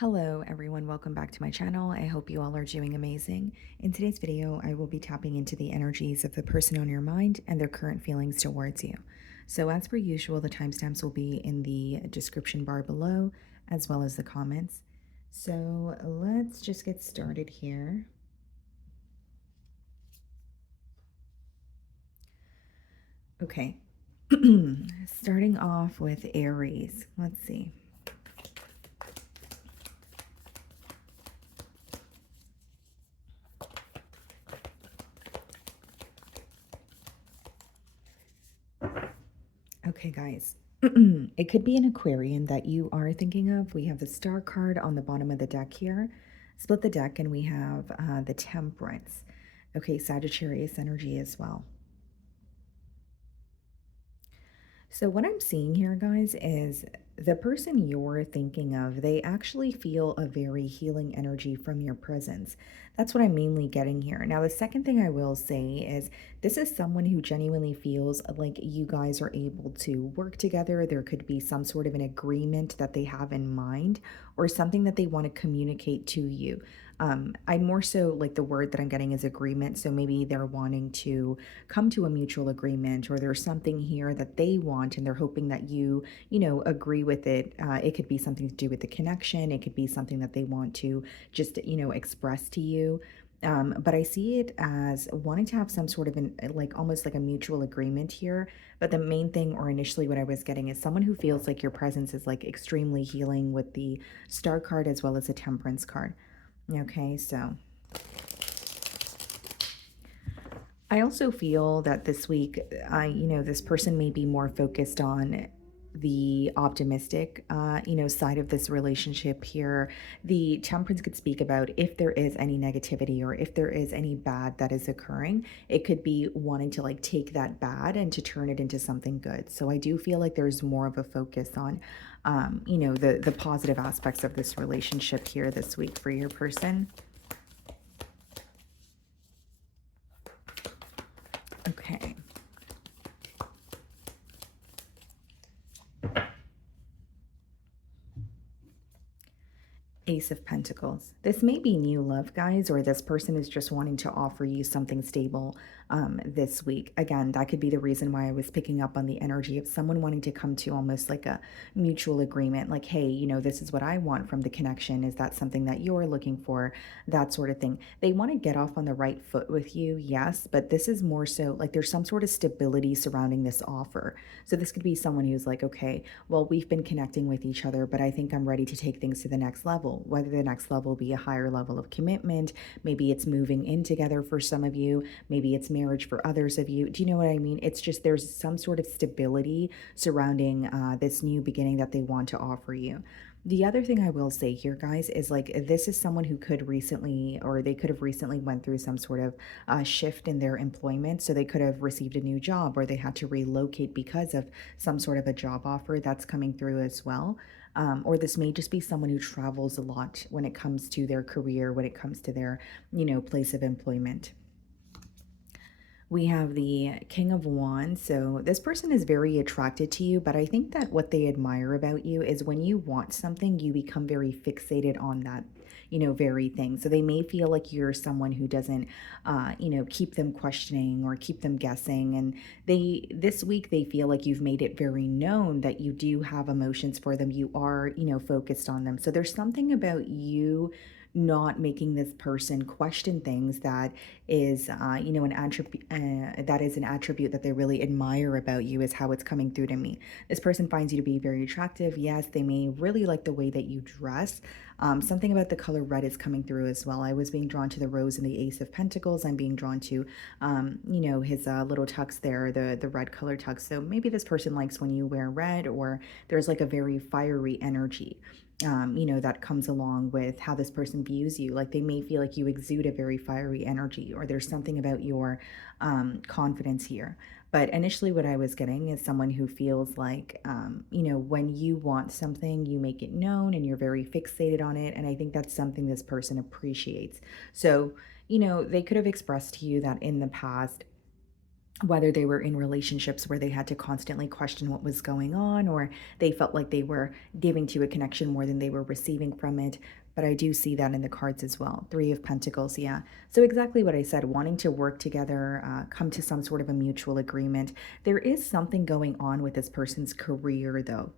Hello everyone, welcome back to my channel. I hope you all are doing amazing. In today's video, I will be tapping into the energies of the person on your mind and their current feelings towards you. So as per usual, the timestamps will be in the description bar below, as well as the comments. So let's just get started here. Okay, starting off with Aries. Let's see. Okay, guys. It could be an Aquarian that you are thinking of. We have the Star card on the bottom of the deck here. Split the deck and we have the Temperance. Okay, Sagittarius energy as well. So what I'm seeing here, guys, is the person you're thinking of, they actually feel a very healing energy from your presence. That's what I'm mainly getting here. Now, the second thing I will say is this is someone who genuinely feels like you guys are able to work together. There could be some sort of an agreement that they have in mind or something that they want to communicate to you. I more so like the word that I'm getting is agreement. So maybe they're wanting to come to a mutual agreement, or there's something here that they want and they're hoping that you agree with it. It could be something to do with the connection. It could be something that they want to just, express to you. But I see it as wanting to have some sort of like almost like a mutual agreement here. But the main thing, or initially what I was getting, is someone who feels like your presence is like extremely healing with the Star card as well as the Temperance card. Okay, so I also feel that this week, this person may be more focused on the optimistic, side of this relationship here. The Temperance could speak about if there is any negativity or if there is any bad that is occurring. It could be wanting to like take that bad and to turn it into something good. So I do feel like there's more of a focus on, the positive aspects of this relationship here this week for your person. Okay. Ace of Pentacles. This may be new love, guys, or this person is just wanting to offer you something stable this week. Again, that could be the reason why I was picking up on the energy of someone wanting to come to almost like a mutual agreement, like, hey, this is what I want from the connection. Is that something that you're looking for? That sort of thing. They want to get off on the right foot with you, yes, but this is more so like there's some sort of stability surrounding this offer. So this could be someone who's like, okay, well, we've been connecting with each other, but I think I'm ready to take things to the next level. Whether the next level be a higher level of commitment, maybe it's moving in together for some of you, maybe it's marriage for others of you. Do you know what I mean? It's just there's some sort of stability surrounding this new beginning that they want to offer you. The other thing I will say here, guys, is like this is someone who could recently, or they could have recently went through some sort of shift in their employment. So they could have received a new job or they had to relocate because of some sort of a job offer that's coming through as well. Or this may just be someone who travels a lot when it comes to their career, when it comes to their, place of employment. We have the King of Wands. So this person is very attracted to you, but I think that what they admire about you is when you want something, you become very fixated on that, very thing. So they may feel like you're someone who doesn't, keep them questioning or keep them guessing. And this week, they feel like you've made it very known that you do have emotions for them. You are, focused on them. So there's something about you not making this person question things that is an attribute that is an attribute that they really admire about you, is how it's coming through to me. This person finds you to be very attractive. Yes, they may really like the way that you dress. Something about the color red is coming through as well. I was being drawn to the rose and the Ace of Pentacles. I'm being drawn to his little tux there, the red color tux. So maybe this person likes when you wear red, or there's like a very fiery energy that comes along with how this person views you. Like they may feel like you exude a very fiery energy, or there's something about your confidence here. But initially, what I was getting is someone who feels like, when you want something, you make it known and you're very fixated on it. And I think that's something this person appreciates. So, they could have expressed to you that in the past, whether they were in relationships where they had to constantly question what was going on, or they felt like they were giving to a connection more than they were receiving from it. But I do see that in the cards as well. Three of Pentacles, yeah. So exactly what I said, wanting to work together, come to some sort of a mutual agreement. There is something going on with this person's career, though.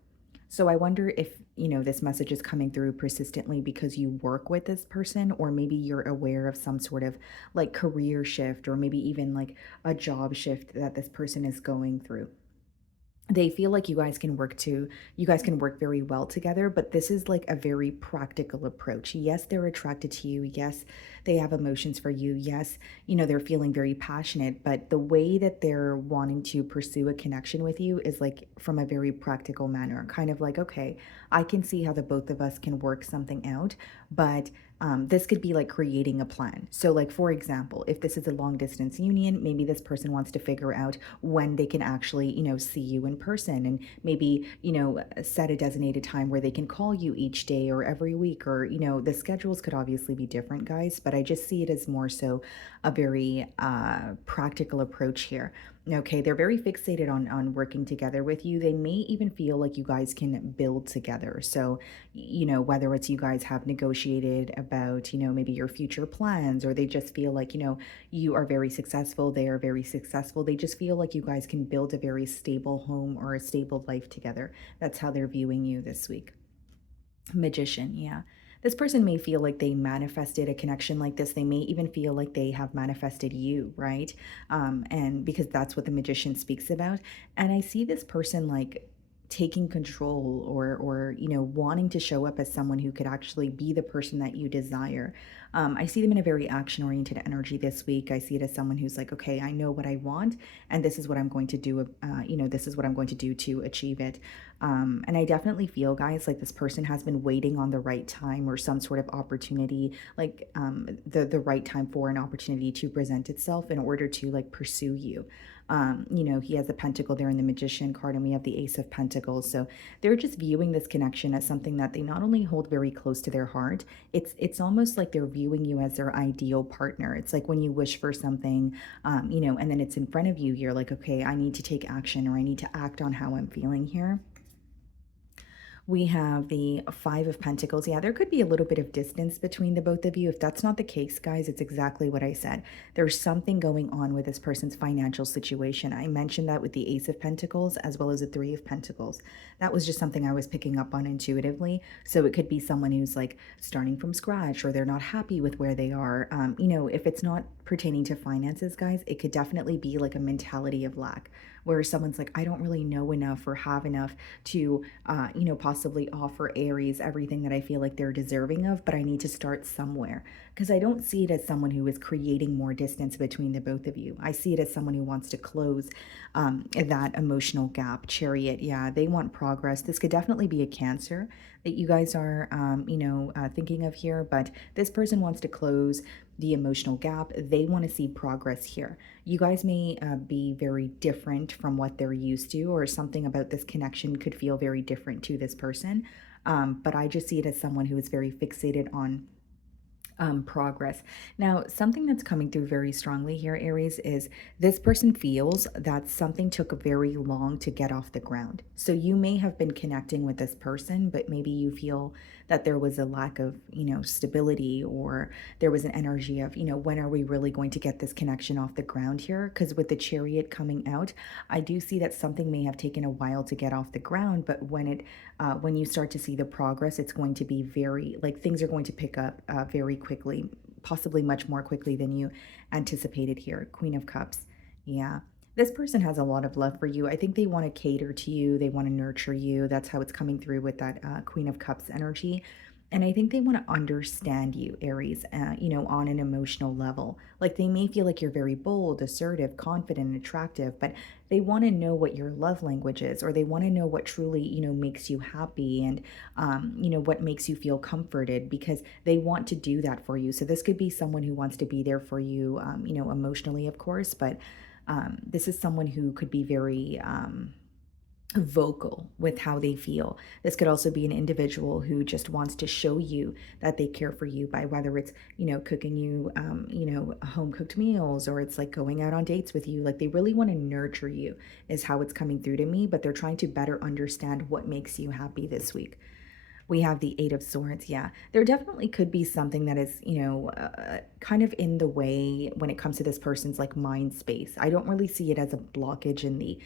So I wonder if, this message is coming through persistently because you work with this person, or maybe you're aware of some sort of like career shift, or maybe even like a job shift that this person is going through. They feel like you guys can work very well together, but this is like a very practical approach. Yes, they're attracted to you. Yes, they have emotions for you. Yes, they're feeling very passionate, but the way that they're wanting to pursue a connection with you is like from a very practical manner, kind of like, okay, I can see how the both of us can work something out, but this could be like creating a plan. So, like, for example, if this is a long distance union, maybe this person wants to figure out when they can actually, see you in person, and maybe, set a designated time where they can call you each day or every week, or, the schedules could obviously be different, guys, but I just see it as more so a very practical approach here. Okay, they're very fixated on working together with you. They may even feel like you guys can build together. So, whether it's you guys have negotiated about, maybe your future plans, or they just feel like, you are very successful, they are very successful. They just feel like you guys can build a very stable home or a stable life together. That's how they're viewing you this week. Magician, yeah. This person may feel like they manifested a connection like this. They may even feel like they have manifested you, right? And because that's what the magician speaks about. And I see this person like taking control, or wanting to show up as someone who could actually be the person that you desire. I see them in a very action oriented energy this week. I see it as someone who's like, okay, I know what I want, and this is what I'm going to do. This is what I'm going to do to achieve it. And I definitely feel, guys, like this person has been waiting on the right time or some sort of opportunity, like the right time for an opportunity to present itself in order to like pursue you. He has a pentacle there in the magician card, and we have the ace of pentacles. So they're just viewing this connection as something that they not only hold very close to their heart, it's almost like they're viewing you as their ideal partner. It's like when you wish for something, and then it's in front of you, you're like, okay, I need to take action, or I need to act on how I'm feeling here. We have the Five of Pentacles. Yeah, there could be a little bit of distance between the both of you. If that's not the case, guys, it's exactly what I said. There's something going on with this person's financial situation. I mentioned that with the Ace of Pentacles as well as the Three of Pentacles. That was just something I was picking up on intuitively. So it could be someone who's like starting from scratch, or they're not happy with where they are. If it's not pertaining to finances, guys, it could definitely be like a mentality of lack, where someone's like, I don't really know enough or have enough to, possibly offer Aries everything that I feel like they're deserving of, but I need to start somewhere. Because I don't see it as someone who is creating more distance between the both of you. I see it as someone who wants to close that emotional gap. Chariot, yeah, they want progress. This could definitely be a Cancer that you guys are, thinking of here, but this person wants to close the emotional gap. They want to see progress here. You guys may be very different from what they're used to, or something about this connection could feel very different to this person. But I just see it as someone who is very fixated on progress. Now, something that's coming through very strongly here, Aries, is this person feels that something took very long to get off the ground. So you may have been connecting with this person, but maybe you feel that there was a lack of, stability, or there was an energy of, when are we really going to get this connection off the ground here? Because with the Chariot coming out, I do see that something may have taken a while to get off the ground, but when you start to see the progress, it's going to be very, like, things are going to pick up very quickly, possibly much more quickly than you anticipated here. Queen of Cups. Yeah. This person has a lot of love for you. I think they want to cater to you. They want to nurture you. That's how it's coming through with that Queen of Cups energy. And I think they want to understand you, Aries, on an emotional level. Like, they may feel like you're very bold, assertive, confident, attractive, but they want to know what your love language is, or they want to know what truly, makes you happy, and, what makes you feel comforted, because they want to do that for you. So this could be someone who wants to be there for you, emotionally, of course, but this is someone who could be very, vocal with how they feel. This could also be an individual who just wants to show you that they care for you by whether it's, cooking you, home cooked meals, or it's like going out on dates with you. Like they really want to nurture you, is how it's coming through to me, but they're trying to better understand what makes you happy this week. We have the Eight of Swords. Yeah, there definitely could be something that is, kind of in the way when it comes to this person's like mind space. I don't really see it as a blockage in the,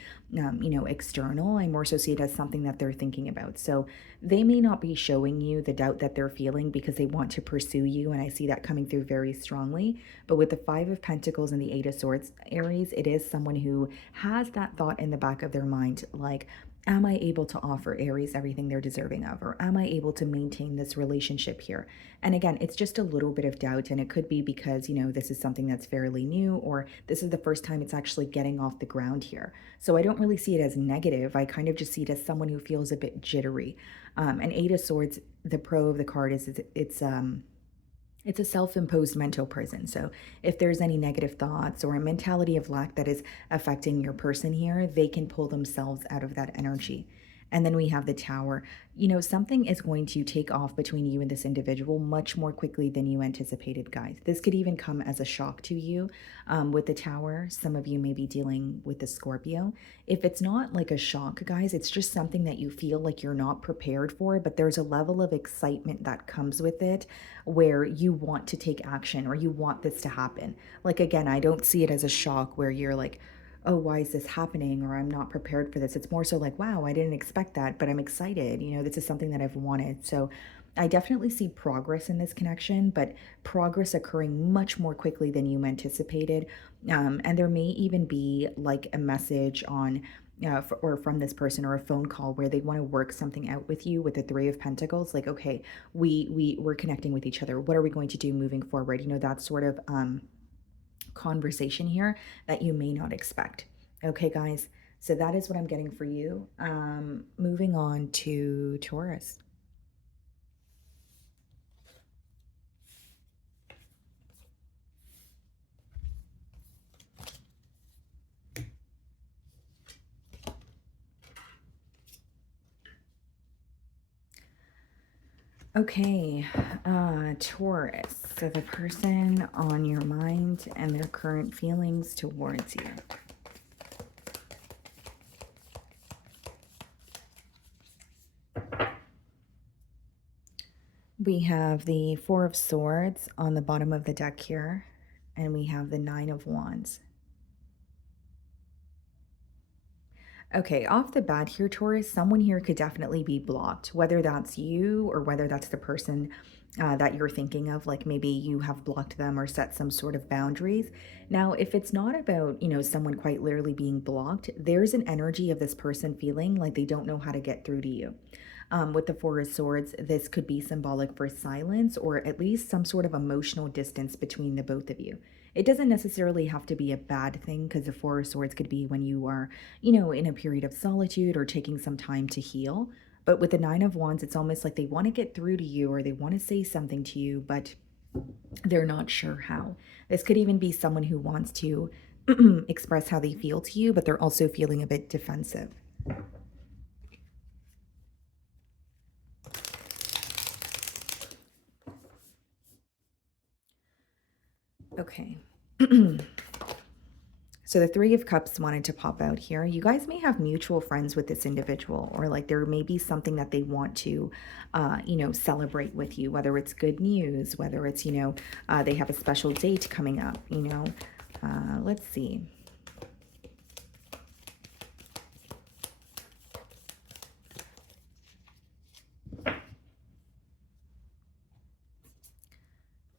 external. I more so see it as something that they're thinking about. So they may not be showing you the doubt that they're feeling because they want to pursue you. And I see that coming through very strongly. But with the Five of Pentacles and the Eight of Swords, Aries, it is someone who has that thought in the back of their mind, like, am I able to offer Aries everything they're deserving of? Or am I able to maintain this relationship here? And again, it's just a little bit of doubt. And it could be because, this is something that's fairly new, or this is the first time it's actually getting off the ground here. So I don't really see it as negative. I kind of just see it as someone who feels a bit jittery. And Eight of Swords, the pro of the card is it's a self imposed mental prison. So, if there's any negative thoughts or a mentality of lack that is affecting your person here, they can pull themselves out of that energy. And then we have the Tower. Something is going to take off between you and this individual much more quickly than you anticipated, guys. This could even come as a shock to you with the Tower. Some of you may be dealing with the Scorpio. If it's not like a shock, guys, it's just something that you feel like you're not prepared for, but there's a level of excitement that comes with it where you want to take action or you want this to happen. Like, again, I don't see it as a shock where you're like, oh, why is this happening? Or I'm not prepared for this. It's more so like, wow, I didn't expect that, but I'm excited. This is something that I've wanted. So I definitely see progress in this connection, but progress occurring much more quickly than you anticipated. And there may even be like a message on or from this person, or a phone call where they want to work something out with you with the Three of Pentacles. Like, okay, we're connecting with each other. What are we going to do moving forward? That sort of conversation here that you may not expect. Okay, guys. So that is what I'm getting for you. Moving on to Taurus. Okay, Taurus. So the person on your mind and their current feelings towards you. We have the Four of Swords on the bottom of the deck here, and we have the Nine of Wands. Okay, off the bat here, Taurus, someone here could definitely be blocked, whether that's you or whether that's the person that you're thinking of. Like maybe you have blocked them or set some sort of boundaries. Now, if it's not about, someone quite literally being blocked, there's an energy of this person feeling like they don't know how to get through to you. With the Four of Swords, this could be symbolic for silence or at least some sort of emotional distance between the both of you. It doesn't necessarily have to be a bad thing, because the Four of Swords could be when you are, in a period of solitude or taking some time to heal. But with the Nine of Wands, it's almost like they want to get through to you or they want to say something to you, but they're not sure how. This could even be someone who wants to express how they feel to you, but they're also feeling a bit defensive. Okay. So the Three of Cups wanted to pop out here. You guys may have mutual friends with this individual, or like there may be something that they want to, celebrate with you, whether it's good news, whether it's, they have a special date coming up, let's see.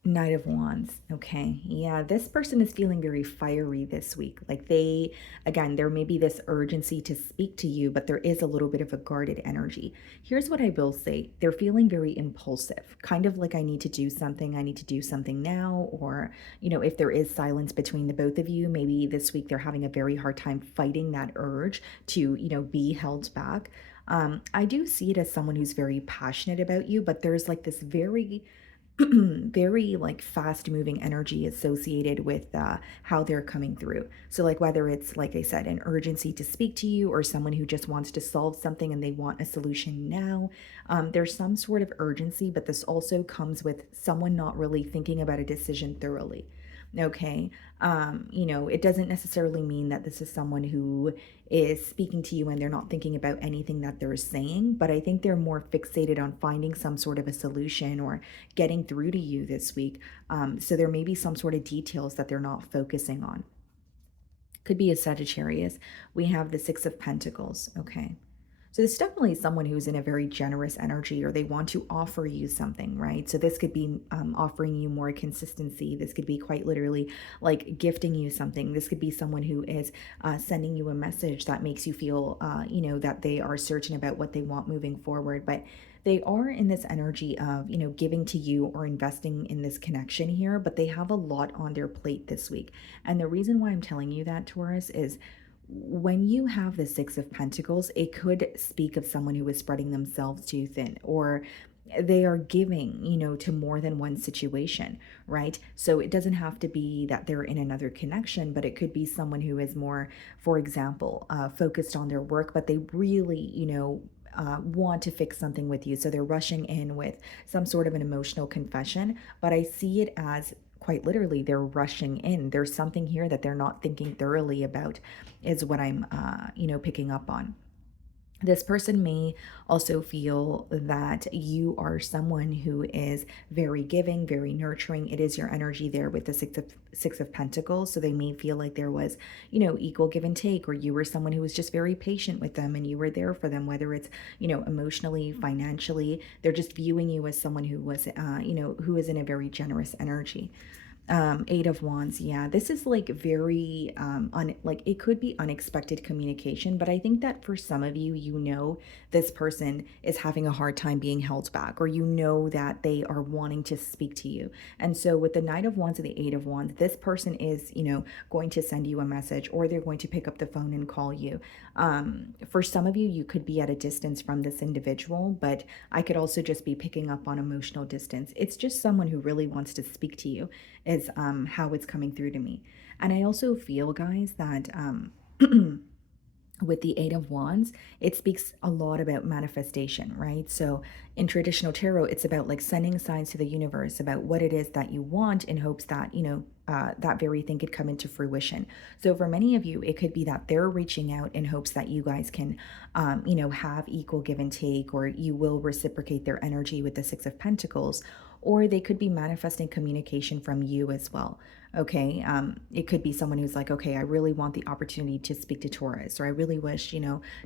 Knight of Wands. Okay. Yeah, this person is feeling very fiery this week. Like again, there may be this urgency to speak to you, but there is a little bit of a guarded energy. Here's what I will say. They're feeling very impulsive, kind of like I need to do something now. Or, if there is silence between the both of you, maybe this week they're having a very hard time fighting that urge to, be held back. I do see it as someone who's very passionate about you, but there's like this very very like fast moving energy associated with how they're coming through. So, like, whether it's, like I said, an urgency to speak to you or someone who just wants to solve something and they want a solution now, there's some sort of urgency, but this also comes with someone not really thinking about a decision thoroughly. Okay. It doesn't necessarily mean that this is someone who is speaking to you and they're not thinking about anything that they're saying, but I think they're more fixated on finding some sort of a solution or getting through to you this week. So there may be some sort of details that they're not focusing on. Could be a Sagittarius. We have the Six of Pentacles. Okay. So it's definitely someone who's in a very generous energy, or they want to offer you something, right? So this could be offering you more consistency. This could be quite literally like gifting you something. This could be someone who is sending you a message that makes you feel, that they are certain about what they want moving forward. But they are in this energy of, giving to you or investing in this connection here, but they have a lot on their plate this week. And the reason why I'm telling you that, Taurus, is when you have the Six of Pentacles, it could speak of someone who is spreading themselves too thin, or they are giving, to more than one situation, right? So it doesn't have to be that they're in another connection, but it could be someone who is more, for example, focused on their work, but they really, want to fix something with you. So they're rushing in with some sort of an emotional confession, but I see it as quite literally they're rushing in. There's something here that they're not thinking thoroughly about, is what I'm, picking up on. This person may also feel that you are someone who is very giving, very nurturing. It is your energy there with the Six of Pentacles. So they may feel like there was, equal give and take, or you were someone who was just very patient with them and you were there for them, whether it's, emotionally, financially. They're just viewing you as someone who was, who is in a very generous energy. Eight of Wands. Yeah, this is like very like it could be unexpected communication, but I think that for some of you, this person is having a hard time being held back, or that they are wanting to speak to you. And so with the Knight of Wands and the Eight of Wands, this person is, going to send you a message, or they're going to pick up the phone and call you. For some of you, you could be at a distance from this individual, but I could also just be picking up on emotional distance. It's just someone who really wants to speak to you, is how it's coming through to me. And I also feel, guys, that with the Eight of Wands, it speaks a lot about manifestation, right? So in traditional tarot, it's about like sending signs to the universe about what it is that you want, in hopes that, that very thing could come into fruition. So for many of you, it could be that they're reaching out in hopes that you guys can, have equal give and take, or you will reciprocate their energy with the Six of Pentacles, or they could be manifesting communication from you as well. Okay. It could be someone who's like, okay, I really want the opportunity to speak to Taurus, or I really wish,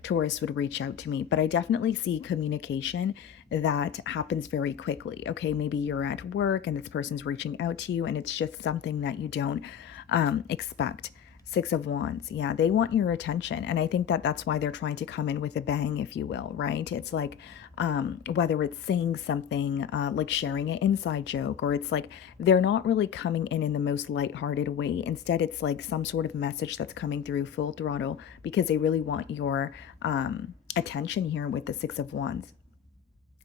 Taurus would reach out to me. But I definitely see communication that happens very quickly. Okay. Maybe you're at work and this person's reaching out to you and it's just something that you don't expect. Six of Wands. Yeah, they want your attention. And I think that that's why they're trying to come in with a bang, if you will, right? It's like, whether it's saying something, like sharing an inside joke, or it's like they're not really coming in the most lighthearted way. Instead, it's like some sort of message that's coming through full throttle, because they really want your attention here with the Six of Wands.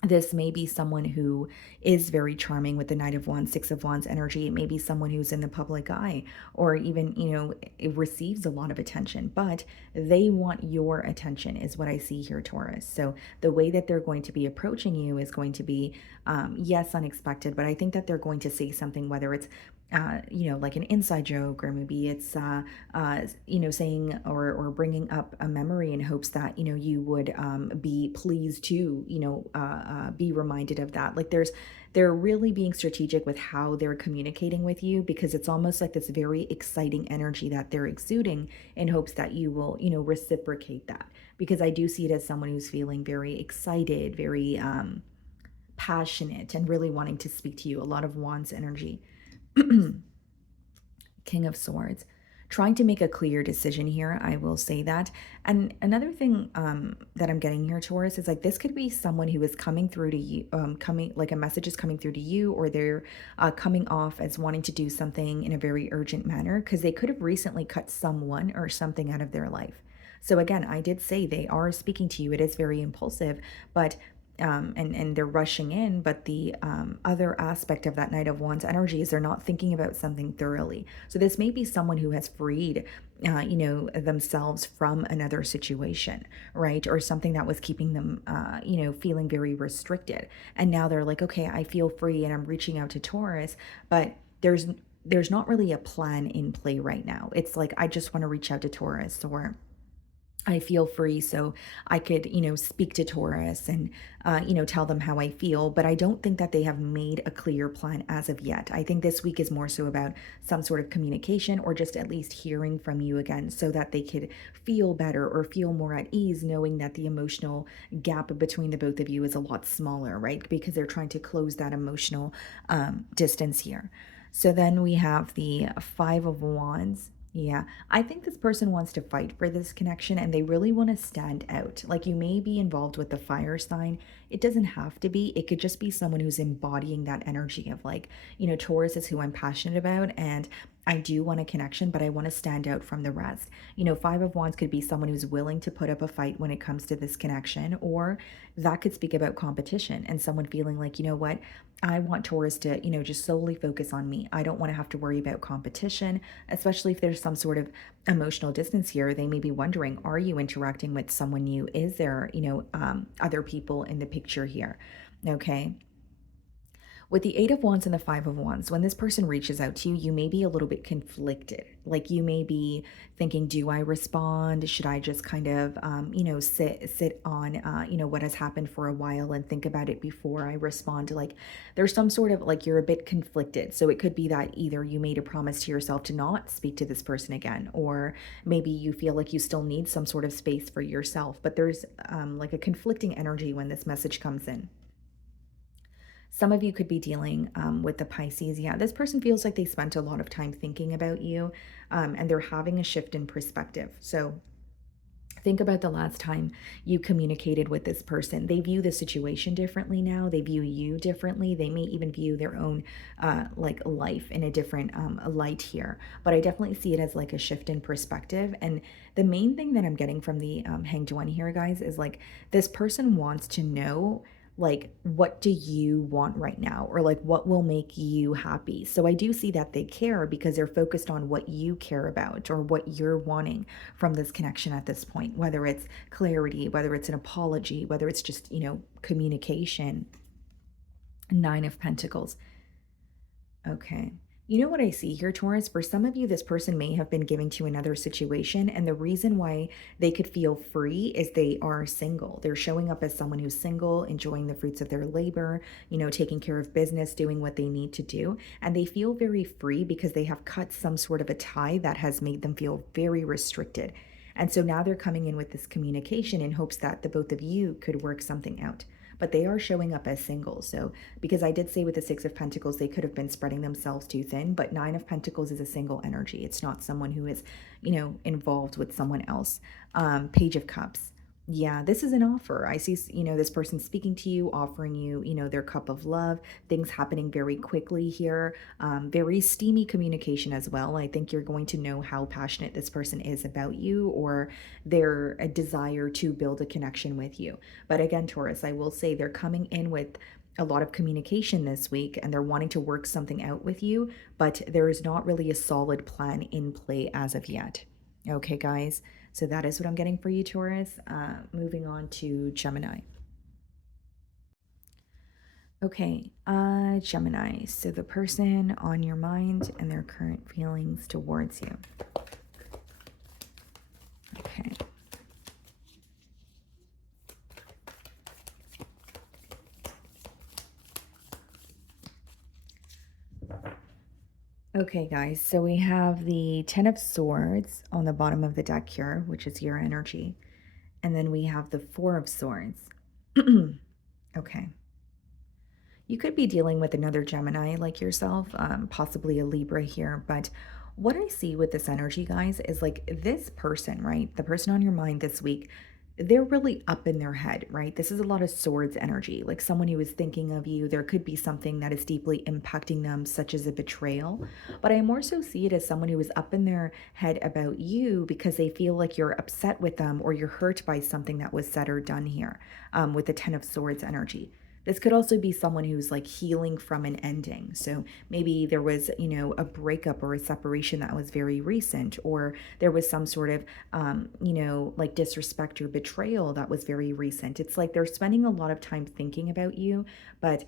This may be someone who is very charming with the Knight of Wands, Six of Wands energy. It may be someone who's in the public eye, or even, it receives a lot of attention, but they want your attention, is what I see here, Taurus. So the way that they're going to be approaching you is going to be, yes, unexpected, but I think that they're going to say something, whether it's like an inside joke, or maybe it's, saying or bringing up a memory in hopes that, you would be pleased to, be reminded of that. Like they're really being strategic with how they're communicating with you, because it's almost like this very exciting energy that they're exuding, in hopes that you will, reciprocate that. Because I do see it as someone who's feeling very excited, very passionate, and really wanting to speak to you. A lot of Wands energy. King of Swords. Trying to make a clear decision here, I will say that. And another thing that I'm getting here, Taurus, is like this could be someone who is coming through to you, like a message is coming through to you, or they're coming off as wanting to do something in a very urgent manner, because they could have recently cut someone or something out of their life. So again, I did say they are speaking to you. It is very impulsive, but and they're rushing in. But the other aspect of that Knight of Wands energy is they're not thinking about something thoroughly. So this may be someone who has freed, themselves from another situation, right? Or something that was keeping them, feeling very restricted. And now they're like, okay, I feel free and I'm reaching out to Taurus, but there's not really a plan in play right now. It's like, I just want to reach out to Taurus, or I feel free so I could, speak to Taurus and, tell them how I feel. But I don't think that they have made a clear plan as of yet. I think this week is more so about some sort of communication, or just at least hearing from you again, so that they could feel better or feel more at ease, knowing that the emotional gap between the both of you is a lot smaller, right? Because they're trying to close that emotional distance here. So then we have the Five of Wands. Yeah, I think this person wants to fight for this connection and they really want to stand out. Like, you may be involved with the fire sign. It doesn't have to be. It could just be someone who's embodying that energy of, like, Taurus is who I'm passionate about, and I do want a connection, but I want to stand out from the rest. Five of Wands could be someone who's willing to put up a fight when it comes to this connection, or that could speak about competition and someone feeling like, you know what, I want Taurus to, just solely focus on me. I don't want to have to worry about competition, especially if there's some sort of emotional distance here. They may be wondering, are you interacting with someone new? Is there, other people in the picture here? Okay. With the Eight of Wands and the Five of Wands, when this person reaches out to you, you may be a little bit conflicted. Like, you may be thinking, do I respond? Should I just kind of, sit on, what has happened for a while and think about it before I respond? Like, there's some sort of, like, you're a bit conflicted. So it could be that either you made a promise to yourself to not speak to this person again, or maybe you feel like you still need some sort of space for yourself. But there's like a conflicting energy when this message comes in. Some of you could be dealing with the Pisces. Yeah, this person feels like they spent a lot of time thinking about you, and they're having a shift in perspective. So think about the last time you communicated with this person. They view the situation differently now. They view you differently. They may even view their own like life in a different light here. But I definitely see it as like a shift in perspective. And the main thing that I'm getting from the Hanged One here, guys, is like, this person wants to know, like, what do you want right now, or like what will make you happy. So I do see that they care because they're focused on what you care about or what you're wanting from this connection at this point, whether it's clarity, whether it's an apology, whether it's just, communication. Nine of Pentacles. Okay. You know what I see here, Taurus? For some of you, this person may have been giving to another situation, and the reason why they could feel free is they are single. They're showing up as someone who's single, enjoying the fruits of their labor, taking care of business, doing what they need to do. And they feel very free because they have cut some sort of a tie that has made them feel very restricted. And so now they're coming in with this communication in hopes that the both of you could work something out. But they are showing up as singles. So, because I did say with the Six of Pentacles, they could have been spreading themselves too thin, but Nine of Pentacles is a single energy. It's not someone who is, involved with someone else. Page of Cups. Yeah, this is an offer. I see, this person speaking to you, offering you, their cup of love, things happening very quickly here, very steamy communication as well. I think you're going to know how passionate this person is about you, or their a desire to build a connection with you. But again, Taurus, I will say they're coming in with a lot of communication this week and they're wanting to work something out with you, but there is not really a solid plan in play as of yet. Okay, guys. So that is what I'm getting for you, Taurus. Moving on to Gemini. Okay, Gemini. So the person on your mind and their current feelings towards you. Okay. Okay, guys, so we have the Ten of Swords on the bottom of the deck here, which is your energy. And then we have the Four of Swords. Okay. You could be dealing with another Gemini like yourself, possibly a Libra here. But what I see with this energy, guys, is like this person, right? The person on your mind this week, they're really up in their head, right? This is a lot of swords energy, like someone who is thinking of you. There could be something that is deeply impacting them, such as a betrayal. But I more so see it as someone who is up in their head about you because they feel like you're upset with them or you're hurt by something that was said or done here, with the Ten of Swords energy. This could also be someone who's like healing from an ending. So maybe there was, a breakup or a separation that was very recent, or there was some sort of like disrespect or betrayal that was very recent. It's like they're spending a lot of time thinking about you, but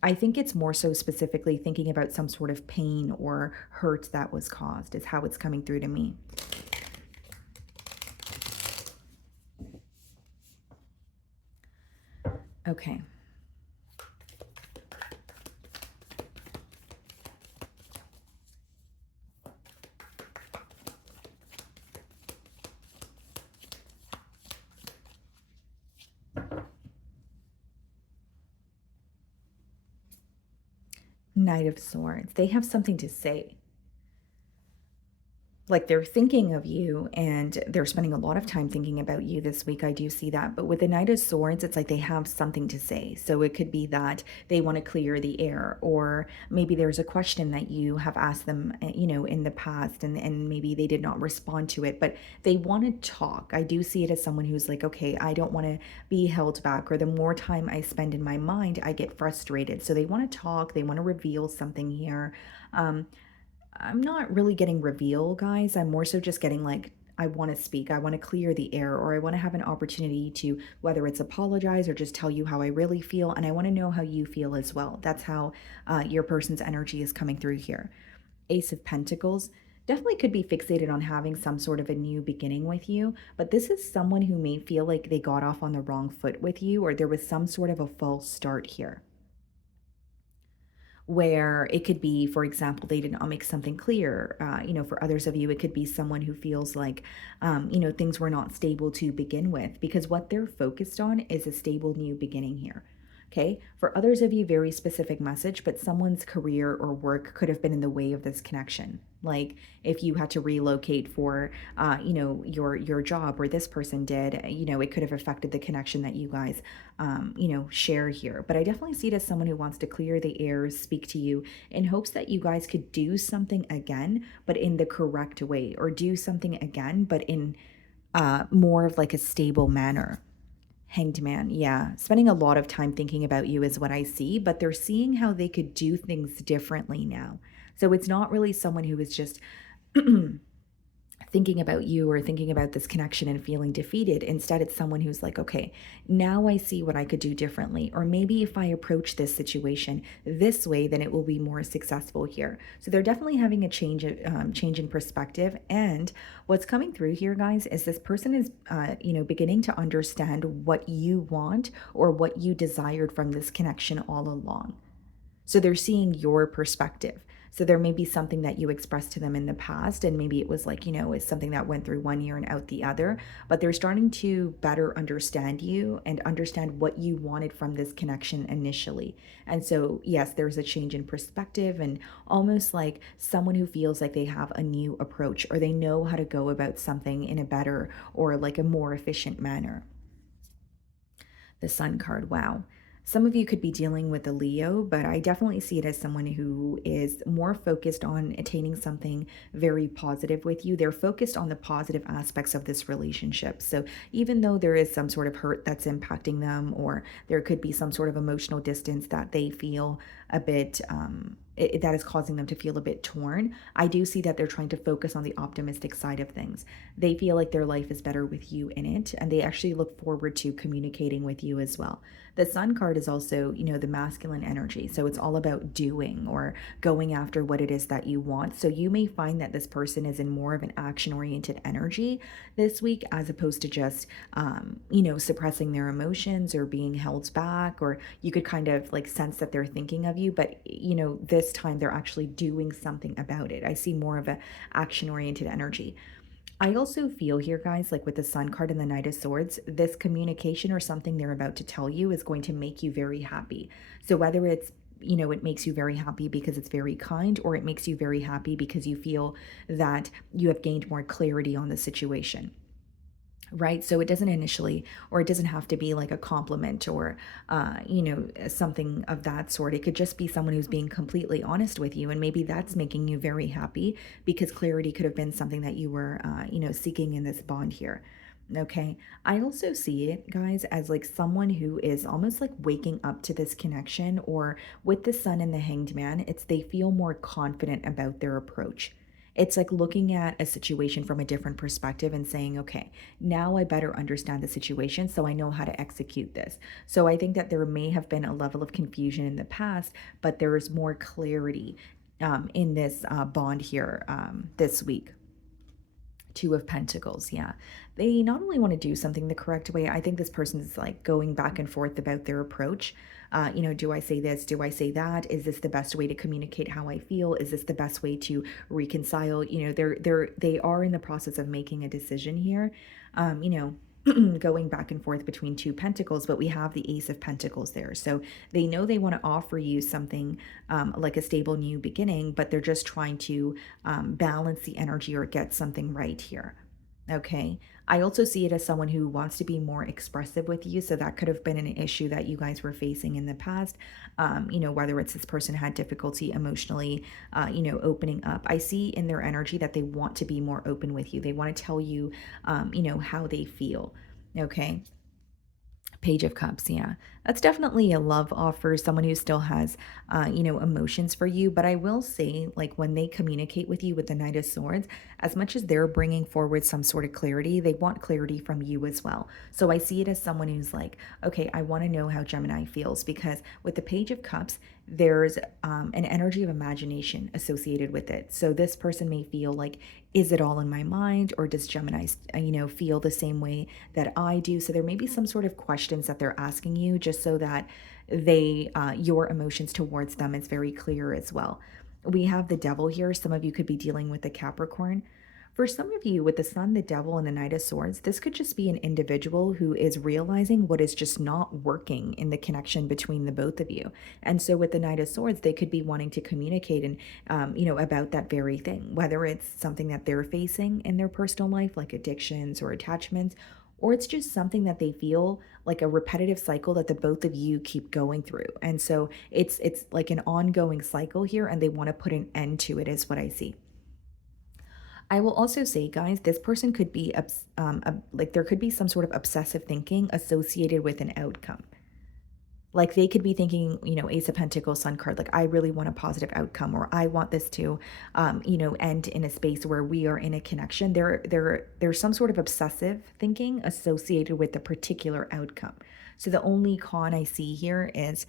I think it's more so specifically thinking about some sort of pain or hurt that was caused, is how it's coming through to me. Okay. Knight of Swords. They have something to say. Like they're thinking of you and they're spending a lot of time thinking about you this week. I do see that. But with the Knight of Swords, it's like they have something to say. So it could be that they want to clear the air, or maybe there's a question that you have asked them, in the past, and maybe they did not respond to it, but they want to talk. I do see it as someone who's like, okay, I don't want to be held back, or the more time I spend in my mind, I get frustrated. So they want to talk, they want to reveal something here. Um, I'm not really getting reveal, guys. I'm more so just getting like, I want to speak, I want to clear the air, or I want to have an opportunity to, whether it's apologize or just tell you how I really feel. And I want to know how you feel as well. That's how your person's energy is coming through here. Ace of Pentacles definitely could be fixated on having some sort of a new beginning with you, but this is someone who may feel like they got off on the wrong foot with you, or there was some sort of a false start here, where it could be, for example, they did not make something clear. For others of you, it could be someone who feels like, things were not stable to begin with, because what they're focused on is a stable new beginning here. Okay. For others of you, very specific message, but someone's career or work could have been in the way of this connection. Like if you had to relocate for, your job, or this person did, it could have affected the connection that you guys, share here. But I definitely see it as someone who wants to clear the air, speak to you in hopes that you guys could do something again, but in the correct way, or do something again, but in more of like a stable manner. Hanged Man, yeah. Spending a lot of time thinking about you is what I see, but they're seeing how they could do things differently now. So it's not really someone who is just thinking about you or thinking about this connection and feeling defeated. Instead, it's someone who's like, okay, now I see what I could do differently. Or maybe if I approach this situation this way, then it will be more successful here. So they're definitely having a change in perspective. And what's coming through here, guys, is this person is, beginning to understand what you want or what you desired from this connection all along. So they're seeing your perspective. So there may be something that you expressed to them in the past, and maybe it was like, it's something that went through one year and out the other, but they're starting to better understand you and understand what you wanted from this connection initially. And so, yes, there's a change in perspective, and almost like someone who feels like they have a new approach, or they know how to go about something in a better or like a more efficient manner. The Sun card, wow. Some of you could be dealing with a Leo, but I definitely see it as someone who is more focused on attaining something very positive with you. They're focused on the positive aspects of this relationship. So even though there is some sort of hurt that's impacting them, or there could be some sort of emotional distance that they feel a bit, that is causing them to feel a bit torn, I do see that they're trying to focus on the optimistic side of things. They feel like their life is better with you in it, and they actually look forward to communicating with you as well. The Sun card is also, the masculine energy. So it's all about doing or going after what it is that you want. So you may find that this person is in more of an action oriented energy this week, as opposed to just, suppressing their emotions or being held back. Or you could kind of like sense that they're thinking of you, but, this time they're actually doing something about it. I see more of a action oriented energy. I also feel here, guys, like with the Sun card and the Knight of Swords, this communication or something they're about to tell you is going to make you very happy. So whether it's, it makes you very happy because it's very kind, or it makes you very happy because you feel that you have gained more clarity on the situation. right? So it doesn't initially, or it doesn't have to be like a compliment or, something of that sort. It could just be someone who's being completely honest with you. And maybe that's making you very happy because clarity could have been something that you were, seeking in this bond here. Okay. I also see it, guys, as like someone who is almost like waking up to this connection, or with the sun and the hanged man, it's they feel more confident about their approach. It's like looking at a situation from a different perspective and saying, okay, now I better understand the situation so I know how to execute this. So I think that there may have been a level of confusion in the past, but there is more clarity in this bond here this week. Two of Pentacles, yeah. They not only want to do something the correct way, I think this person is like going back and forth about their approach. Do I say this? Do I say that? Is this the best way to communicate how I feel? Is this the best way to reconcile? They are in the process of making a decision here. Going back and forth between two pentacles, but we have the Ace of Pentacles there. So they know they want to offer you something like a stable new beginning, but they're just trying to balance the energy or get something right here. Okay. I also see it as someone who wants to be more expressive with you. So that could have been an issue that you guys were facing in the past. Whether it's this person had difficulty emotionally, opening up. I see in their energy that they want to be more open with you. They want to tell you, how they feel. Okay. Page of Cups, yeah. That's definitely a love offer, someone who still has, emotions for you. But I will say, like, when they communicate with you with the Knight of Swords, as much as they're bringing forward some sort of clarity, they want clarity from you as well. So I see it as someone who's like, okay, I want to know how Gemini feels, because with the Page of Cups, there's an energy of imagination associated with it. So this person may feel like, is it all in my mind, or does Gemini, feel the same way that I do? So there may be some sort of questions that they're asking you, just so that your emotions towards them is very clear as well. We have the Devil here. Some of you could be dealing with the Capricorn. For some of you, with the Sun, the Devil, and the Knight of Swords, this could just be an individual who is realizing what is just not working in the connection between the both of you. And so with the Knight of Swords, they could be wanting to communicate and, about that very thing, whether it's something that they're facing in their personal life, like addictions or attachments, or it's just something that they feel like a repetitive cycle that the both of you keep going through. And so it's like an ongoing cycle here, and they want to put an end to it, is what I see. I will also say, guys, this person could be like there could be some sort of obsessive thinking associated with an outcome. Like they could be thinking, Ace of Pentacles, Sun card, like I really want a positive outcome, or I want this to, end in a space where we are in a connection. There's some sort of obsessive thinking associated with the particular outcome. So the only con I see here is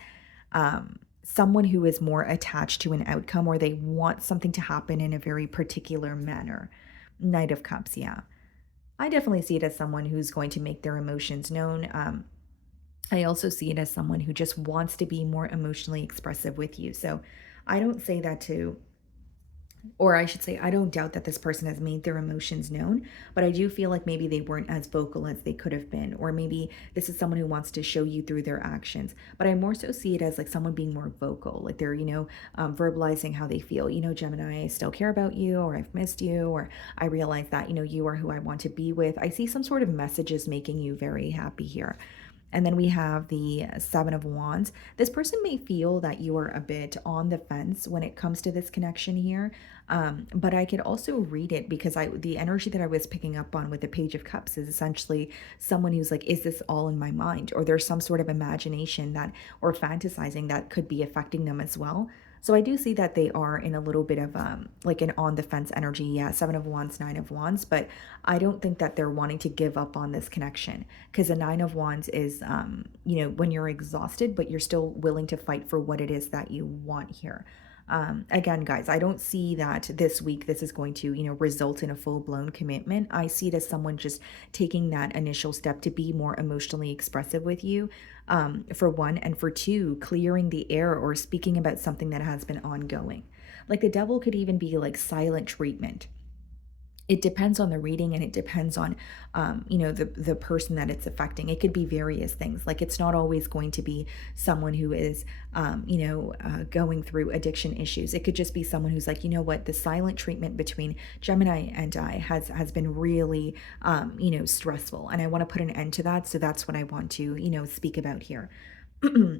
someone who is more attached to an outcome, or they want something to happen in a very particular manner. Knight of Cups, yeah. I definitely see it as someone who's going to make their emotions known. I also see it as someone who just wants to be more emotionally expressive with you. So I don't say that to, or I should say, I don't doubt that this person has made their emotions known, but I do feel like maybe they weren't as vocal as they could have been, or maybe this is someone who wants to show you through their actions. But I more so see it as like someone being more vocal, like they're, verbalizing how they feel. Gemini, I still care about you, or I've missed you, or I realize that, you are who I want to be with. I see some sort of messages making you very happy here. And then we have the Seven of Wands. This person may feel that you are a bit on the fence when it comes to this connection here. But I could also read it because the energy that I was picking up on with the Page of Cups is essentially someone who's like, is this all in my mind? Or there's some sort of imagination that, or fantasizing that could be affecting them as well. So I do see that they are in a little bit of like an on the fence energy. Yeah, Seven of Wands, Nine of Wands, but I don't think that they're wanting to give up on this connection, because the Nine of Wands is, when you're exhausted, but you're still willing to fight for what it is that you want here. Again, guys, I don't see that this week this is going to, result in a full-blown commitment. I see it as someone just taking that initial step to be more emotionally expressive with you, for one, and for two, clearing the air or speaking about something that has been ongoing. Like the Devil could even be like silent treatment. It depends on the reading, and it depends on the person that it's affecting. It could be various things. Like, it's not always going to be someone who is going through addiction issues. It could just be someone who's like, you know what, the silent treatment between Gemini and I has been really stressful, and I want to put an end to that. So that's what I want to speak about here.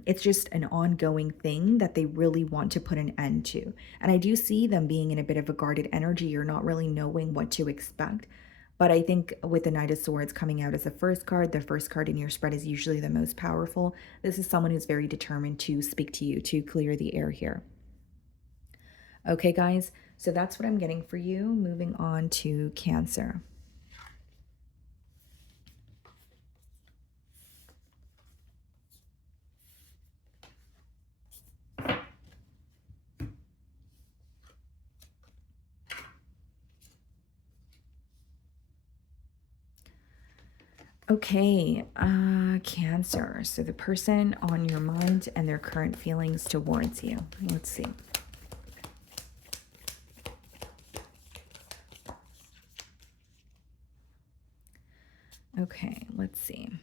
It's just an ongoing thing that they really want to put an end to. And I do see them being in a bit of a guarded energy or not really knowing what to expect. But I think with the Knight of Swords coming out as the first card in your spread is usually the most powerful. This is someone who's very determined to speak to you, to clear the air here. Okay, guys, so that's what I'm getting for you. Moving on to Cancer. Okay, Cancer. So the person on your mind and their current feelings towards you. Let's see. Okay, let's see.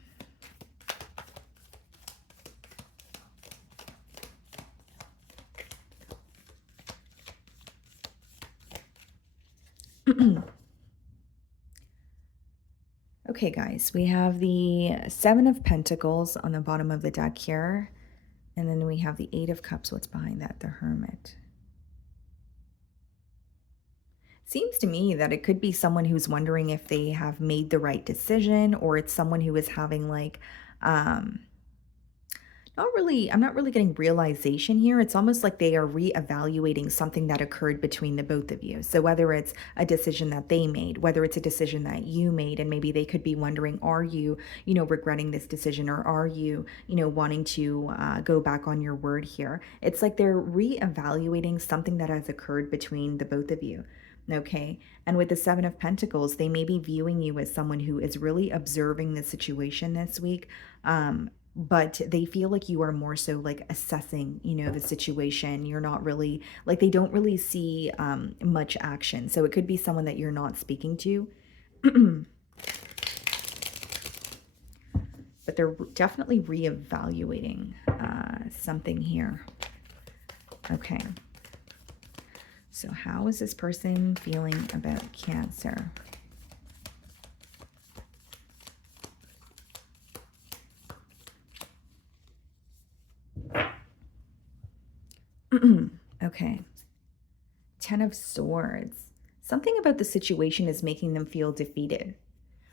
Okay, guys, we have the Seven of Pentacles on the bottom of the deck here. And then we have the Eight of Cups. What's behind that? The Hermit. Seems to me that it could be someone who's wondering if they have made the right decision, or it's someone who is having like, um, I'm not really getting realization here. It's almost like they are reevaluating something that occurred between the both of you. So whether it's a decision that they made, whether it's a decision that you made, and maybe they could be wondering, are you, regretting this decision, or are you, wanting to go back on your word here? It's like they're reevaluating something that has occurred between the both of you. Okay. And with the Seven of Pentacles, they may be viewing you as someone who is really observing the situation this week. But they feel like you are more so like assessing, the situation. You're not really like, they don't really see much action. So it could be someone that you're not speaking to. But they're definitely reevaluating something here. Okay. So how is this person feeling about Cancer? Okay. Ten of Swords. Something about the situation is making them feel defeated.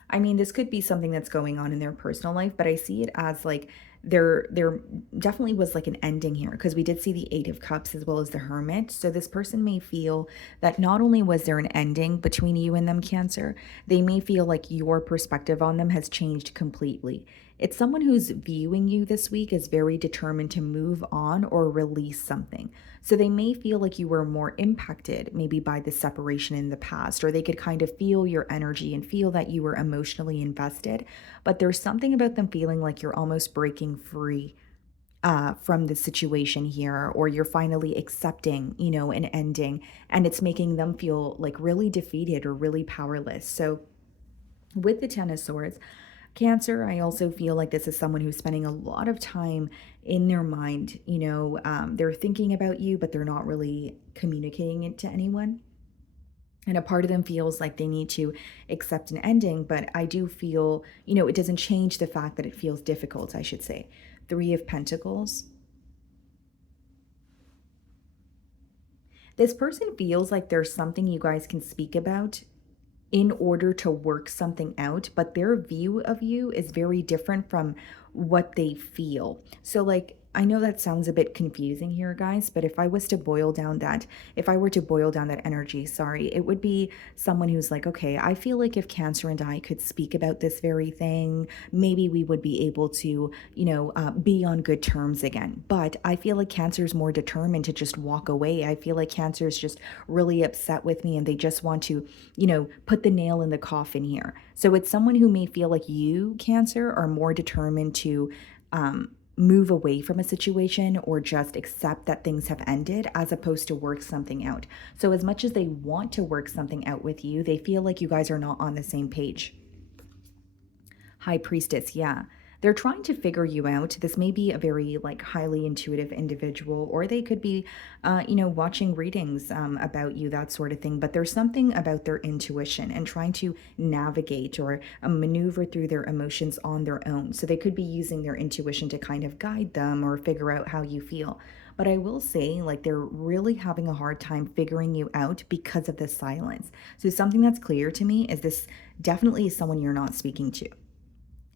I mean, this could be something that's going on in their personal life, but I see it as like there definitely was like an ending here, because we did see the Eight of Cups as well as the Hermit. So this person may feel that not only was there an ending between you and them, Cancer, they may feel like your perspective on them has changed completely. It's someone who's viewing you this week as very determined to move on or release something. So they may feel like you were more impacted maybe by the separation in the past, or they could kind of feel your energy and feel that you were emotionally invested. But there's something about them feeling like you're almost breaking free from the situation here, or you're finally accepting, an ending, and it's making them feel like really defeated or really powerless. So with the Ten of Swords, Cancer, I also feel like this is someone who's spending a lot of time in their mind. They're thinking about you, but they're not really communicating it to anyone. And a part of them feels like they need to accept an ending, but I do feel, it doesn't change the fact that it feels difficult, I should say. Three of Pentacles. This person feels like there's something you guys can speak about in order to work something out, but their view of you is very different from what they feel. So like, I know that sounds a bit confusing here, guys, but if I were to boil down that energy, sorry, it would be someone who's like, okay, I feel like if Cancer and I could speak about this very thing, maybe we would be able to, be on good terms again. But I feel like Cancer is more determined to just walk away. I feel like Cancer is just really upset with me, and they just want to, put the nail in the coffin here. So it's someone who may feel like you, Cancer, are more determined to, move away from a situation or just accept that things have ended as opposed to work something out. So as much as they want to work something out with you, they feel like you guys are not on the same page. High Priestess, yeah. They're trying to figure you out. This may be a very like highly intuitive individual, or they could be, watching readings about you, that sort of thing. But there's something about their intuition and trying to navigate or maneuver through their emotions on their own. So they could be using their intuition to kind of guide them or figure out how you feel. But I will say, like, they're really having a hard time figuring you out because of the silence. So something that's clear to me is this definitely is someone you're not speaking to.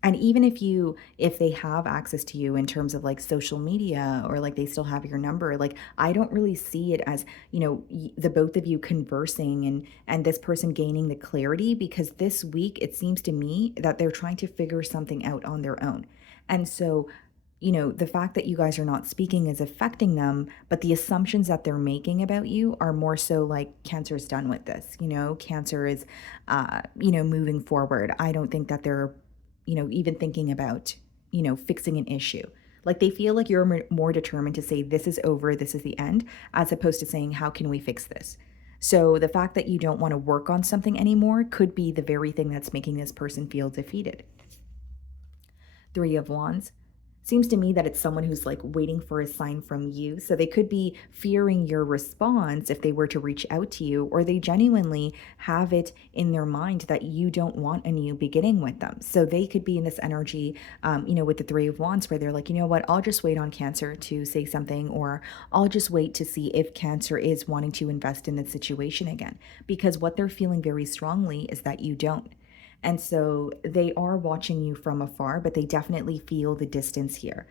And even if they have access to you in terms of like social media or like they still have your number, like I don't really see it as, the both of you conversing and this person gaining the clarity, because this week it seems to me that they're trying to figure something out on their own. And so, the fact that you guys are not speaking is affecting them, but the assumptions that they're making about you are more so like Cancer's done with this, Cancer is moving forward. I don't think that they're even thinking about, fixing an issue. Like they feel like you're more determined to say, this is over, this is the end, as opposed to saying, how can we fix this? So the fact that you don't want to work on something anymore could be the very thing that's making this person feel defeated. Three of Wands. Seems to me that it's someone who's like waiting for a sign from you. So they could be fearing your response if they were to reach out to you, or they genuinely have it in their mind that you don't want a new beginning with them. So they could be in this energy, with the Three of Wands, where they're like, you know what, I'll just wait on Cancer to say something, or I'll just wait to see if Cancer is wanting to invest in the situation again. Because what they're feeling very strongly is that you don't. And so they are watching you from afar, but they definitely feel the distance here.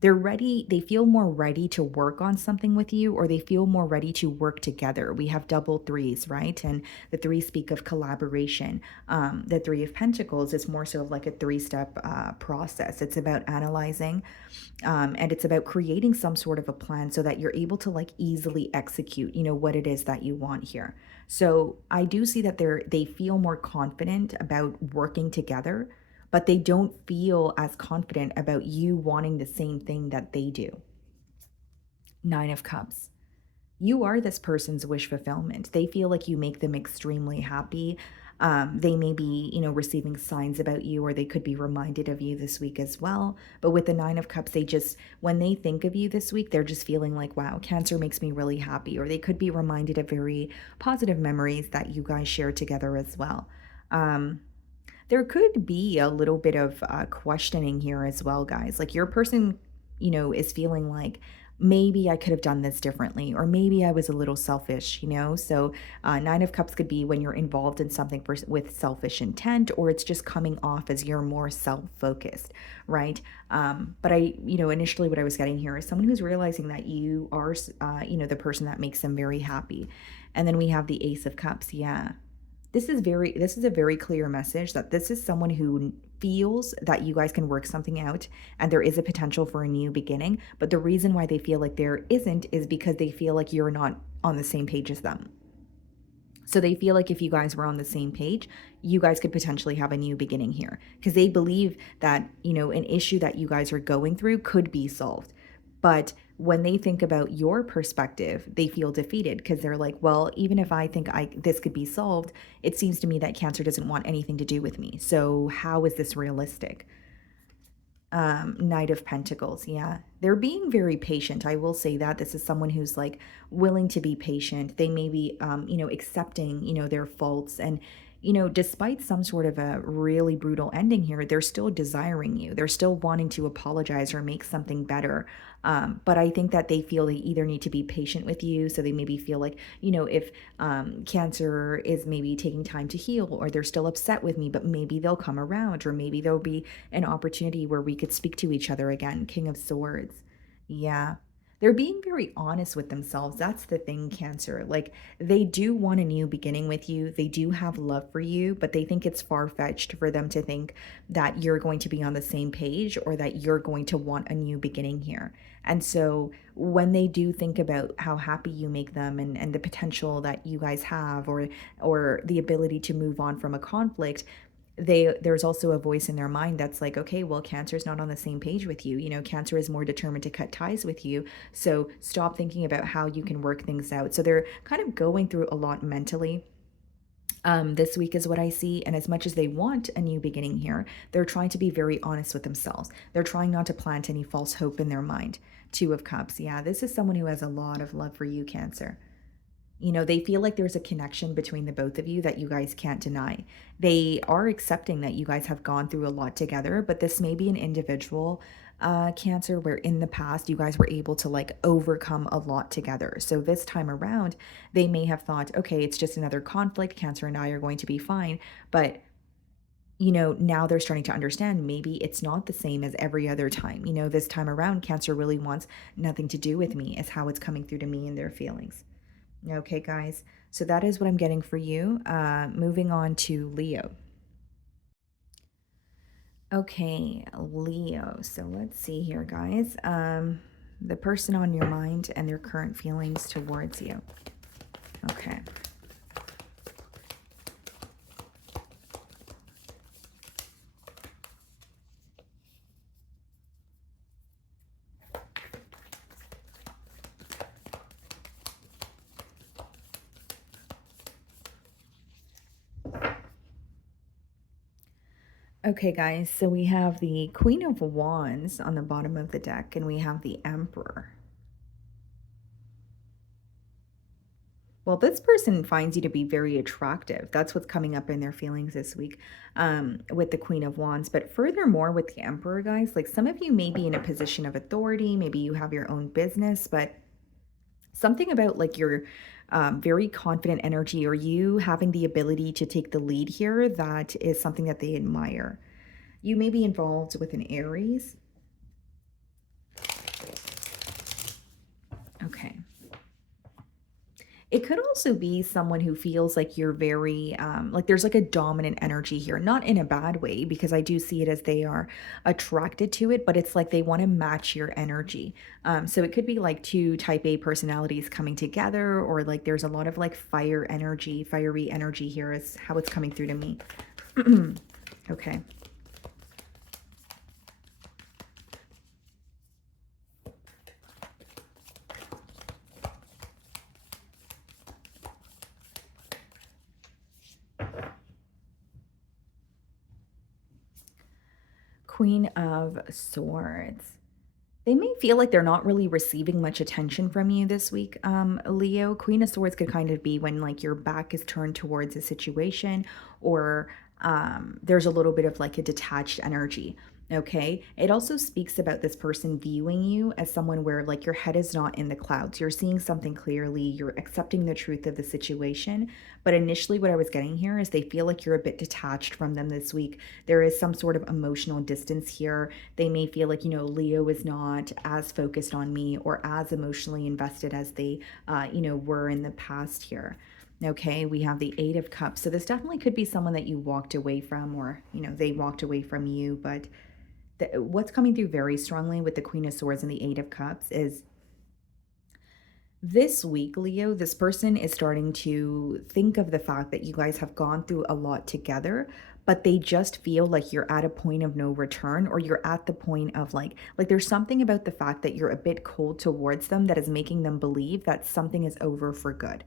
They're ready, they feel more ready to work on something with you, or they feel more ready to work together. We have double threes, right? And the three speak of collaboration. The Three of Pentacles is more so of like a three-step process. It's about analyzing, and it's about creating some sort of a plan so that you're able to like easily execute, what it is that you want here. So I do see that they feel more confident about working together, but they don't feel as confident about you wanting the same thing that they do. Nine of Cups. You are this person's wish fulfillment. They feel like you make them extremely happy. They may be, receiving signs about you, or they could be reminded of you this week as well. But with the Nine of Cups, when they think of you this week, they're just feeling like, wow, Cancer makes me really happy. Or they could be reminded of very positive memories that you guys share together as well. There could be a little bit of questioning here as well, guys. Like your person, is feeling like, maybe I could have done this differently, or maybe I was a little selfish, So Nine of Cups could be when you're involved in something with selfish intent, or it's just coming off as you're more self-focused, right? But initially what I was getting here is someone who's realizing that you are, the person that makes them very happy. And then we have the Ace of Cups, yeah. This is a very clear message that this is someone who feels that you guys can work something out and there is a potential for a new beginning. But the reason why they feel like there isn't is because they feel like you're not on the same page as them. So they feel like if you guys were on the same page, you guys could potentially have a new beginning here, because they believe that, an issue that you guys are going through could be solved. But when they think about your perspective, they feel defeated, because they're like, well, even if I think this could be solved, it seems to me that Cancer doesn't want anything to do with me. So how is this realistic? Knight of Pentacles, yeah. They're being very patient. I will say that this is someone who's like willing to be patient. They may be, accepting, their faults, and despite some sort of a really brutal ending here, they're still desiring you. They're still wanting to apologize or make something better. But I think that they feel they either need to be patient with you. So they maybe feel like, if Cancer is maybe taking time to heal, or they're still upset with me, but maybe they'll come around, or maybe there'll be an opportunity where we could speak to each other again. King of Swords. Yeah. They're being very honest with themselves. That's the thing, Cancer. Like, they do want a new beginning with you. They do have love for you, but they think it's far-fetched for them to think that you're going to be on the same page, or that you're going to want a new beginning here. And so when they do think about how happy you make them, and the potential that you guys have, or the ability to move on from a conflict, there's also a voice in their mind that's like, okay, well, Cancer's not on the same page with you. You know, Cancer is more determined to cut ties with you. So stop thinking about how you can work things out. So they're kind of going through a lot mentally. This week is what I see. And as much as they want a new beginning here, they're trying to be very honest with themselves. They're trying not to plant any false hope in their mind. Two of Cups. Yeah, this is someone who has a lot of love for you, Cancer. You know, they feel like there's a connection between the both of you that you guys can't deny. They are accepting that you guys have gone through a lot together, but this may be an individual Cancer where in the past you guys were able to like overcome a lot together. So this time around, they may have thought, okay, it's just another conflict. Cancer and I are going to be fine. But you know, now they're starting to understand maybe it's not the same as every other time. You know, this time around, Cancer really wants nothing to do with me, is how it's coming through to me and their feelings. Okay, guys. So that is what I'm getting for you. Moving on to Leo. Okay, Leo. So let's see here, guys. The person on your mind and their current feelings towards you. Okay. Okay, guys, so we have the Queen of Wands on the bottom of the deck, and we have the Emperor. Well, this person finds you to be very attractive. That's what's coming up in their feelings this week with the Queen of Wands. But furthermore, with the Emperor, guys, like some of you may be in a position of authority. Maybe you have your own business, but something about like your very confident energy or you having the ability to take the lead here, that is something that they admire. You may be involved with an Aries. Okay. It could also be someone who feels like you're very, like there's like a dominant energy here, not in a bad way, because I do see it as they are attracted to it, but it's like they want to match your energy. So it could be like two type A personalities coming together, or like there's a lot of like fiery energy here is how it's coming through to me. Okay. Queen of Swords. They may feel like they're not really receiving much attention from you this week, Leo. Queen of Swords could kind of be when like your back is turned towards a situation, or there's a little bit of like a detached energy. Okay. It also speaks about this person viewing you as someone where like your head is not in the clouds. You're seeing something clearly. You're accepting the truth of the situation. But initially, what I was getting here is they feel like you're a bit detached from them this week. There is some sort of emotional distance here. They may feel like, you know, Leo is not as focused on me or as emotionally invested as they, you know, were in the past here. Okay, we have the Eight of Cups. So this definitely could be someone that you walked away from, or, you know, they walked away from you. But what's coming through very strongly with the Queen of Swords and the Eight of Cups is this week, Leo, this person is starting to think of the fact that you guys have gone through a lot together, but they just feel like you're at a point of no return, or you're at the point of like there's something about the fact that you're a bit cold towards them that is making them believe that something is over for good.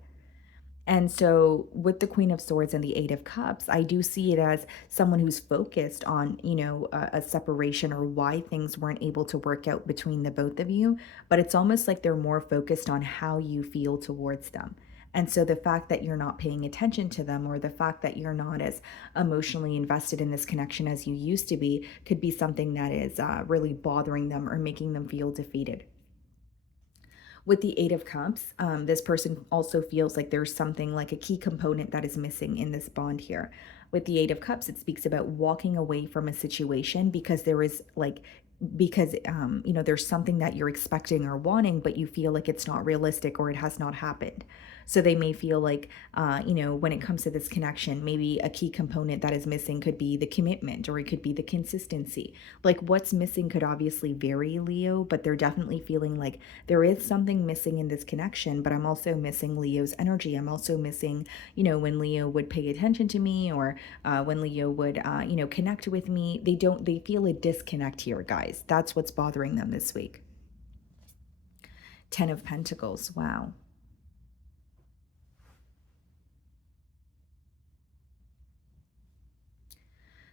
And so with the Queen of Swords and the Eight of Cups, I do see it as someone who's focused on, you know, a separation or why things weren't able to work out between the both of you. But it's almost like they're more focused on how you feel towards them. And so the fact that you're not paying attention to them, or the fact that you're not as emotionally invested in this connection as you used to be, could be something that is really bothering them or making them feel defeated. With the Eight of Cups, this person also feels like there's something like a key component that is missing in this bond here. With the Eight of Cups, it speaks about walking away from a situation because there is like because there's something that you're expecting or wanting, but you feel like it's not realistic or it has not happened. So they may feel like, when it comes to this connection, maybe a key component that is missing could be the commitment, or it could be the consistency. Like what's missing could obviously vary, Leo, but they're definitely feeling like there is something missing in this connection, but I'm also missing Leo's energy. I'm also missing, when Leo would pay attention to me, or when Leo would, connect with me. They feel a disconnect here, guys. That's what's bothering them this week. 10 of Pentacles. Wow.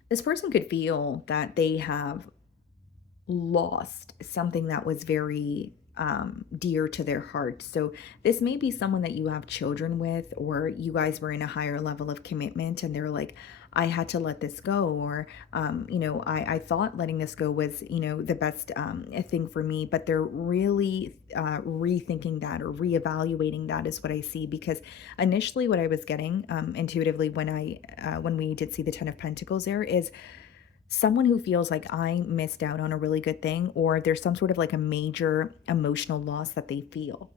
This person could feel that they have lost something that was very dear to their heart. So this may be someone that you have children with, or you guys were in a higher level of commitment and they're like, I had to let this go, or I thought letting this go was the best thing for me, but they're really rethinking that or reevaluating that is what I see. Because initially what I was getting intuitively when we did see the 10 of Pentacles there is someone who feels like I missed out on a really good thing, or there's some sort of like a major emotional loss that they feel.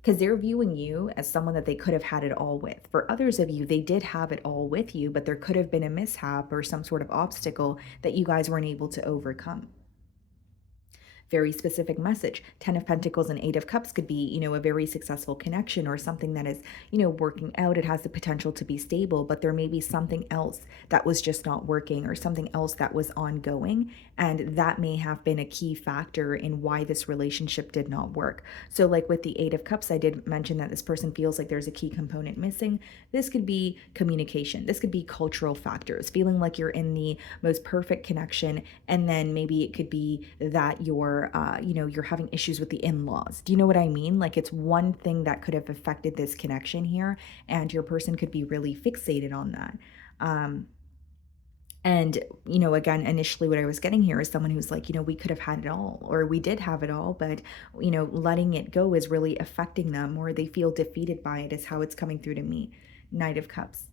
Because they're viewing you as someone that they could have had it all with. For others of you, they did have it all with you, but there could have been a mishap or some sort of obstacle that you guys weren't able to overcome. Very specific message. 10 of Pentacles and 8 of Cups could be, a very successful connection or something that is, working out. It has the potential to be stable, but there may be something else that was just not working, or something else that was ongoing. And that may have been a key factor in why this relationship did not work. So like with the 8 of Cups, I did mention that this person feels like there's a key component missing. This could be communication. This could be cultural factors, feeling like you're in the most perfect connection. And then maybe it could be that you're having issues with the in-laws. Do you know what I mean? Like it's one thing that could have affected this connection here, and your person could be really fixated on that. And, again, initially what I was getting here is someone who's like, we could have had it all, or we did have it all, but, letting it go is really affecting them, or they feel defeated by it, is how it's coming through to me. Knight of Cups.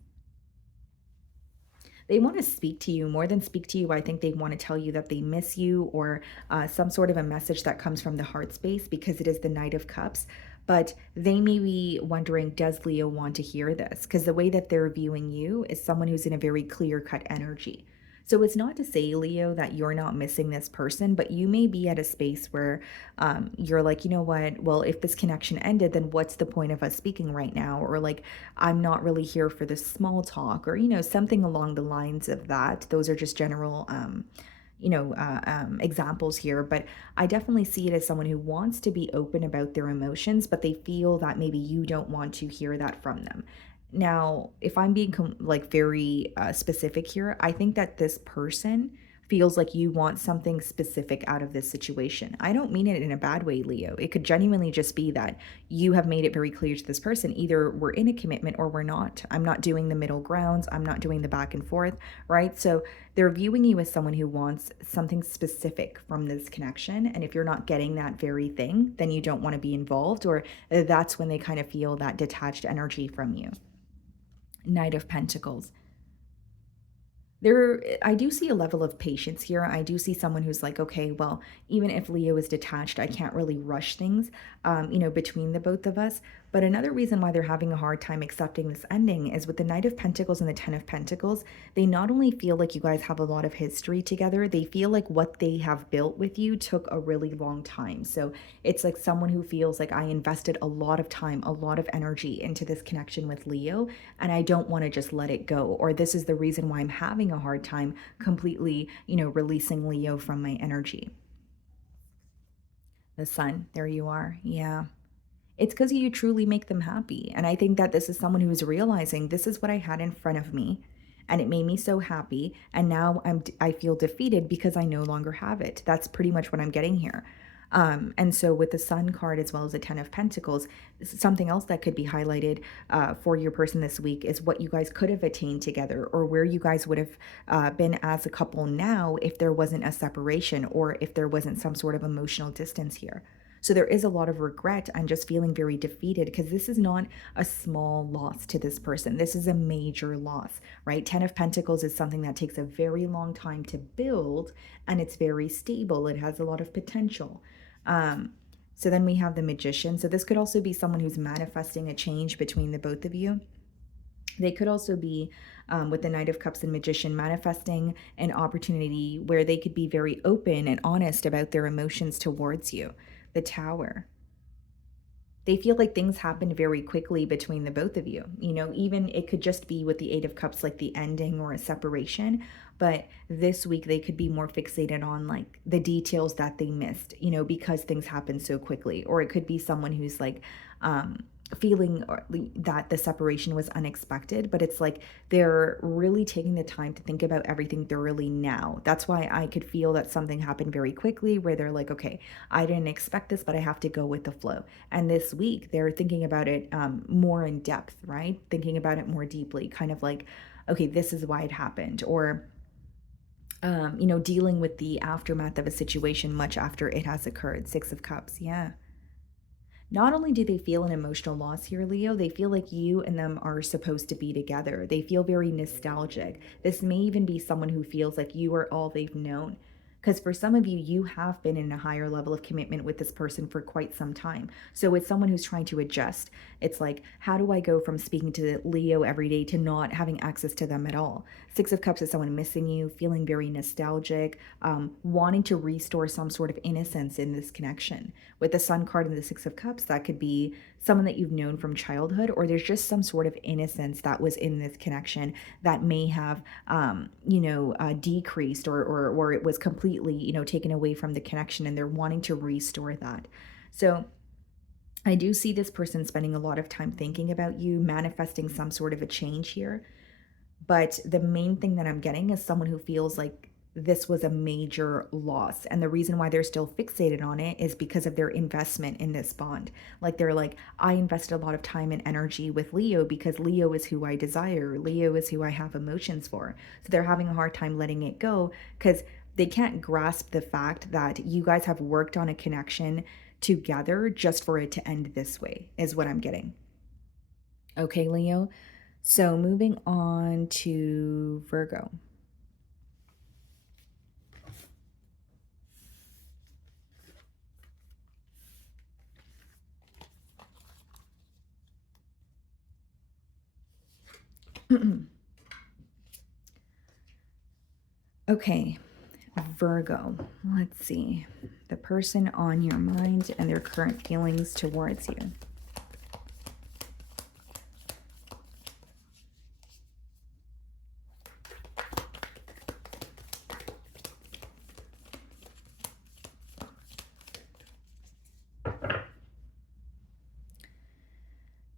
They want to speak to you. More than speak to you, I think they want to tell you that they miss you, or some sort of a message that comes from the heart space, because it is the Knight of Cups. But they may be wondering, does Leo want to hear this? Because the way that they're viewing you is someone who's in a very clear-cut energy. So it's not to say, Leo, that you're not missing this person, but you may be at a space where you're like, you know what, well, if this connection ended, then what's the point of us speaking right now? Or like, I'm not really here for this small talk, or, something along the lines of that. Those are just general, examples here. But I definitely see it as someone who wants to be open about their emotions, but they feel that maybe you don't want to hear that from them. Now, if I'm being like very specific here, I think that this person feels like you want something specific out of this situation. I don't mean it in a bad way, Leo. It could genuinely just be that you have made it very clear to this person, either we're in a commitment or we're not. I'm not doing the middle grounds. I'm not doing the back and forth, right? So they're viewing you as someone who wants something specific from this connection. And if you're not getting that very thing, then you don't want to be involved, or that's when they kind of feel that detached energy from you. Knight of Pentacles. I do see a level of patience here. I do see someone who's like, okay, well, even if Leo is detached, I can't really rush things, between the both of us. But another reason why they're having a hard time accepting this ending is with the Knight of Pentacles and the 10 of Pentacles, they not only feel like you guys have a lot of history together, they feel like what they have built with you took a really long time. So it's like someone who feels like, I invested a lot of time, a lot of energy into this connection with Leo, and I don't want to just let it go. Or this is the reason why I'm having a hard time completely, releasing Leo from my energy. The Sun, there you are. Yeah. It's because you truly make them happy. And I think that this is someone who's realizing, this is what I had in front of me, and it made me so happy. And now I feel defeated because I no longer have it. That's pretty much what I'm getting here. And so with the Sun card as well as the 10 of Pentacles, something else that could be highlighted for your person this week is what you guys could have attained together, or where you guys would have been as a couple now if there wasn't a separation, or if there wasn't some sort of emotional distance here. So there is a lot of regret and just feeling very defeated because this is not a small loss to this person. This is a major loss, right? 10 of Pentacles is something that takes a very long time to build, and it's very stable. It has a lot of potential. So then we have the Magician. So this could also be someone who's manifesting a change between the both of you. They could also be, with the Knight of Cups and Magician, manifesting an opportunity where they could be very open and honest about their emotions towards you. The Tower. They feel like things happened very quickly between the both of you. You know, even it could just be with the Eight of Cups, like the ending or a separation. But this week they could be more fixated on like the details that they missed, you know, because things happen so quickly. Or it could be someone who's like, feeling that the separation was unexpected, but it's like they're really taking the time to think about everything thoroughly now. That's why I could feel that something happened very quickly where they're like, okay, I didn't expect this, but I have to go with the flow. And this week they're thinking about it more in depth, right? Thinking about it more deeply, kind of like, okay, this is why it happened. Or you know, dealing with the aftermath of a situation much after it has occurred. Six of Cups, yeah. Not only do they feel an emotional loss here, Leo, they feel like you and them are supposed to be together. They feel very nostalgic. This may even be someone who feels like you are all they've known. Because for some of you, you have been in a higher level of commitment with this person for quite some time. So it's someone who's trying to adjust. It's like, how do I go from speaking to Leo every day to not having access to them at all? Six of Cups is someone missing you, feeling very nostalgic, wanting to restore some sort of innocence in this connection. With the Sun card and the Six of Cups, that could be someone that you've known from childhood, or there's just some sort of innocence that was in this connection that may have, decreased, or it was completely, you know, taken away from the connection, and they're wanting to restore that. So I do see this person spending a lot of time thinking about you, manifesting some sort of a change here. But the main thing that I'm getting is someone who feels like this was a major loss. And the reason why they're still fixated on it is because of their investment in this bond. Like they're like, I invested a lot of time and energy with Leo because Leo is who I desire. Leo is who I have emotions for. So they're having a hard time letting it go because they can't grasp the fact that you guys have worked on a connection together just for it to end this way, is what I'm getting. Okay, Leo. So moving on to Virgo. Okay, Virgo. Let's see. The person on your mind and their current feelings towards you.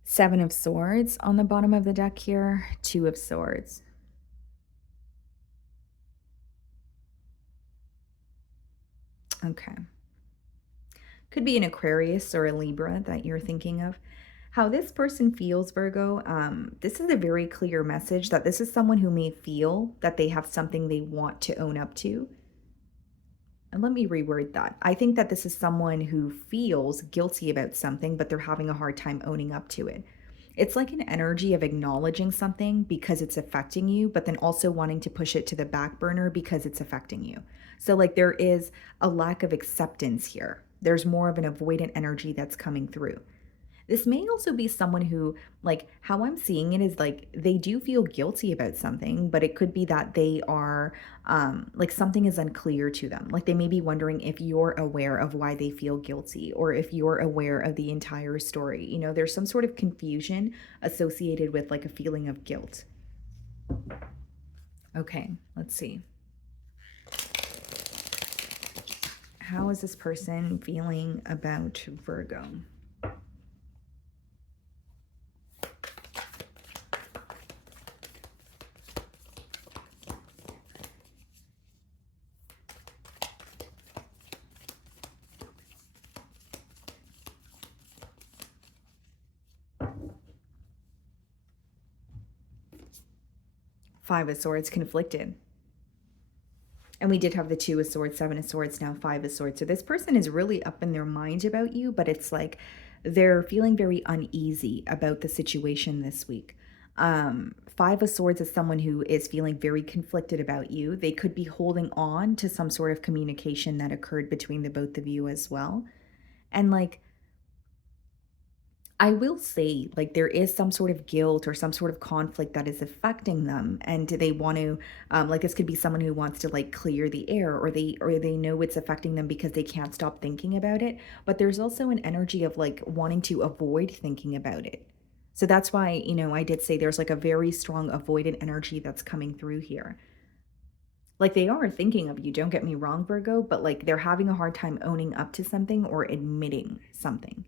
Seven of Swords on the bottom of the deck here. Two of Swords. Okay. Could be an Aquarius or a Libra that you're thinking of. How this person feels, Virgo, this is a very clear message that this is someone who may feel that they have something they want to own up to. And let me reword that. I think that this is someone who feels guilty about something, but they're having a hard time owning up to it. It's like an energy of acknowledging something because it's affecting you, but then also wanting to push it to the back burner because it's affecting you. So, like, there is a lack of acceptance here. There's more of an avoidant energy that's coming through. This may also be someone who, like, how I'm seeing it is like they do feel guilty about something, but it could be that they are, like, something is unclear to them. Like, they may be wondering if you're aware of why they feel guilty or if you're aware of the entire story. You know, there's some sort of confusion associated with like a feeling of guilt. Okay, let's see. How is this person feeling about Virgo? Five of Swords, conflicted. And we did have the Two of Swords, Seven of Swords, now Five of Swords. So this person is really up in their mind about you, but it's like they're feeling very uneasy about the situation this week. Five of Swords is someone who is feeling very conflicted about you. They could be holding on to some sort of communication that occurred between the both of you as well. And like, I will say, like, there is some sort of guilt or some sort of conflict that is affecting them, and they want to, like, this could be someone who wants to like clear the air, or they know it's affecting them because they can't stop thinking about it. But there's also an energy of like wanting to avoid thinking about it. So that's why, I did say there's like a very strong avoidant energy that's coming through here. Like they are thinking of you, don't get me wrong, Virgo, but like they're having a hard time owning up to something or admitting something.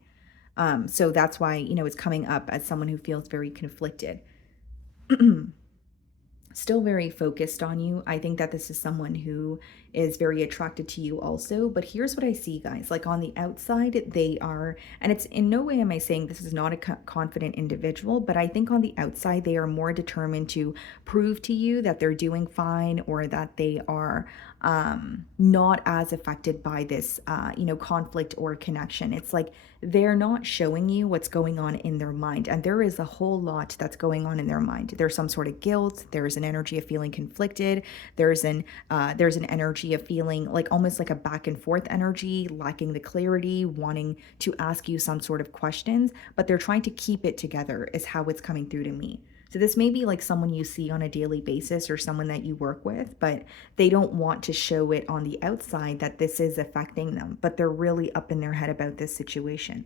So that's why, it's coming up as someone who feels very conflicted. Still very focused on you. I think that this is someone who is very attracted to you also. But here's what I see, guys. Like on the outside, they are, and it's in no way am I saying this is not a confident individual, but I think on the outside, they are more determined to prove to you that they're doing fine, or that they are not as affected by this, conflict or connection. It's like they're not showing you what's going on in their mind. And there is a whole lot that's going on in their mind. There's some sort of guilt. There's an energy of feeling conflicted. There's an energy of feeling like almost like a back and forth energy, lacking the clarity, wanting to ask you some sort of questions, but they're trying to keep it together is how it's coming through to me. So this may be like someone you see on a daily basis or someone that you work with, but they don't want to show it on the outside that this is affecting them, but they're really up in their head about this situation.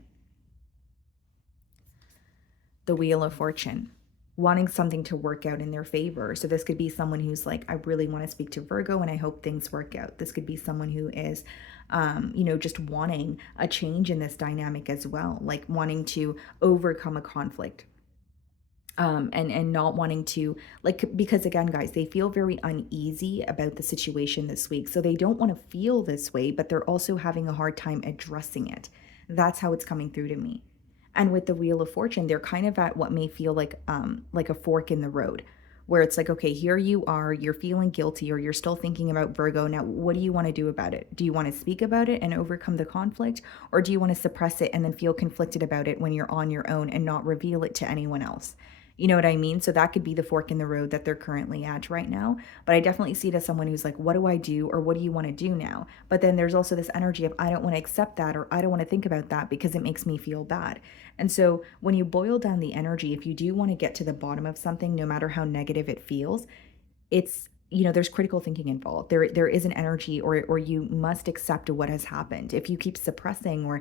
The Wheel of Fortune, wanting something to work out in their favor. So this could be someone who's like, I really want to speak to Virgo and I hope things work out. This could be someone who is, just wanting a change in this dynamic as well, like wanting to overcome a conflict. And not wanting to, like, because again, guys, they feel very uneasy about the situation this week. So they don't want to feel this way, but they're also having a hard time addressing it. That's how it's coming through to me. And with the Wheel of Fortune, they're kind of at what may feel like a fork in the road, where it's like, okay, here you are, you're feeling guilty, or you're still thinking about Virgo. Now, what do you want to do about it? Do you want to speak about it and overcome the conflict? Or do you want to suppress it and then feel conflicted about it when you're on your own and not reveal it to anyone else? You know what I mean? So that could be the fork in the road that they're currently at right now. But I definitely see it as someone who's like, what do I do? Or what do you want to do now? But then there's also this energy of, I don't want to accept that, or I don't want to think about that because it makes me feel bad. And so when you boil down the energy, if you do want to get to the bottom of something, no matter how negative it feels, it's, there's critical thinking involved. There is an energy, or you must accept what has happened. If you keep suppressing or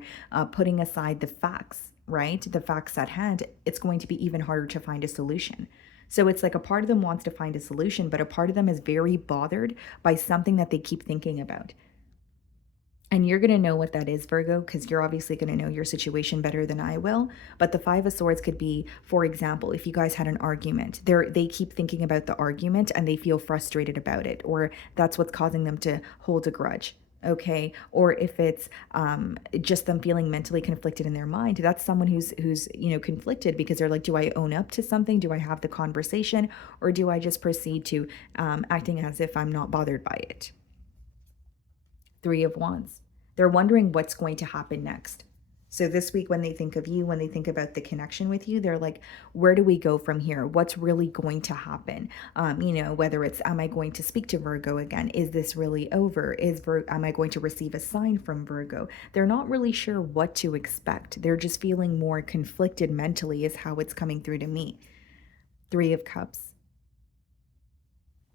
putting aside the facts, right? The facts at hand, it's going to be even harder to find a solution. So it's like a part of them wants to find a solution, but a part of them is very bothered by something that they keep thinking about. And you're going to know what that is, Virgo, because you're obviously going to know your situation better than I will. But the Five of Swords could be, for example, if you guys had an argument, they keep thinking about the argument and they feel frustrated about it, or that's what's causing them to hold a grudge. Okay. Or if it's just them feeling mentally conflicted in their mind, that's someone who's conflicted because they're like, do I own up to something? Do I have the conversation? Or do I just proceed to acting as if I'm not bothered by it? Three of Wands. They're wondering what's going to happen next. So this week, when they think of you, when they think about the connection with you, they're like, where do we go from here? What's really going to happen? Whether it's, am I going to speak to Virgo again? Is this really over? Am I going to receive a sign from Virgo? They're not really sure what to expect. They're just feeling more conflicted mentally is how it's coming through to me. Three of Cups.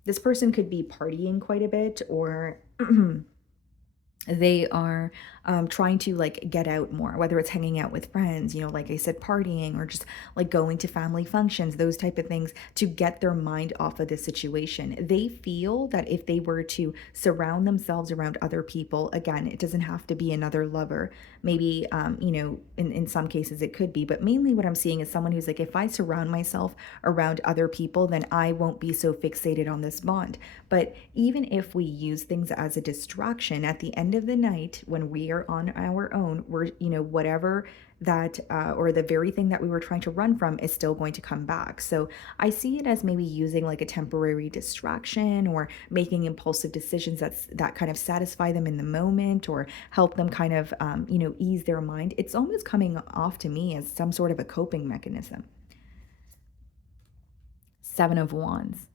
This person could be partying quite a bit, or they are trying to like get out more, whether it's hanging out with friends, like I said, partying, or just like going to family functions, those type of things, to get their mind off of the situation. They feel that if they were to surround themselves around other people, again, it doesn't have to be another lover. Maybe, in some cases it could be, but mainly what I'm seeing is someone who's like, if I surround myself around other people, then I won't be so fixated on this bond. But even if we use things as a distraction, at the end of the night, when we are on our own. We're, you know, whatever that, or the very thing that we were trying to run from is still going to come back. So I see it as maybe using like a temporary distraction or making impulsive decisions that kind of satisfy them in the moment or help them kind of, you know, ease their mind. It's almost coming off to me as some sort of a coping mechanism. Seven of Wands.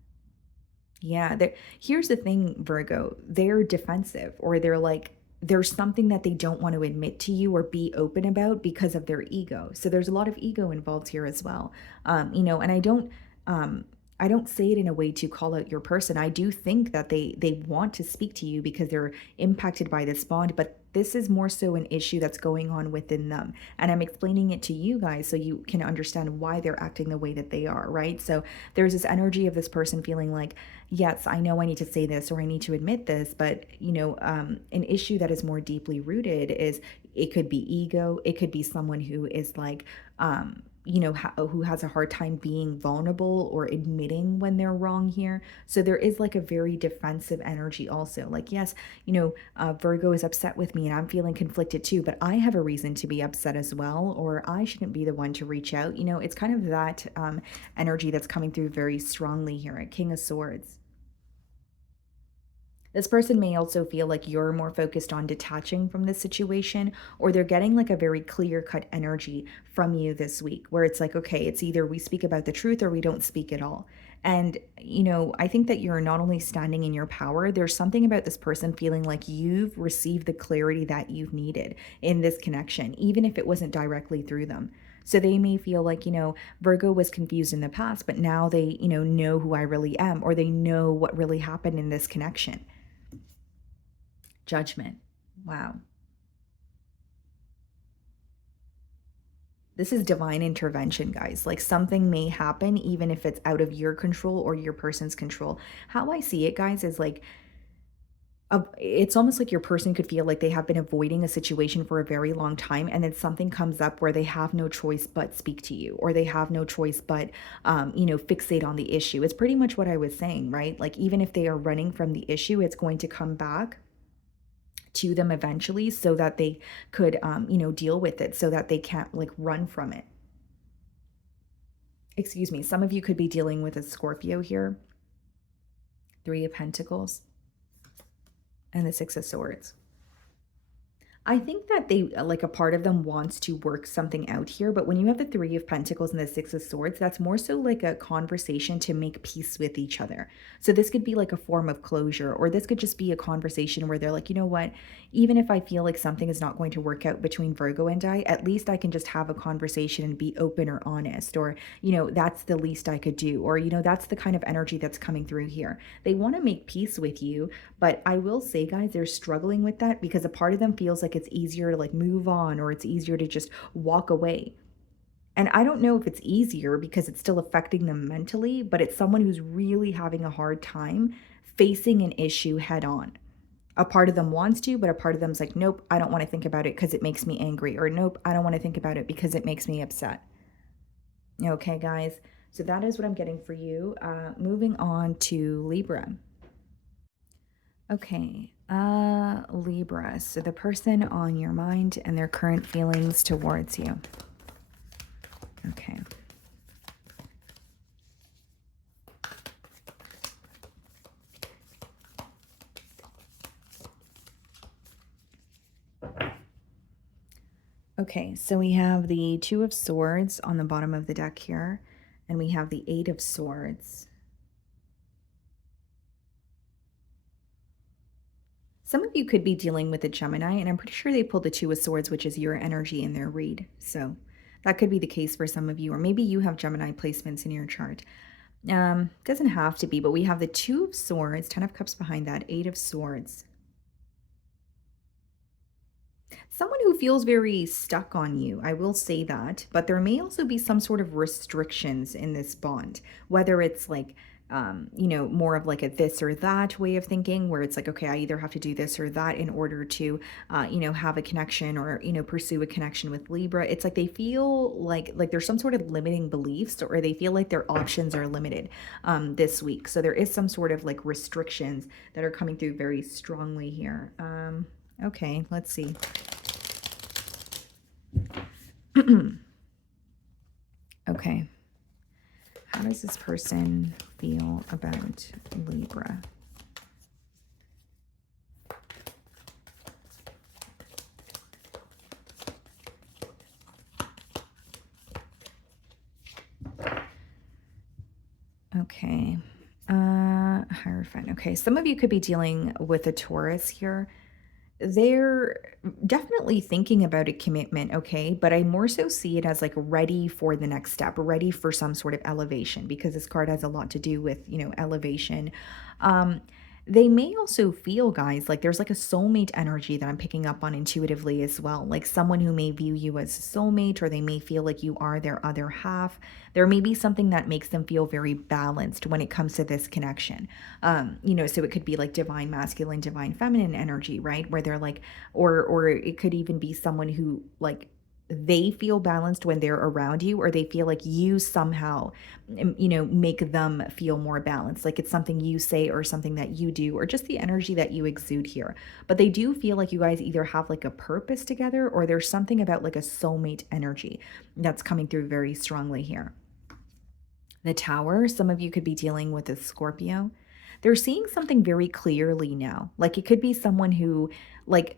Yeah, here's the thing, Virgo. They're defensive, or they're like, there's something that they don't want to admit to you or be open about because of their ego. So there's a lot of ego involved here as well. You know, and um, I don't say it in a way to call out your person. I do think that they want to speak to you because they're impacted by this bond, but this is more so an issue that's going on within them. And I'm explaining it to you guys so you can understand why they're acting the way that they are, right? So there's this energy of this person feeling like, yes, I know I need to say this or I need to admit this, but you know, an issue that is more deeply rooted is it could be ego, it could be someone who is like, you know, who has a hard time being vulnerable or admitting when they're wrong here. So there is like a very defensive energy also. Like, yes, you know, Virgo is upset with me and I'm feeling conflicted too, but I have a reason to be upset as well, or I shouldn't be the one to reach out. You know, it's kind of that energy that's coming through very strongly here at King of Swords. This person may also feel like you're more focused on detaching from this situation, or they're getting like a very clear cut energy from you this week where it's like, okay, it's either we speak about the truth or we don't speak at all. And, you know, I think that you're not only standing in your power, there's something about this person feeling like you've received the clarity that you've needed in this connection, even if it wasn't directly through them. So they may feel like, you know, Virgo was confused in the past, but now they, you know who I really am, or they know what really happened in this connection. Judgment. Wow. This is divine intervention, guys. Like something may happen, even if it's out of your control or your person's control. How I see it, guys, is like it's almost like your person could feel like they have been avoiding a situation for a very long time, and then something comes up where they have no choice but speak to you, or they have no choice but, you know, fixate on the issue. It's pretty much what I was saying, right? Like even if they are running from the issue, it's going to come back to them eventually so that they could, you know, deal with it so that they can't like run from it. Excuse me. Some of you could be dealing with a Scorpio here. Three of Pentacles and the Six of Swords. I think that they, like a part of them wants to work something out here, but when you have the Three of Pentacles and the Six of Swords, that's more so like a conversation to make peace with each other. So this could be like a form of closure, or this could just be a conversation where they're like, you know what, even if I feel like something is not going to work out between Virgo and I, at least I can just have a conversation and be open or honest, or, you know, that's the least I could do, or, you know, that's the kind of energy that's coming through here. They want to make peace with you, but I will say, guys, they're struggling with that because a part of them feels like it's easier to like move on, or it's easier to just walk away. And I don't know if it's easier because it's still affecting them mentally, but it's someone who's really having a hard time facing an issue head on. A part of them wants to, but a part of them's like, nope, I don't want to think about it because it makes me angry, or nope, I don't want to think about it because it makes me upset. Okay, guys. So that is what I'm getting for you. Moving on to Libra. Okay, Libra. So the person on your mind and their current feelings towards you. Okay. Okay, so we have the Two of Swords on the bottom of the deck here, and we have the Eight of Swords. Some of you could be dealing with a Gemini, and I'm pretty sure they pulled the Two of Swords, which is your energy in their read. So that could be the case for some of you, or maybe you have Gemini placements in your chart. Doesn't have to be, but we have the Two of Swords, 10 of Cups behind that, Eight of Swords. Someone who feels very stuck on you, I will say that, but there may also be some sort of restrictions in this bond, whether it's like, you know, more of like a this or that way of thinking, where it's like, okay, I either have to do this or that in order to, you know, have a connection, or, you know, pursue a connection with Libra. It's like they feel like there's some sort of limiting beliefs, or they feel like their options are limited this week. So there is some sort of like restrictions that are coming through very strongly here. Okay, let's see. Okay. How does this person feel about Libra? Okay. Hierophant. Okay. Some of you could be dealing with a Taurus here. They're definitely thinking about a commitment, okay? But I more so see it as like ready for the next step, ready for some sort of elevation, because this card has a lot to do with, elevation. Um, they may also feel, guys, like there's like a soulmate energy that I'm picking up on intuitively as well. Like someone who may view you as a soulmate, or they may feel like you are their other half. There may be something that makes them feel very balanced when it comes to this connection. So it could be like divine masculine, divine feminine energy, right? Where they're like, or it could even be someone who like they feel balanced when they're around you, or they feel like you somehow make them feel more balanced, like it's something you say or something that you do, or just the energy that you exude here. But they do feel like you guys either have like a purpose together, or there's something about like a soulmate energy that's coming through very strongly here. The Tower, some of you could be dealing with a Scorpio. They're seeing something very clearly now. Like it could be someone who, like,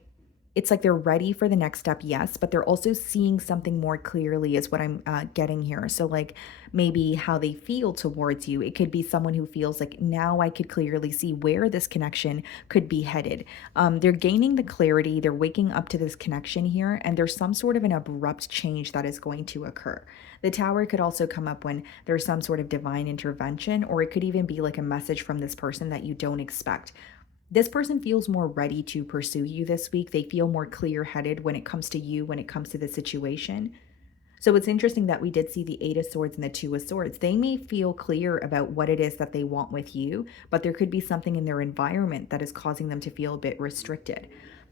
it's like they're ready for the next step, yes, but they're also seeing something more clearly, is what I'm getting here. So, like, maybe how they feel towards you. It could be someone who feels like now I could clearly see where this connection could be headed. They're gaining the clarity, they're waking up to this connection here, and there's some sort of an abrupt change that is going to occur. The Tower could also come up when there's some sort of divine intervention, or it could even be like a message from this person that you don't expect. This person feels more ready to pursue you this week. They feel more clear headed when it comes to you, when it comes to the situation. So it's interesting that we did see the Eight of Swords and the Two of Swords. They may feel clear about what it is that they want with you, but there could be something in their environment that is causing them to feel a bit restricted.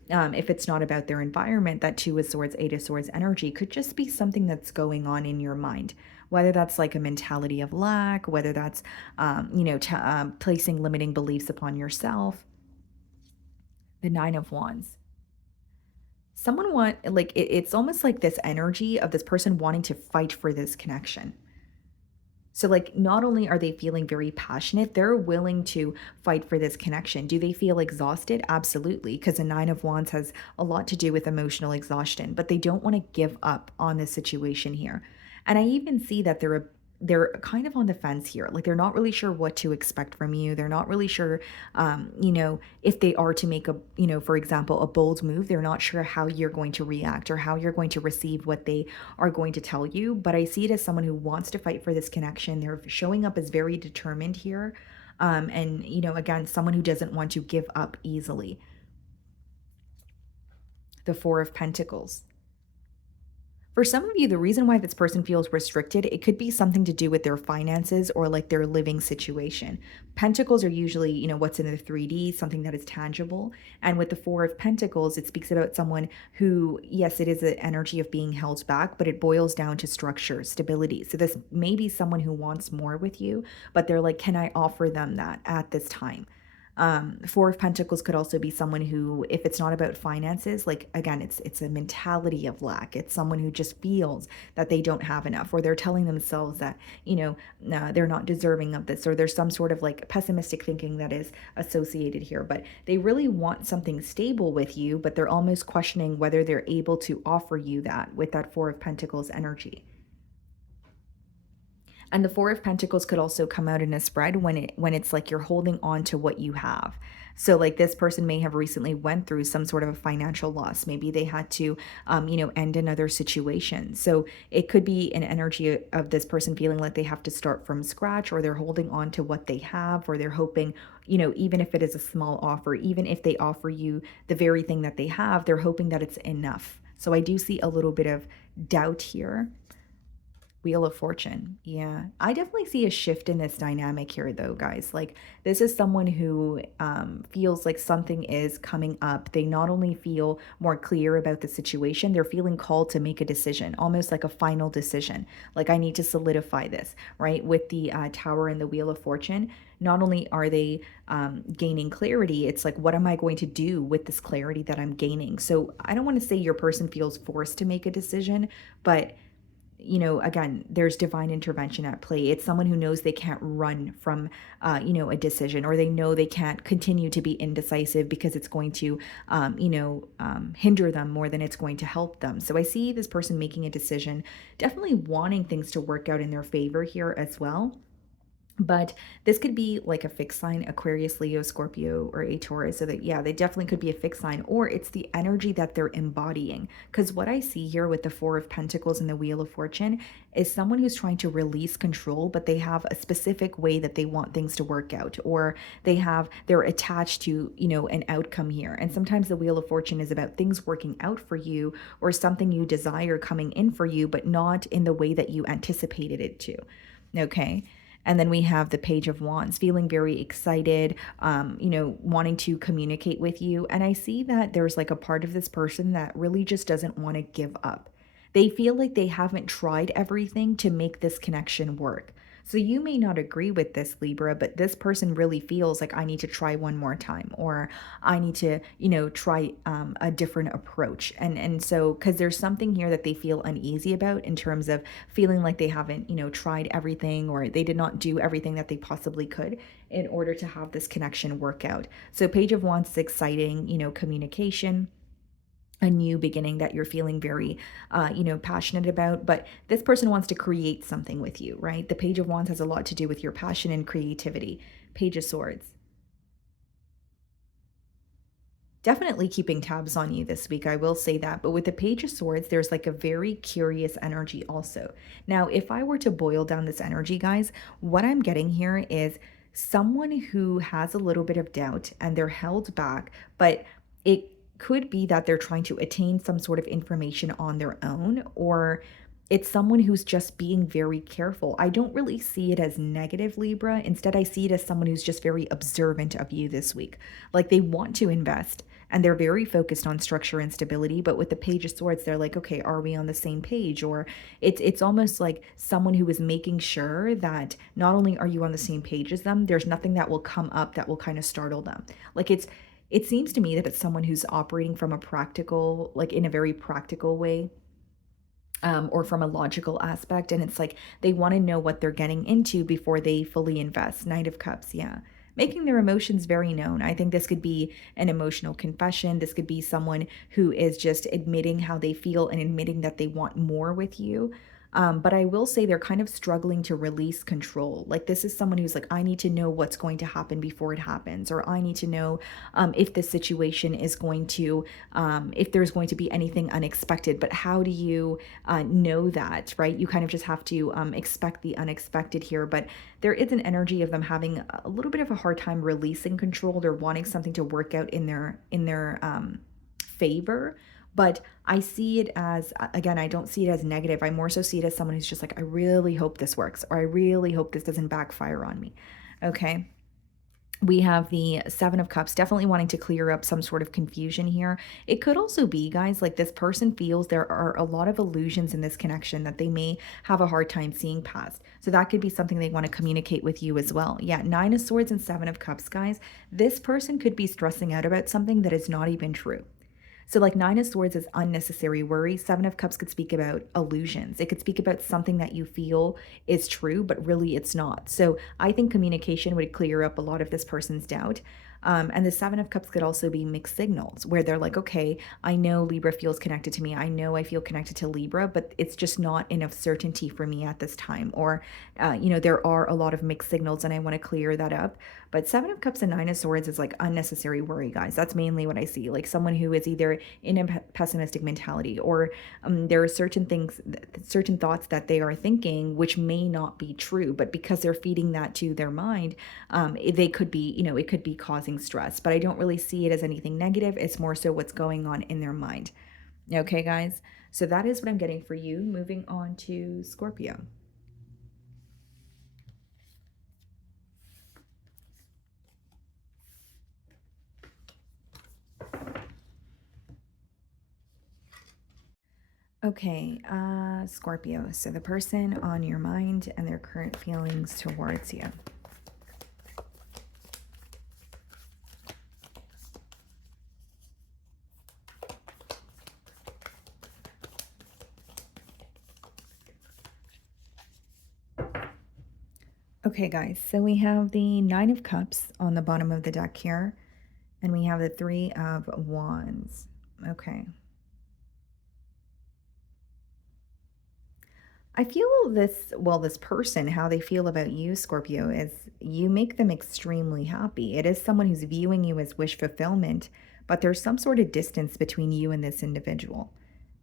If it's not about their environment, that Two of Swords, Eight of Swords energy could just be something that's going on in your mind. Whether that's like a mentality of lack, whether that's, placing limiting beliefs upon yourself. The Nine of Wands. Someone it's almost like this energy of this person wanting to fight for this connection. So, like, not only are they feeling very passionate, they're willing to fight for this connection. Do they feel exhausted? Absolutely, because the Nine of Wands has a lot to do with emotional exhaustion, but they don't want to give up on this situation here. And I even see that they're kind of on the fence here. Like they're not really sure what to expect from you. They're not really sure, if they are to make for example, a bold move. They're not sure how you're going to react or how you're going to receive what they are going to tell you. But I see it as someone who wants to fight for this connection. They're showing up as very determined here. And, again, someone who doesn't want to give up easily. The Four of Pentacles. For some of you, the reason why this person feels restricted, it could be something to do with their finances or like their living situation. Pentacles are usually, what's in the 3D, something that is tangible. And with the Four of Pentacles, it speaks about someone who, yes, it is an energy of being held back, but it boils down to structure, stability. So this may be someone who wants more with you, but they're like, can I offer them that at this time? Four of Pentacles could also be someone who, if it's not about finances, like again, it's a mentality of lack. It's someone who just feels that they don't have enough, or they're telling themselves that, they're not deserving of this, or there's some sort of like pessimistic thinking that is associated here. But they really want something stable with you, but they're almost questioning whether they're able to offer you that with that Four of Pentacles energy. And the Four of Pentacles could also come out in a spread when it's like you're holding on to what you have. So like this person may have recently went through some sort of a financial loss. Maybe they had to, end another situation. So it could be an energy of this person feeling like they have to start from scratch, or they're holding on to what they have, or they're hoping, even if it is a small offer, even if they offer you the very thing that they have, they're hoping that it's enough. So I do see a little bit of doubt here. Wheel of Fortune. Yeah. I definitely see a shift in this dynamic here, though, guys. Like, this is someone who feels like something is coming up. They not only feel more clear about the situation, they're feeling called to make a decision, almost like a final decision. Like, I need to solidify this, right? With the Tower and the Wheel of Fortune, not only are they gaining clarity, it's like, what am I going to do with this clarity that I'm gaining? So, I don't want to say your person feels forced to make a decision, but again, there's divine intervention at play. It's someone who knows they can't run from, a decision, or they know they can't continue to be indecisive because it's going to, hinder them more than it's going to help them. So I see this person making a decision, definitely wanting things to work out in their favor here as well. But this could be like a fixed sign, Aquarius, Leo, Scorpio, or a Taurus. So that, yeah, they definitely could be a fixed sign, or it's the energy that they're embodying. Because what I see here with the Four of Pentacles and the Wheel of Fortune is someone who's trying to release control, but they have a specific way that they want things to work out, or they're attached to, an outcome here. And sometimes the Wheel of Fortune is about things working out for you, or something you desire coming in for you, but not in the way that you anticipated it to. Okay. And then we have the Page of Wands, feeling very excited, wanting to communicate with you. And I see that there's like a part of this person that really just doesn't want to give up. They feel like they haven't tried everything to make this connection work. So you may not agree with this, Libra, but this person really feels like, I need to try one more time, or I need to, try a different approach. And so, because there's something here that they feel uneasy about in terms of feeling like they haven't, tried everything, or they did not do everything that they possibly could in order to have this connection work out. So Page of Wands is exciting, communication, a new beginning that you're feeling very passionate about. But this person wants to create something with you, right? The Page of Wands has a lot to do with your passion and creativity. Page of Swords, definitely keeping tabs on you this week, I will say that. But with the Page of Swords, there's like a very curious energy also. Now, if I were to boil down this energy, guys, what I'm getting here is someone who has a little bit of doubt and they're held back, but it could be that they're trying to attain some sort of information on their own, or it's someone who's just being very careful. I don't really see it as negative, Libra. Instead, I see it as someone who's just very observant of you this week. Like, they want to invest and they're very focused on structure and stability. But with the Page of Swords, they're like, okay, are we on the same page? Or it's almost like someone who is making sure that not only are you on the same page as them, there's nothing that will come up that will kind of startle them. Like, it seems to me that it's someone who's operating from a practical, like in a very practical way, or from a logical aspect. And it's like they want to know what they're getting into before they fully invest. Knight of Cups, yeah. Making their emotions very known. I think this could be an emotional confession. This could be someone who is just admitting how they feel and admitting that they want more with you. But I will say they're kind of struggling to release control. Like, this is someone who's like, I need to know what's going to happen before it happens, or I need to know if this situation is going to, if there's going to be anything unexpected. But how do you know that, right? You kind of just have to expect the unexpected here. But there is an energy of them having a little bit of a hard time releasing control. They're wanting something to work out in their favor. But I see it as, again, I don't see it as negative. I more so see it as someone who's just like, I really hope this works, or I really hope this doesn't backfire on me. Okay. We have the Seven of Cups, definitely wanting to clear up some sort of confusion here. It could also be, guys, like this person feels there are a lot of illusions in this connection that they may have a hard time seeing past. So that could be something they want to communicate with you as well. Yeah, Nine of Swords and Seven of Cups, guys. This person could be stressing out about something that is not even true. So like Nine of Swords is unnecessary worry. Seven of Cups could speak about illusions. It could speak about something that you feel is true, but really it's not. So I think communication would clear up a lot of this person's doubt. And the Seven of Cups could also be mixed signals where they're like, okay, I know Libra feels connected to me. I know I feel connected to Libra, but it's just not enough certainty for me at this time. Or, there are a lot of mixed signals and I want to clear that up. But Seven of Cups and Nine of Swords is like unnecessary worry, guys. That's mainly what I see. Like someone who is either in a pessimistic mentality, or there are certain things, certain thoughts that they are thinking, which may not be true, but because they're feeding that to their mind, they could be, it could be causing stress. But I don't really see it as anything negative. It's more so what's going on in their mind. Okay, guys. So that is what I'm getting for you. Moving on to Scorpio. Okay, Scorpio. So the person on your mind and their current feelings towards you. Okay, guys, so we have the Nine of Cups on the bottom of the deck here, and we have the Three of Wands. Okay. I feel this person, how they feel about you, Scorpio, is you make them extremely happy. It is someone who's viewing you as wish fulfillment, but there's some sort of distance between you and this individual.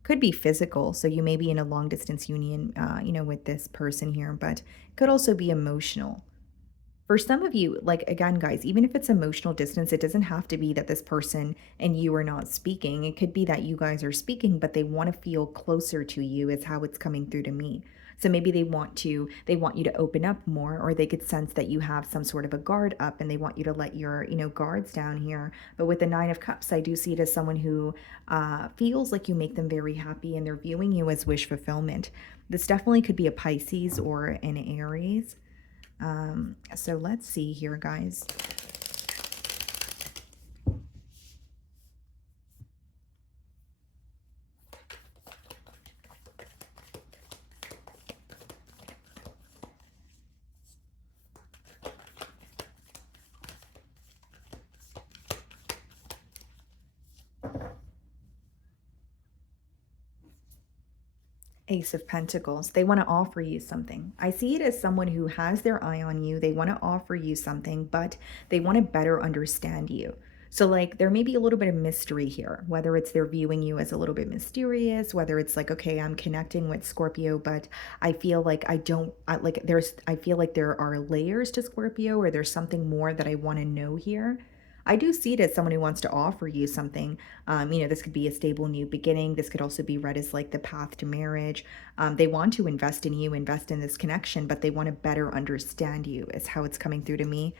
Could be physical, so you may be in a long distance union, with this person here, but could also be emotional. For some of you, like again, guys, even if it's emotional distance, it doesn't have to be that this person and you are not speaking. It could be that you guys are speaking, but they want to feel closer to you, is how it's coming through to me. So maybe they want you to open up more, or they could sense that you have some sort of a guard up and they want you to let your, guards down here. But with the Nine of Cups, I do see it as someone who feels like you make them very happy and they're viewing you as wish fulfillment. This definitely could be a Pisces or an Aries. So let's see here, guys. Ace of Pentacles. They want to offer you something. I see it as someone who has their eye on you. They want to offer you something, but they want to better understand you. So, like, there may be a little bit of mystery here, whether it's they're viewing you as a little bit mysterious, whether it's like, okay, I'm connecting with Scorpio, but I feel like I feel like there are layers to Scorpio, or there's something more that I want to know here. I do see it as someone who wants to offer you something. This could be a stable new beginning. This could also be read as like the path to marriage. They want to invest in you, invest in this connection, but they want to better understand you, is how it's coming through to me.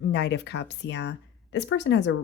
Knight of Cups, yeah. This person has a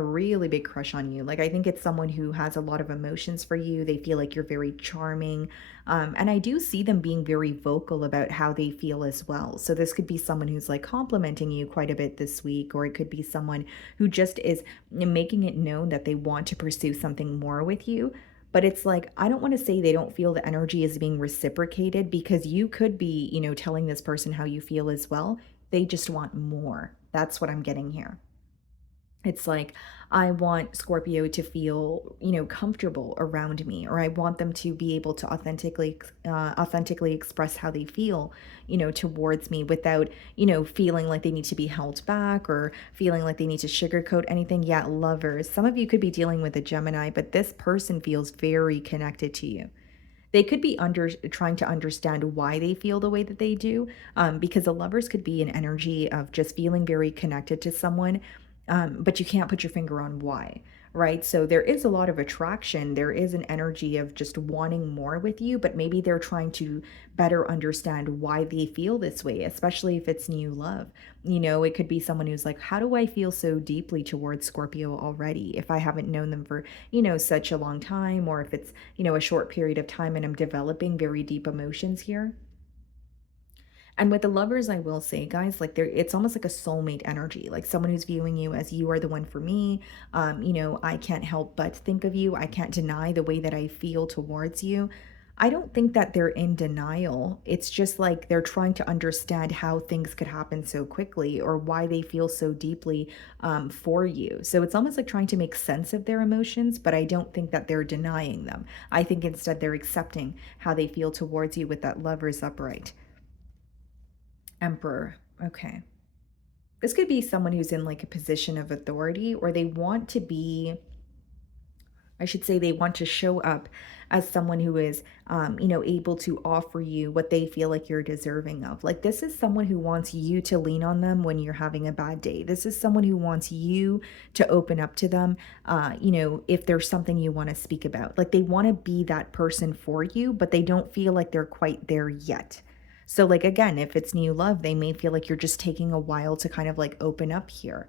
really big crush on you. Like, I think it's someone who has a lot of emotions for you. They feel like you're very charming. And I do see them being very vocal about how they feel as well. So this could be someone who's like complimenting you quite a bit this week, or it could be someone who just is making it known that they want to pursue something more with you. But it's like, I don't want to say they don't feel the energy is being reciprocated, because you could be, telling this person how you feel as well. They just want more. That's what I'm getting here. It's like, I want Scorpio to feel, comfortable around me, or I want them to be able to authentically express how they feel, towards me, without, feeling like they need to be held back, or feeling like they need to sugarcoat anything. Yeah, lovers. Some of you could be dealing with a Gemini, but this person feels very connected to you. They could be trying to understand why they feel the way that they do, because the lovers could be an energy of just feeling very connected to someone, but you can't put your finger on why, right? So there is a lot of attraction. There is an energy of just wanting more with you, but maybe they're trying to better understand why they feel this way, especially if it's new love. It could be someone who's like, how do I feel so deeply towards Scorpio already if I haven't known them for, such a long time, or if it's, a short period of time and I'm developing very deep emotions here. And with the lovers, I will say, guys, like, it's almost like a soulmate energy, like someone who's viewing you as you are the one for me. I can't help but think of you. I can't deny the way that I feel towards you. I don't think that they're in denial. It's just like they're trying to understand how things could happen so quickly, or why they feel so deeply for you. So it's almost like trying to make sense of their emotions, but I don't think that they're denying them. I think instead they're accepting how they feel towards you with that lovers upright. Emperor. Okay. This could be someone who's in like a position of authority, or they want to be I should say they want to show up as someone who is, able to offer you what they feel like you're deserving of. Like, this is someone who wants you to lean on them when you're having a bad day. This is someone who wants you to open up to them, if there's something you want to speak about. Like, they want to be that person for you, but they don't feel like they're quite there yet. So, like, again, if it's new love, they may feel like you're just taking a while to kind of like open up here.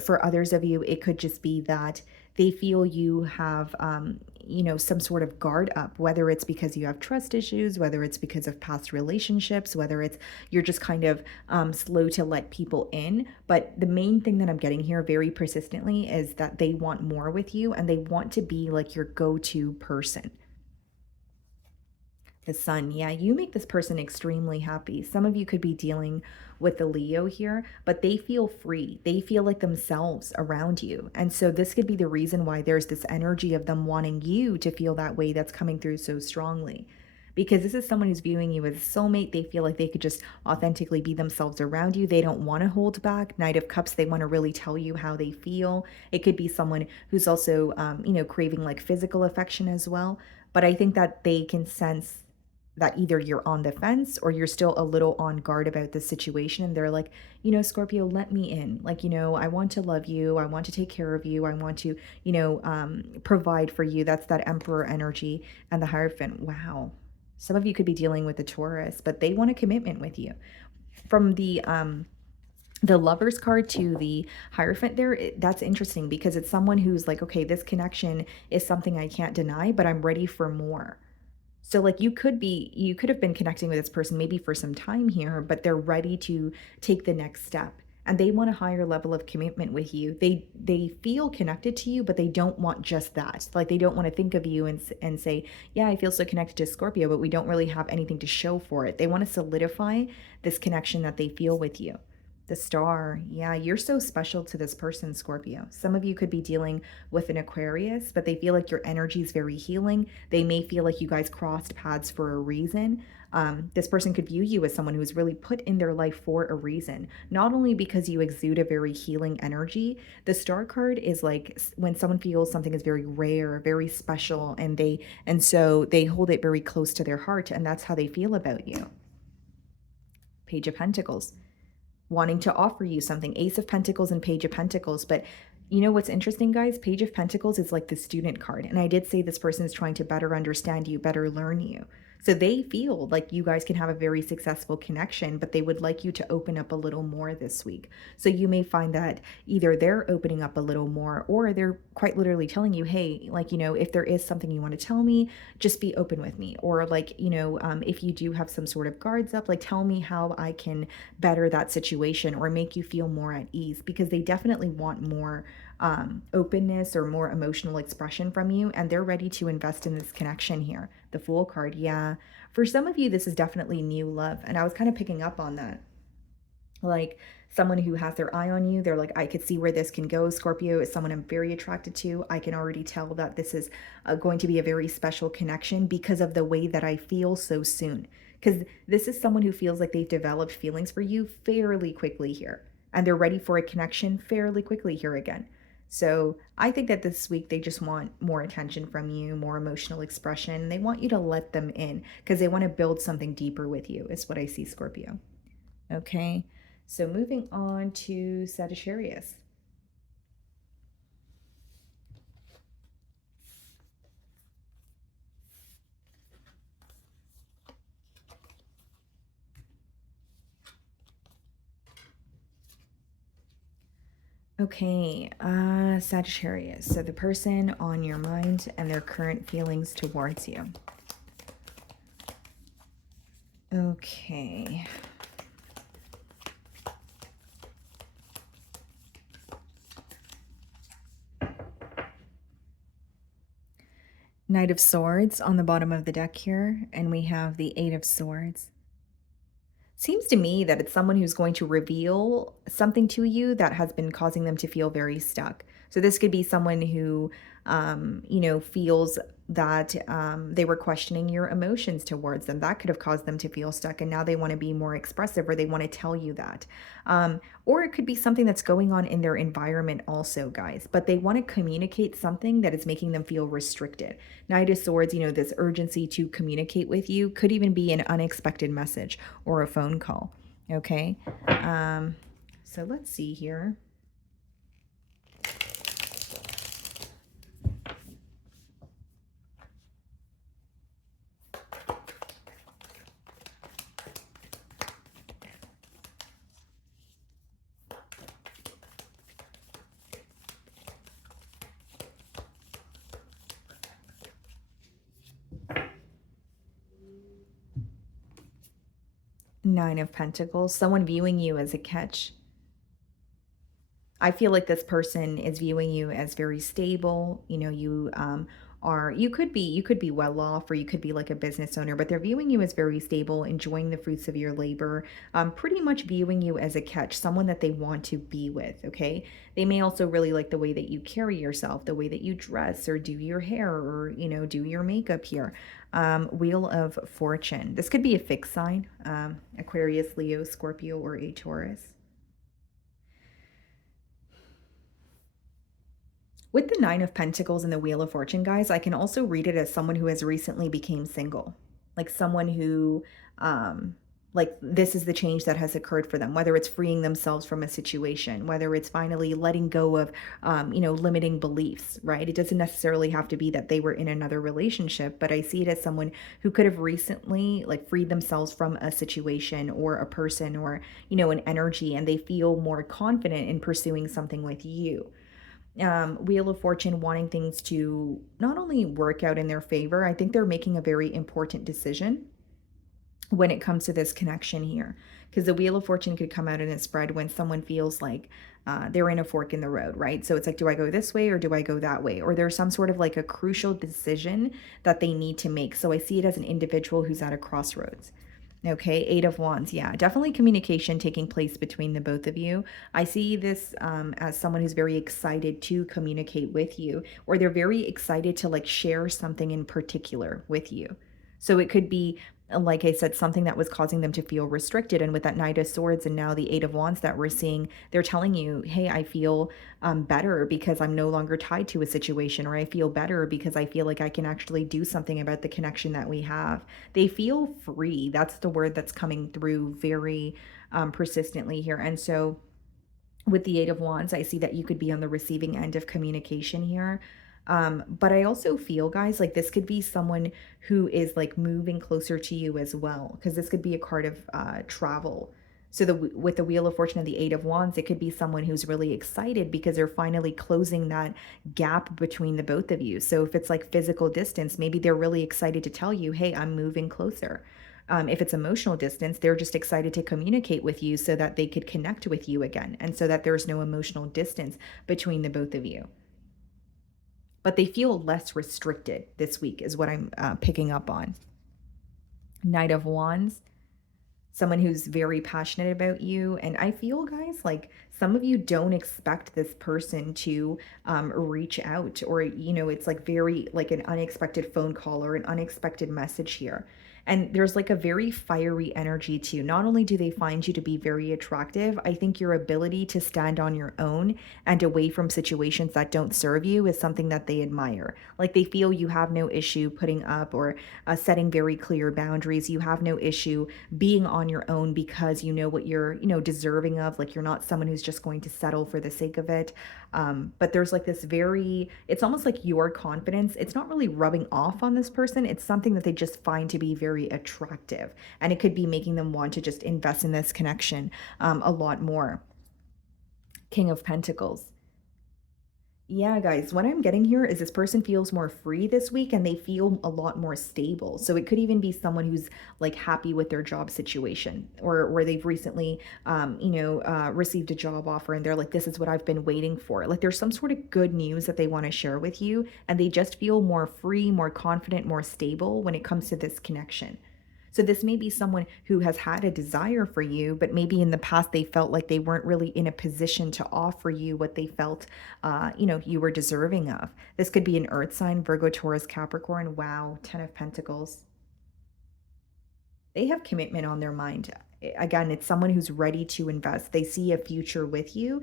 For others of you, it could just be that they feel you have, some sort of guard up, whether it's because you have trust issues, whether it's because of past relationships, whether it's you're just kind of slow to let people in. But the main thing that I'm getting here very persistently is that they want more with you and they want to be like your go to person. The sun, yeah, you make this person extremely happy. Some of you could be dealing with the Leo here, but they feel free. They feel like themselves around you. And so this could be the reason why there's this energy of them wanting you to feel that way that's coming through so strongly. Because this is someone who's viewing you as a soulmate. They feel like they could just authentically be themselves around you. They don't want to hold back. Knight of Cups, they want to really tell you how they feel. It could be someone who's also, craving like physical affection as well. But I think that they can sense that either you're on the fence or you're still a little on guard about the situation. And they're like, Scorpio, let me in. Like, I want to love you. I want to take care of you. I want to, provide for you. That's that Emperor energy and the Hierophant. Wow. Some of you could be dealing with the Taurus, but they want a commitment with you. From the Lovers card to the Hierophant there, that's interesting because it's someone who's like, okay, this connection is something I can't deny, but I'm ready for more. So like you could have been connecting with this person maybe for some time here, but they're ready to take the next step and they want a higher level of commitment with you. They feel connected to you, but they don't want just that. Like they don't want to think of you and say, "Yeah, I feel so connected to Scorpio, but we don't really have anything to show for it." They want to solidify this connection that they feel with you. The Star. Yeah, you're so special to this person, Scorpio. Some of you could be dealing with an Aquarius, but they feel like your energy is very healing. They may feel like you guys crossed paths for a reason. This person could view you as someone who's really put in their life for a reason, not only because you exude a very healing energy. The Star card is like when someone feels something is very rare, very special, and so they hold it very close to their heart, and that's how they feel about you. Page of Pentacles, wanting to offer you something. Ace of Pentacles and Page of Pentacles. But you know what's interesting, guys? Page of Pentacles is like the student card. And I did say this person is trying to better understand you, better learn you. So they feel like you guys can have a very successful connection, but they would like you to open up a little more this week. So you may find that either they're opening up a little more or they're quite literally telling you, hey, like, if there is something you want to tell me, just be open with me. Or like, if you do have some sort of guards up, like tell me how I can better that situation or make you feel more at ease, because they definitely want more openness or more emotional expression from you, and they're ready to invest in this connection here. The Fool card, yeah. For some of you, this is definitely new love, and I was kind of picking up on that. Like someone who has their eye on you, they're like, I could see where this can go. Scorpio is someone I'm very attracted to. I can already tell that this is going to be a very special connection because of the way that I feel so soon. Because this is someone who feels like they've developed feelings for you fairly quickly here, and they're ready for a connection fairly quickly here again. So I think that this week they just want more attention from you, more emotional expression. They want you to let them in because they want to build something deeper with you, is what I see, Scorpio. Okay, so moving on to Sagittarius. Okay, Sagittarius. So the person on your mind and their current feelings towards you. Okay. Knight of Swords on the bottom of the deck here, and we have the Eight of Swords. Seems to me that it's someone who's going to reveal something to you that has been causing them to feel very stuck. So this could be someone who feels that they were questioning your emotions towards them. That could have caused them to feel stuck, and now they want to be more expressive, or they want to tell you that. Or it could be something that's going on in their environment also, guys, but they want to communicate something that is making them feel restricted. Knight of Swords, this urgency to communicate with you could even be an unexpected message or a phone call. Okay. So let's see here. Nine of Pentacles, someone viewing you as a catch. I feel like this person is viewing you as very stable. You could be well off, or you could be like a business owner, but they're viewing you as very stable, enjoying the fruits of your labor, pretty much viewing you as a catch, someone that they want to be with. Okay. They may also really like the way that you carry yourself, the way that you dress or do your hair, or, do your makeup here. Wheel of Fortune. This could be a fixed sign, Aquarius, Leo, Scorpio, or a Taurus. With the Nine of Pentacles and the Wheel of Fortune, guys, I can also read it as someone who has recently became single. Like someone who, like this is the change that has occurred for them, whether it's freeing themselves from a situation, whether it's finally letting go of, limiting beliefs, right? It doesn't necessarily have to be that they were in another relationship, but I see it as someone who could have recently like freed themselves from a situation or a person, or, an energy, and they feel more confident in pursuing something with you. Wheel of Fortune wanting things to not only work out in their favor, I think they're making a very important decision when it comes to this connection here. Because the Wheel of Fortune could come out in a spread when someone feels like they're in a fork in the road, right? So it's like, do I go this way or do I go that way? Or there's some sort of like a crucial decision that they need to make. So I see it as an individual who's at a crossroads. Okay, Eight of Wands. Yeah, definitely communication taking place between the both of you. I see this as someone who's very excited to communicate with you, or they're very excited to like share something in particular with you. So it could be, like I said, something that was causing them to feel restricted. And with that Knight of Swords and now the Eight of Wands that we're seeing, they're telling you, hey, I feel better because I'm no longer tied to a situation, or I feel better because I feel like I can actually do something about the connection that we have. They feel free. That's the word that's coming through very persistently here. And so with the Eight of Wands, I see that you could be on the receiving end of communication here. But I also feel, guys, like this could be someone who is like moving closer to you as well, because this could be a card of travel. So with the Wheel of Fortune and the Eight of Wands, it could be someone who's really excited because they're finally closing that gap between the both of you. So if it's like physical distance, maybe they're really excited to tell you, hey, I'm moving closer. If it's emotional distance, they're just excited to communicate with you so that they could connect with you again, and so that there's no emotional distance between the both of you. But they feel less restricted this week, is what I'm picking up on. Knight of Wands, someone who's very passionate about you. And I feel, guys, like some of you don't expect this person to reach out, or, it's like very like an unexpected phone call or an unexpected message here. And there's like a very fiery energy too. Not only do they find you to be very attractive, I think your ability to stand on your own and away from situations that don't serve you is something that they admire. Like they feel you have no issue putting up or setting very clear boundaries. You have no issue being on your own because you know what you're, deserving of. Like you're not someone who's just going to settle for the sake of it. But there's like this it's almost like your confidence. It's not really rubbing off on this person. It's something that they just find to be very attractive. And it could be making them want to just invest in this connection a lot more. King of Pentacles. Yeah, guys, what I'm getting here is this person feels more free this week and they feel a lot more stable. So it could even be someone who's like happy with their job situation, or where they've recently, received a job offer and they're like, this is what I've been waiting for. Like there's some sort of good news that they want to share with you, and they just feel more free, more confident, more stable when it comes to this connection. So this may be someone who has had a desire for you, but maybe in the past they felt like they weren't really in a position to offer you what they felt, you were deserving of. This could be an earth sign, Virgo, Taurus, Capricorn. Wow, 10 of Pentacles. They have commitment on their mind. Again, it's someone who's ready to invest. They see a future with you.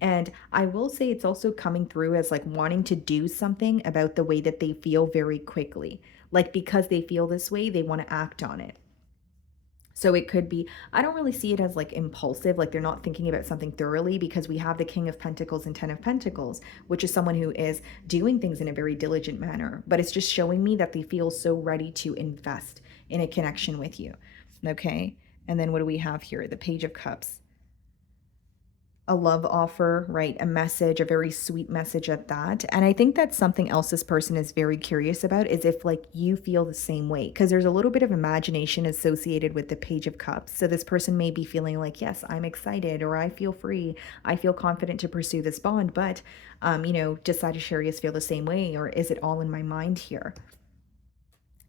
And I will say it's also coming through as like wanting to do something about the way that they feel very quickly. Like because they feel this way, they want to act on it. So it could be, I don't really see it as like impulsive, like they're not thinking about something thoroughly, because we have the King of Pentacles and 10 of Pentacles, which is someone who is doing things in a very diligent manner. But it's just showing me that they feel so ready to invest in a connection with you. Okay. And then what do we have here? The Page of Cups. A love offer, right? A message, a very sweet message at that. And I think that's something else this person is very curious about, is if like you feel the same way, because there's a little bit of imagination associated with the Page of Cups. So this person may be feeling like, yes, I'm excited, or I feel free, I feel confident to pursue this bond, but does Sagittarius feel the same way, or is it all in my mind here?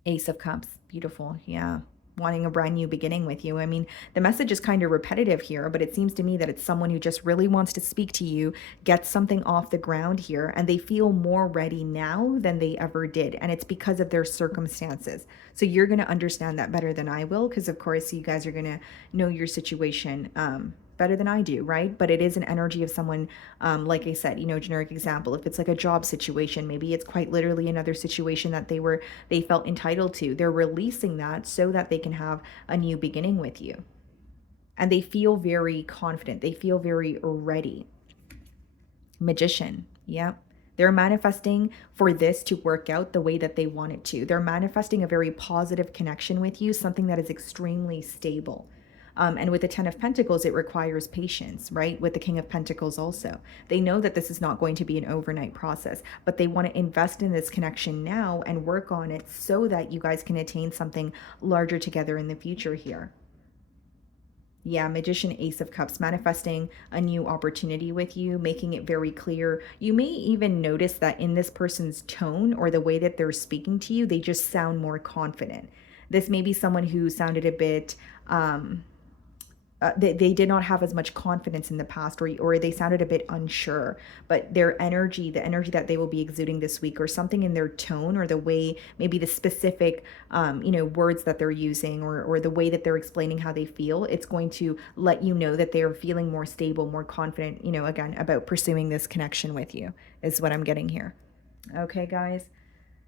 Ace of Cups, beautiful. Yeah, wanting a brand new beginning with you. I mean, the message is kind of repetitive here, but it seems to me that it's someone who just really wants to speak to you, get something off the ground here, and they feel more ready now than they ever did. And it's because of their circumstances. So you're going to understand that better than I will, because of course you guys are going to know your situation better than I do, right? But it is an energy of someone, like I said, generic example. If it's like a job situation, maybe it's quite literally another situation that they felt entitled to. They're releasing that so that they can have a new beginning with you. And they feel very confident. They feel very ready. Magician. Yeah. They're manifesting for this to work out the way that they want it to. They're manifesting a very positive connection with you, something that is extremely stable. And with the 10 of Pentacles, it requires patience, right? With the King of Pentacles also. They know that this is not going to be an overnight process, but they want to invest in this connection now and work on it so that you guys can attain something larger together in the future here. Yeah, Magician, Ace of Cups, manifesting a new opportunity with you, making it very clear. You may even notice that in this person's tone or the way that they're speaking to you, they just sound more confident. This may be someone who sounded a bit... they did not have as much confidence in the past, or they sounded a bit unsure, but their energy, the energy that they will be exuding this week, or something in their tone, or the way, maybe the specific, words that they're using, or the way that they're explaining how they feel, it's going to let you know that they are feeling more stable, more confident, again, about pursuing this connection with you, is what I'm getting here. Okay, guys.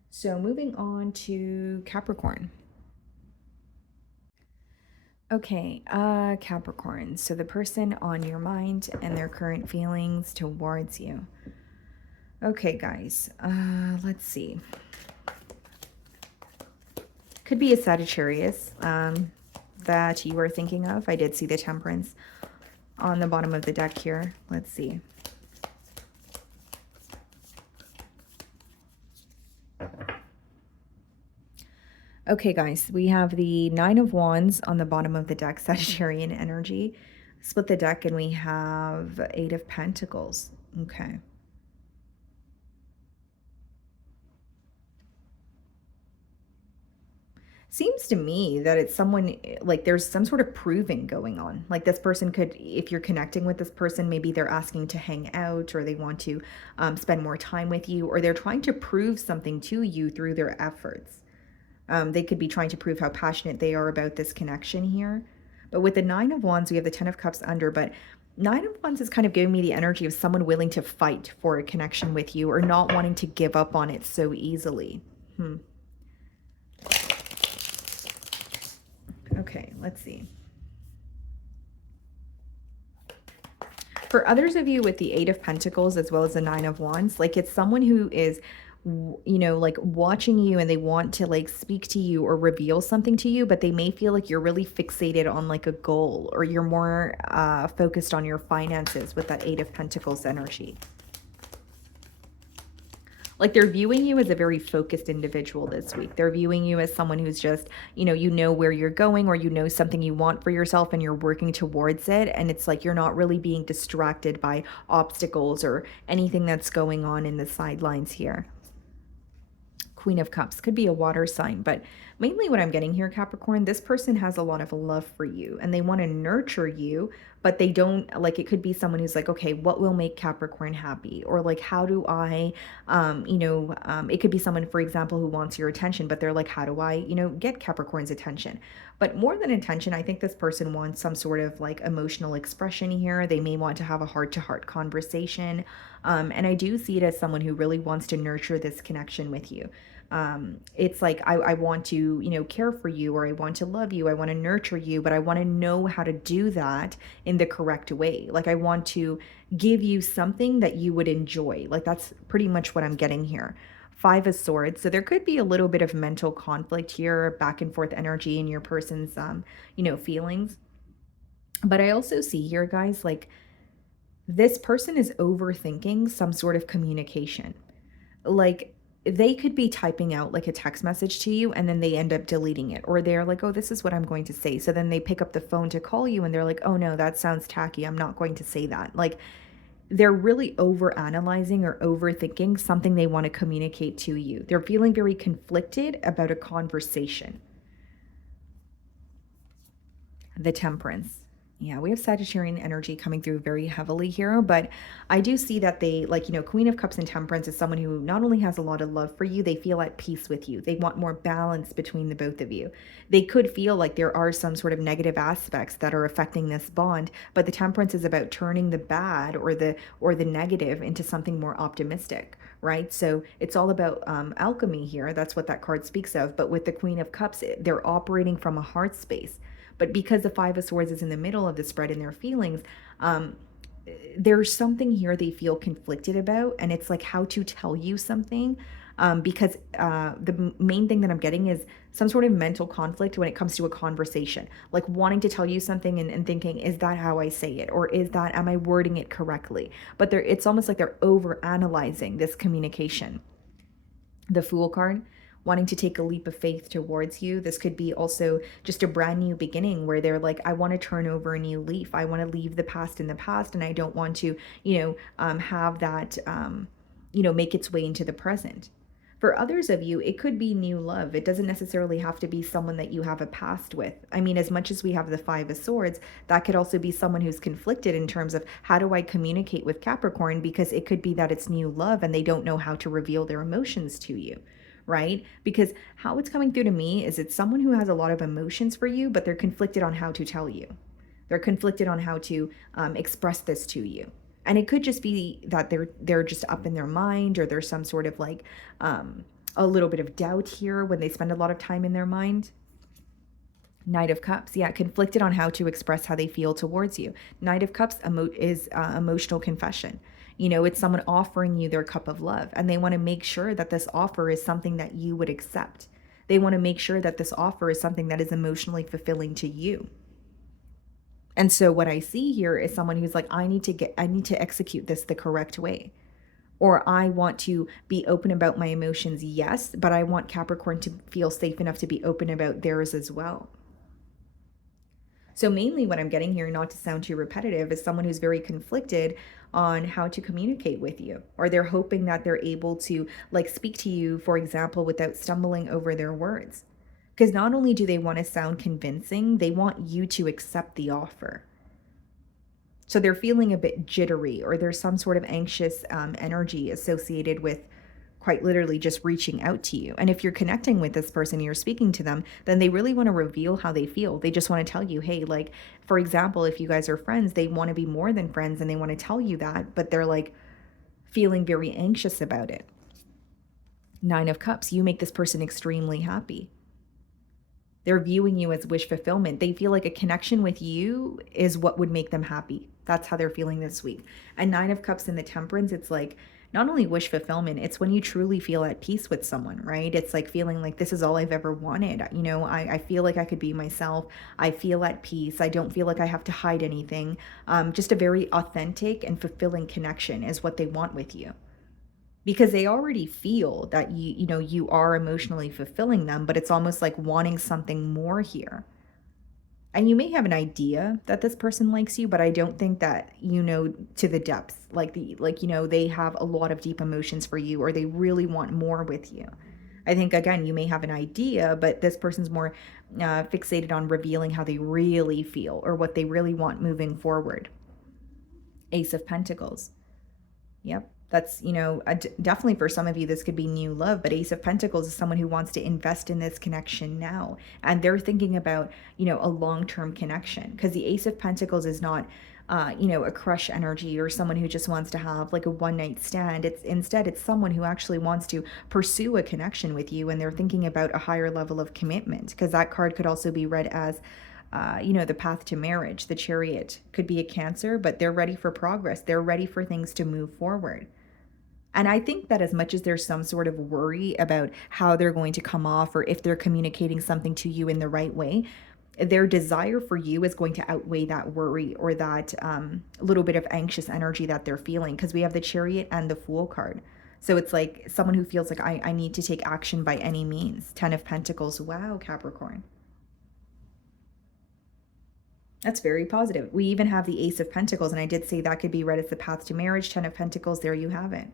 So moving on to Capricorn. Okay, Capricorn. So the person on your mind and their current feelings towards you. Okay, guys, let's see. Could be a Sagittarius that you are thinking of. I did see the Temperance on the bottom of the deck here. Let's see. Okay, guys, we have the 9 of Wands on the bottom of the deck, Sagittarian energy. Split the deck and we have 8 of Pentacles. Okay. Seems to me that it's someone, like there's some sort of proving going on. Like this person could, if you're connecting with this person, maybe they're asking to hang out, or they want to spend more time with you, or they're trying to prove something to you through their efforts. They could be trying to prove how passionate they are about this connection here. But with the 9 of Wands, we have the 10 of Cups under, but 9 of Wands is kind of giving me the energy of someone willing to fight for a connection with you, or not wanting to give up on it so easily. Okay, let's see. For others of you with the 8 of Pentacles as well as the 9 of Wands, like it's someone who is, like watching you, and they want to like speak to you or reveal something to you, but they may feel like you're really fixated on like a goal, or you're more focused on your finances with that 8 of Pentacles energy. Like they're viewing you as a very focused individual this week. They're viewing you as someone who's just, you know where you're going, or something you want for yourself and you're working towards it. And it's like you're not really being distracted by obstacles or anything that's going on in the sidelines here. Queen of Cups could be a water sign, but Mainly what I'm getting here, Capricorn, this person has a lot of love for you and they want to nurture you, but they don't like it could be someone who's like, okay, what will make Capricorn happy? Or like, how do I, it could be someone, for example, who wants your attention, but they're like, how do I, get Capricorn's attention? But more than attention, I think this person wants some sort of like emotional expression here. They may want to have a heart to heart conversation. And I do see it as someone who really wants to nurture this connection with you. It's like I want to care for you, or I want to love you, I want to nurture you, but I want to know how to do that in the correct way. Like I want to give you something that you would enjoy. Like that's pretty much what I'm getting here. Five of Swords, so there could be a little bit of mental conflict here, back and forth energy in your person's feelings. But I also see here, guys, like this person is overthinking some sort of communication. Like they could be typing out like a text message to you and then they end up deleting it, or they're like, oh, this is what I'm going to say, so then they pick up the phone to call you and they're like, oh no, that sounds tacky, I'm not going to say that. Like they're really over analyzing or overthinking something they want to communicate to you. They're feeling very conflicted about a conversation. The Temperance. Yeah, we have Sagittarian energy coming through very heavily here, but I do see that they, like, Queen of Cups and Temperance is someone who not only has a lot of love for you, they feel at peace with you. They want more balance between the both of you. They could feel like there are some sort of negative aspects that are affecting this bond, but the Temperance is about turning the bad or the negative into something more optimistic, right? So it's all about alchemy here. That's what that card speaks of. But with the Queen of Cups, they're operating from a heart space. But because the Five of Swords is in the middle of the spread in their feelings, there's something here they feel conflicted about. And it's like how to tell you something. Because the main thing that I'm getting is some sort of mental conflict when it comes to a conversation. Like wanting to tell you something and thinking, is that how I say it? Or am I wording it correctly? But it's almost like they're over analyzing this communication. The Fool card, wanting to take a leap of faith towards you. This could be also just a brand new beginning where they're like, I want to turn over a new leaf. I want to leave the past in the past, and I don't want to, have that, make its way into the present. For others of you, it could be new love. It doesn't necessarily have to be someone that you have a past with. I mean, as much as we have the Five of Swords, that could also be someone who's conflicted in terms of how do I communicate with Capricorn, because it could be that it's new love and they don't know how to reveal their emotions to you. Right? Because how it's coming through to me is it's someone who has a lot of emotions for you, but they're conflicted on how to tell you. They're conflicted on how to express this to you. And it could just be that they're just up in their mind, or there's some sort of like a little bit of doubt here when they spend a lot of time in their mind. Knight of Cups, yeah, conflicted on how to express how they feel towards you. Knight of Cups is emotional confession. It's someone offering you their cup of love, and they want to make sure that this offer is something that you would accept. They want to make sure that this offer is something that is emotionally fulfilling to you. And so what I see here is someone who's like, I need to execute this the correct way. Or I want to be open about my emotions, yes, but I want Capricorn to feel safe enough to be open about theirs as well. So mainly what I'm getting here, not to sound too repetitive, is someone who's very conflicted on how to communicate with you, or they're hoping that they're able to like speak to you, for example, without stumbling over their words. Because not only do they want to sound convincing, they want you to accept the offer. So they're feeling a bit jittery, or there's some sort of anxious energy associated with quite literally just reaching out to you. And if you're connecting with this person, you're speaking to them, then they really want to reveal how they feel. They just want to tell you, hey, like, for example, if you guys are friends, they want to be more than friends and they want to tell you that, but they're like feeling very anxious about it. Nine of Cups, you make this person extremely happy. They're viewing you as wish fulfillment. They feel like a connection with you is what would make them happy. That's how they're feeling this week. And Nine of Cups in the Temperance, it's like not only wish fulfillment, it's when you truly feel at peace with someone, right? It's like feeling like this is all I've ever wanted. I feel like I could be myself. I feel at peace. I don't feel like I have to hide anything. Just a very authentic and fulfilling connection is what they want with you. Because they already feel that you are emotionally fulfilling them, but it's almost like wanting something more here. And you may have an idea that this person likes you, but I don't think that to the depths. They have a lot of deep emotions for you, or they really want more with you. I think, again, you may have an idea, but this person's more fixated on revealing how they really feel or what they really want moving forward. Ace of Pentacles. Yep. That's, definitely for some of you, this could be new love, but Ace of Pentacles is someone who wants to invest in this connection now. And they're thinking about, a long-term connection, because the Ace of Pentacles is not, a crush energy or someone who just wants to have like a one-night stand. It's someone who actually wants to pursue a connection with you, and they're thinking about a higher level of commitment, because that card could also be read as the path to marriage. The Chariot could be a Cancer, but they're ready for progress. They're ready for things to move forward. And I think that as much as there's some sort of worry about how they're going to come off or if they're communicating something to you in the right way, their desire for you is going to outweigh that worry or that little bit of anxious energy that they're feeling, because we have the Chariot and the Fool card. So it's like someone who feels like I need to take action by any means. 10 of Pentacles. Wow, Capricorn. That's very positive. We even have the Ace of Pentacles, and I did say that could be read as the path to marriage. 10 of Pentacles, there you have it.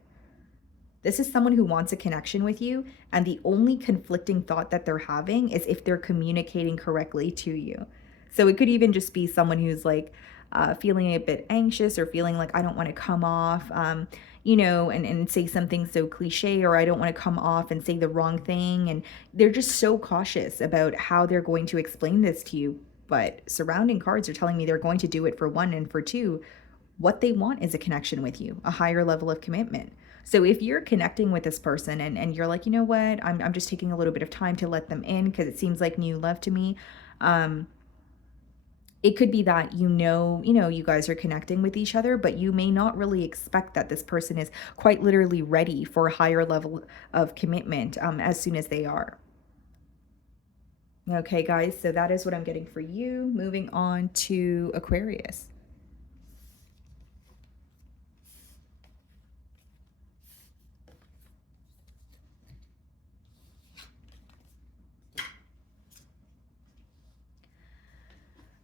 This is someone who wants a connection with you, and the only conflicting thought that they're having is if they're communicating correctly to you. So it could even just be someone who's like feeling a bit anxious or feeling like I don't want to come off, and say something so cliche, or I don't want to come off and say the wrong thing. And they're just so cautious about how they're going to explain this to you. But surrounding cards are telling me they're going to do it for one, and for two, what they want is a connection with you, a higher level of commitment. So if you're connecting with this person and you're like, you know what, I'm just taking a little bit of time to let them in because it seems like new love to me. It could be that you guys are connecting with each other, but you may not really expect that this person is quite literally ready for a higher level of commitment as soon as they are. Okay, guys, so that is what I'm getting for you. Moving on to Aquarius.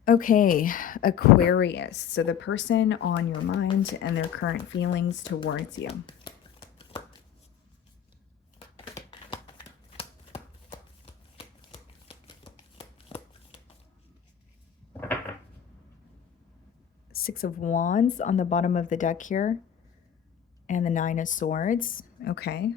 Okay, Aquarius. So the person on your mind and their current feelings towards you. Six of Wands on the bottom of the deck here. And the Nine of Swords. Okay.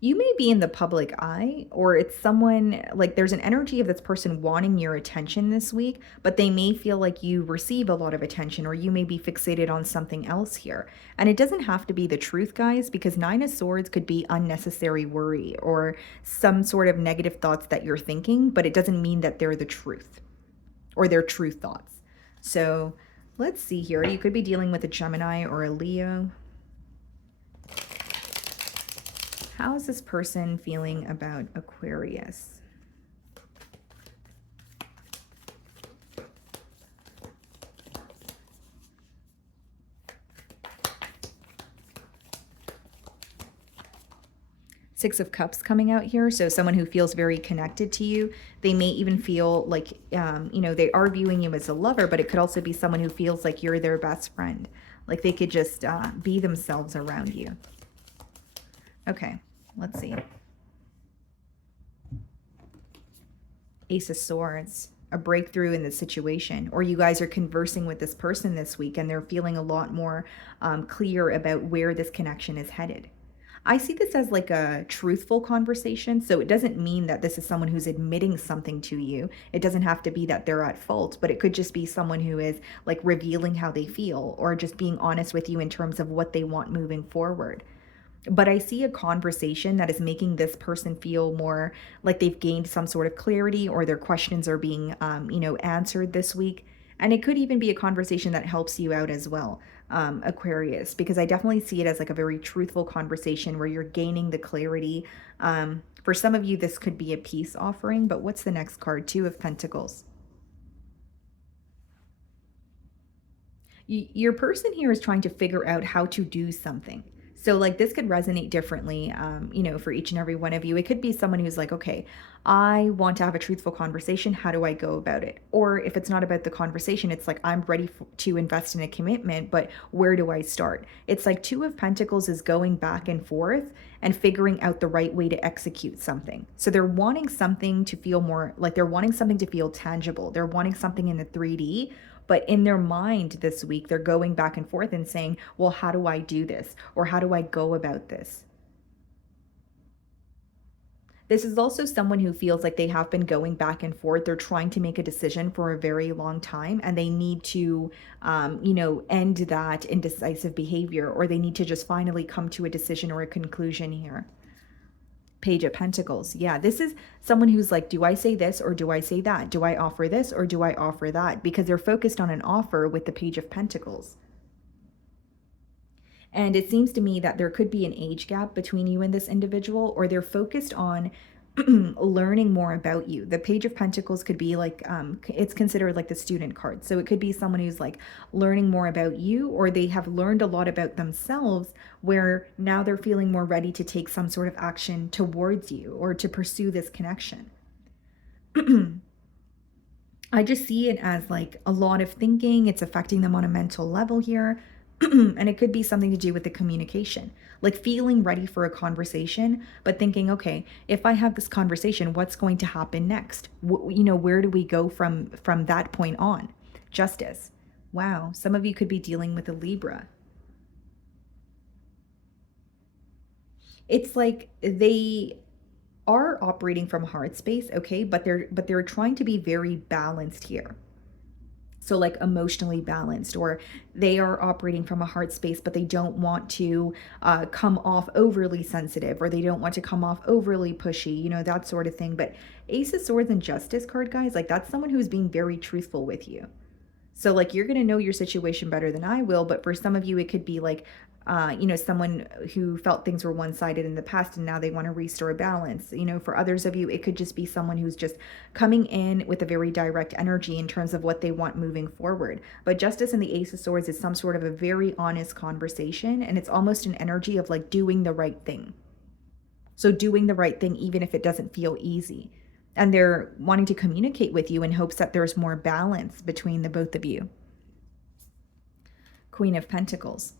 You may be in the public eye, or it's someone like there's an energy of this person wanting your attention this week, but they may feel like you receive a lot of attention, or you may be fixated on something else here. And it doesn't have to be the truth, guys, because Nine of Swords could be unnecessary worry or some sort of negative thoughts that you're thinking, but it doesn't mean that they're the truth or they're true thoughts. So let's see here. You could be dealing with a Gemini or a Leo. How is this person feeling about Aquarius? Six of Cups coming out here. So someone who feels very connected to you. They may even feel like, they are viewing you as a lover, but it could also be someone who feels like you're their best friend. Like they could just be themselves around you. Okay, let's see. Ace of Swords, a breakthrough in the situation, or you guys are conversing with this person this week and they're feeling a lot more clear about where this connection is headed. I see this as like a truthful conversation, so it doesn't mean that this is someone who's admitting something to you. It doesn't have to be that they're at fault, but it could just be someone who is like revealing how they feel or just being honest with you in terms of what they want moving forward. But I see a conversation that is making this person feel more like they've gained some sort of clarity, or their questions are being, answered this week. And it could even be a conversation that helps you out as well, Aquarius, because I definitely see it as like a very truthful conversation where you're gaining the clarity. For some of you, this could be a peace offering, but what's the next card? Two of Pentacles. Your person here is trying to figure out how to do something. So, like, this could resonate differently, for each and every one of you. It could be someone who's like, okay, I want to have a truthful conversation. How do I go about it? Or if it's not about the conversation, it's like, I'm ready to invest in a commitment, but where do I start? It's like Two of Pentacles is going back and forth and figuring out the right way to execute something. So they're wanting something to feel more like they're wanting something to feel tangible. They're wanting something in the 3D, but in their mind this week, they're going back and forth and saying, well, how do I do this? Or how do I go about this? This is also someone who feels like they have been going back and forth. They're trying to make a decision for a very long time, and they need to, end that indecisive behavior, or they need to just finally come to a decision or a conclusion here. Page of Pentacles. Yeah, this is someone who's like, do I say this or do I say that? Do I offer this or do I offer that? Because they're focused on an offer with the Page of Pentacles. And it seems to me that there could be an age gap between you and this individual, or they're focused on learning more about you. The Page of Pentacles could be like, it's considered like the student card. So it could be someone who's like learning more about you, or they have learned a lot about themselves where now they're feeling more ready to take some sort of action towards you or to pursue this connection. I just see it as like a lot of thinking. It's affecting them on a mental level here. And it could be something to do with the communication, like feeling ready for a conversation, but thinking, okay, if I have this conversation, what's going to happen next? Where do we go from that point on? Justice. Wow, some of you could be dealing with a Libra. It's like they are operating from heart space, okay, but they're trying to be very balanced here. So like emotionally balanced, or they are operating from a heart space, but they don't want to come off overly sensitive, or they don't want to come off overly pushy, that sort of thing. But Ace of Swords and Justice card, guys, like that's someone who's being very truthful with you. So like you're going to know your situation better than I will, but for some of you, it could be like, someone who felt things were one-sided in the past and now they want to restore balance. For others of you, it could just be someone who's just coming in with a very direct energy in terms of what they want moving forward. But Justice and the Ace of Swords is some sort of a very honest conversation, and it's almost an energy of like doing the right thing. So doing the right thing, even if it doesn't feel easy. And they're wanting to communicate with you in hopes that there's more balance between the both of you. Queen of Pentacles.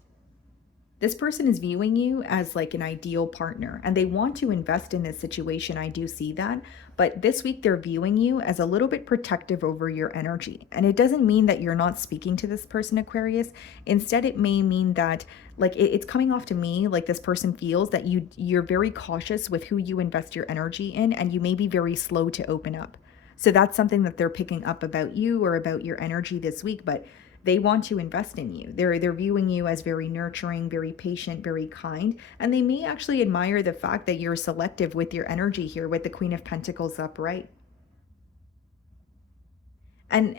This person is viewing you as like an ideal partner, and they want to invest in this situation. I do see that. But this week they're viewing you as a little bit protective over your energy. And it doesn't mean that you're not speaking to this person, Aquarius. Instead, it may mean that like it's coming off to me like this person feels that you're very cautious with who you invest your energy in, and you may be very slow to open up. So that's something that they're picking up about you or about your energy this week. But they want to invest in you. They're viewing you as very nurturing, very patient, very kind, and they may actually admire the fact that you're selective with your energy here with the Queen of Pentacles upright. And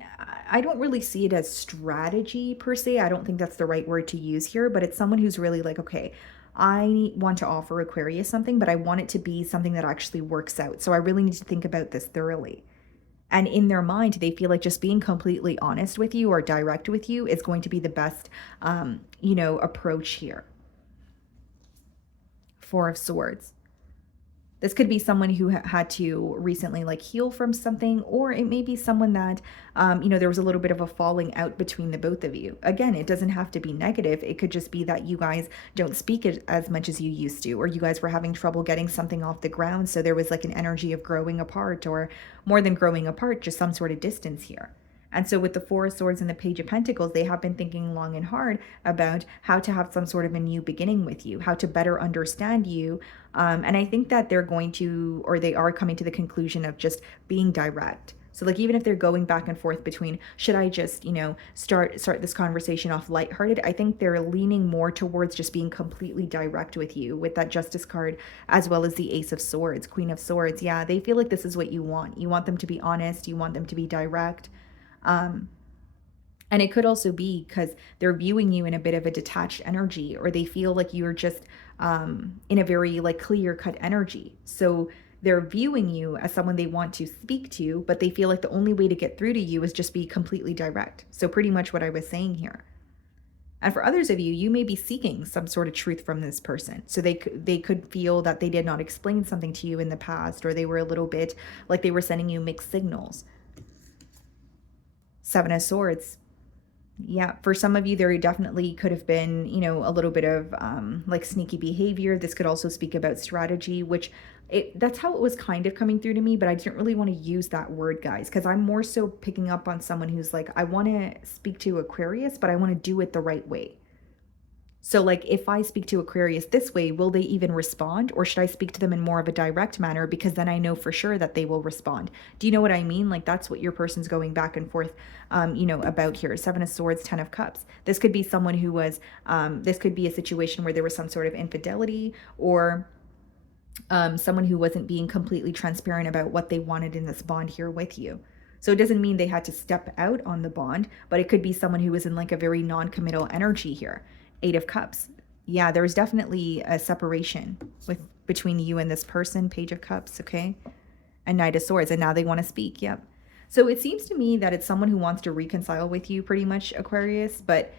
I don't really see it as strategy per se. I don't think that's the right word to use here, but it's someone who's really like, okay, I want to offer Aquarius something, but I want it to be something that actually works out. So I really need to think about this thoroughly. And in their mind, they feel like just being completely honest with you or direct with you is going to be the best, approach here. Four of Swords. This could be someone who had to recently like heal from something, or it may be someone that, there was a little bit of a falling out between the both of you. Again, it doesn't have to be negative. It could just be that you guys don't speak as much as you used to, or you guys were having trouble getting something off the ground. So there was like an energy of growing apart, or more than growing apart, just some sort of distance here. And so with the Four of Swords and the Page of Pentacles, they have been thinking long and hard about how to have some sort of a new beginning with you, how to better understand you. And I think that they're going to, or they are coming to the conclusion of just being direct. So like even if they're going back and forth between, should I just, start this conversation off lighthearted? I think they're leaning more towards just being completely direct with you with that Justice card, as well as the Ace of Swords, Queen of Swords. Yeah, they feel like this is what you want. You want them to be honest. You want them to be direct. And it could also be because they're viewing you in a bit of a detached energy, or they feel like you're just in a very like clear-cut energy. So they're viewing you as someone they want to speak to, but they feel like the only way to get through to you is just be completely direct. So pretty much what I was saying here. And for others of you, you may be seeking some sort of truth from this person. So they could feel that they did not explain something to you in the past, or they were a little bit like they were sending you mixed signals. Seven of Swords. Yeah, for some of you, there definitely could have been, a little bit of like sneaky behavior. This could also speak about strategy, which that's how it was kind of coming through to me, but I didn't really want to use that word, guys, because I'm more so picking up on someone who's like, I want to speak to Aquarius, but I want to do it the right way. So, like, if I speak to Aquarius this way, will they even respond? Or should I speak to them in more of a direct manner? Because then I know for sure that they will respond. Do you know what I mean? Like, that's what your person's going back and forth, about here. Seven of Swords, Ten of Cups. This could be someone who was, this could be a situation where there was some sort of infidelity, or someone who wasn't being completely transparent about what they wanted in this bond here with you. So it doesn't mean they had to step out on the bond, but it could be someone who was in like a very non-committal energy here. Eight of Cups. Yeah, there's definitely a separation between you and this person. Page of Cups, okay? And Knight of Swords, and now they want to speak. Yep. So it seems to me that it's someone who wants to reconcile with you pretty much, Aquarius, but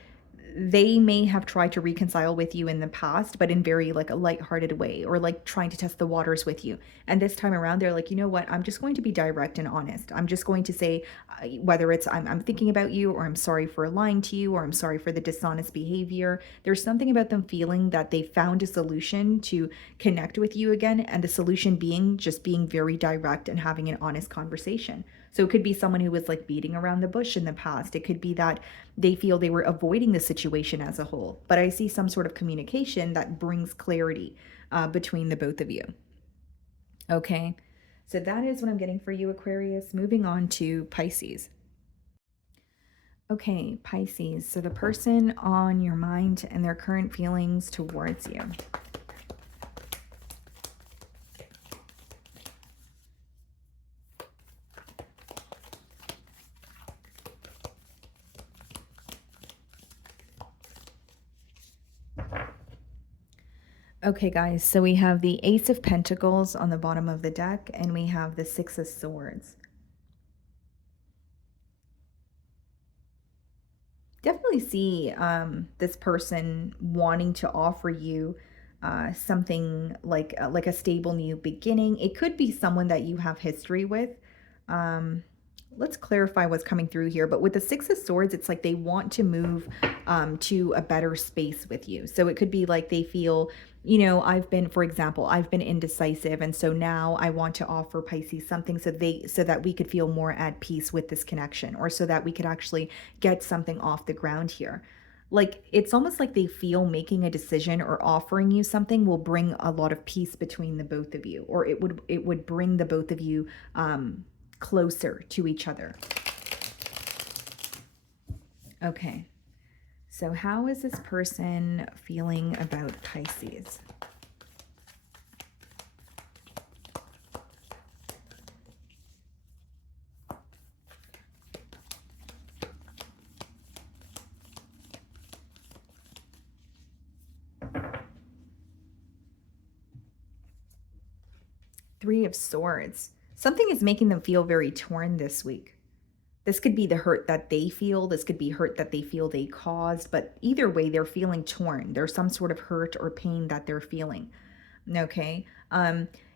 they may have tried to reconcile with you in the past, but in very like a lighthearted way, or like trying to test the waters with you. And this time around, they're like, you know what? I'm just going to be direct and honest. I'm just going to say, whether it's I'm thinking about you, or I'm sorry for lying to you, or I'm sorry for the dishonest behavior. There's something about them feeling that they found a solution to connect with you again. And the solution being just being very direct and having an honest conversation. So it could be someone who was like beating around the bush in the past. It could be that they feel they were avoiding the situation as a whole. But I see some sort of communication that brings clarity between the both of you. Okay, so that is what I'm getting for you, Aquarius. Moving on to Pisces. Okay, Pisces. So the person on your mind and their current feelings towards you. Okay, guys, so we have the Ace of Pentacles on the bottom of the deck, and we have the Six of Swords. Definitely see this person wanting to offer you something like a stable new beginning. It could be someone that you have history with. Let's clarify what's coming through here. But with the Six of Swords, it's like they want to move to a better space with you. So it could be like they feel, for example, I've been indecisive, and so now I want to offer Pisces something so that we could feel more at peace with this connection, or so that we could actually get something off the ground here. Like, it's almost like they feel making a decision or offering you something will bring a lot of peace between the both of you, or it would bring the both of you closer to each other. Okay, so how is this person feeling about Pisces? Three of Swords. Something is making them feel very torn this week. This could be the hurt that they feel. This could be hurt that they feel they caused. But either way, they're feeling torn. There's some sort of hurt or pain that they're feeling. Okay.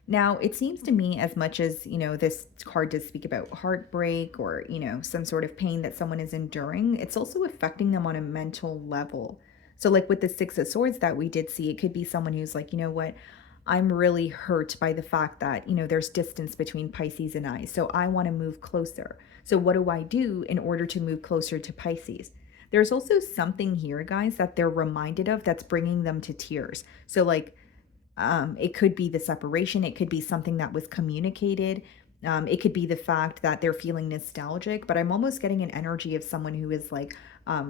Now, it seems to me, as much as, this card does speak about heartbreak, or, some sort of pain that someone is enduring, it's also affecting them on a mental level. So like with the Six of Swords that we did see, it could be someone who's like, you know what? I'm really hurt by the fact that, there's distance between Pisces and I. So I want to move closer. So what do I do in order to move closer to Pisces? There's also something here, guys, that they're reminded of that's bringing them to tears. So like, it could be the separation. It could be something that was communicated. It could be the fact that they're feeling nostalgic, but I'm almost getting an energy of someone who is like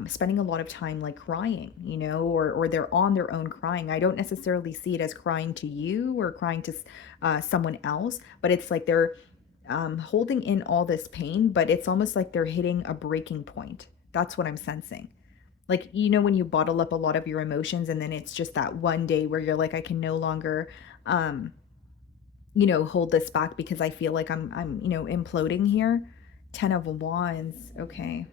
spending a lot of time like crying, or they're on their own crying. I don't necessarily see it as crying to you or crying to someone else, but it's like they're holding in all this pain, but it's almost like they're hitting a breaking point. That's what I'm sensing. Like, when you bottle up a lot of your emotions, and then it's just that one day where you're like, I can no longer hold this back because I feel like I'm imploding here. 10 of Wands. Okay.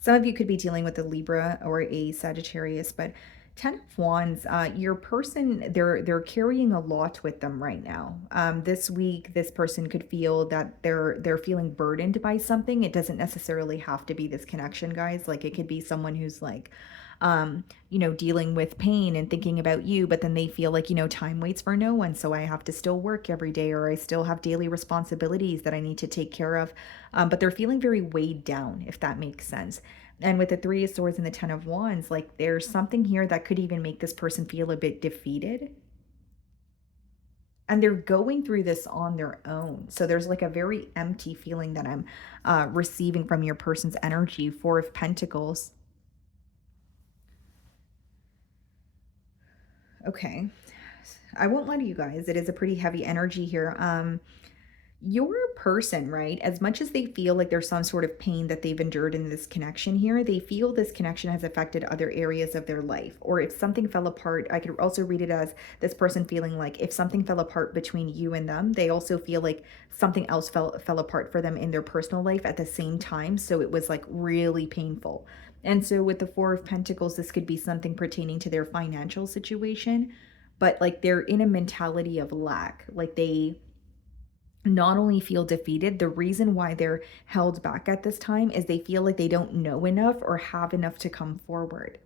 Some of you could be dealing with a Libra or a Sagittarius, but Ten of Wands, your person, they're carrying a lot with them right now. This week, this person could feel that they're feeling burdened by something. It doesn't necessarily have to be this connection, guys. Like it could be someone who's like, dealing with pain and thinking about you, but then they feel like, time waits for no one. So I have to still work every day, or I still have daily responsibilities that I need to take care of. But they're feeling very weighed down, if that makes sense. And with the Three of Swords and the Ten of Wands, like there's something here that could even make this person feel a bit defeated. And they're going through this on their own. So there's like a very empty feeling that I'm receiving from your person's energy. Four of Pentacles. Okay. I won't lie to you guys. It is a pretty heavy energy here. Your person, right? As much as they feel like there's some sort of pain that they've endured in this connection here, they feel this connection has affected other areas of their life. Or if something fell apart, I could also read it as this person feeling like if something fell apart between you and them, they also feel like something else fell apart for them in their personal life at the same time. So it was like really painful. And so with the Four of Pentacles, this could be something pertaining to their financial situation, but like they're in a mentality of lack. Like they not only feel defeated, the reason why they're held back at this time is they feel like they don't know enough or have enough to come forward.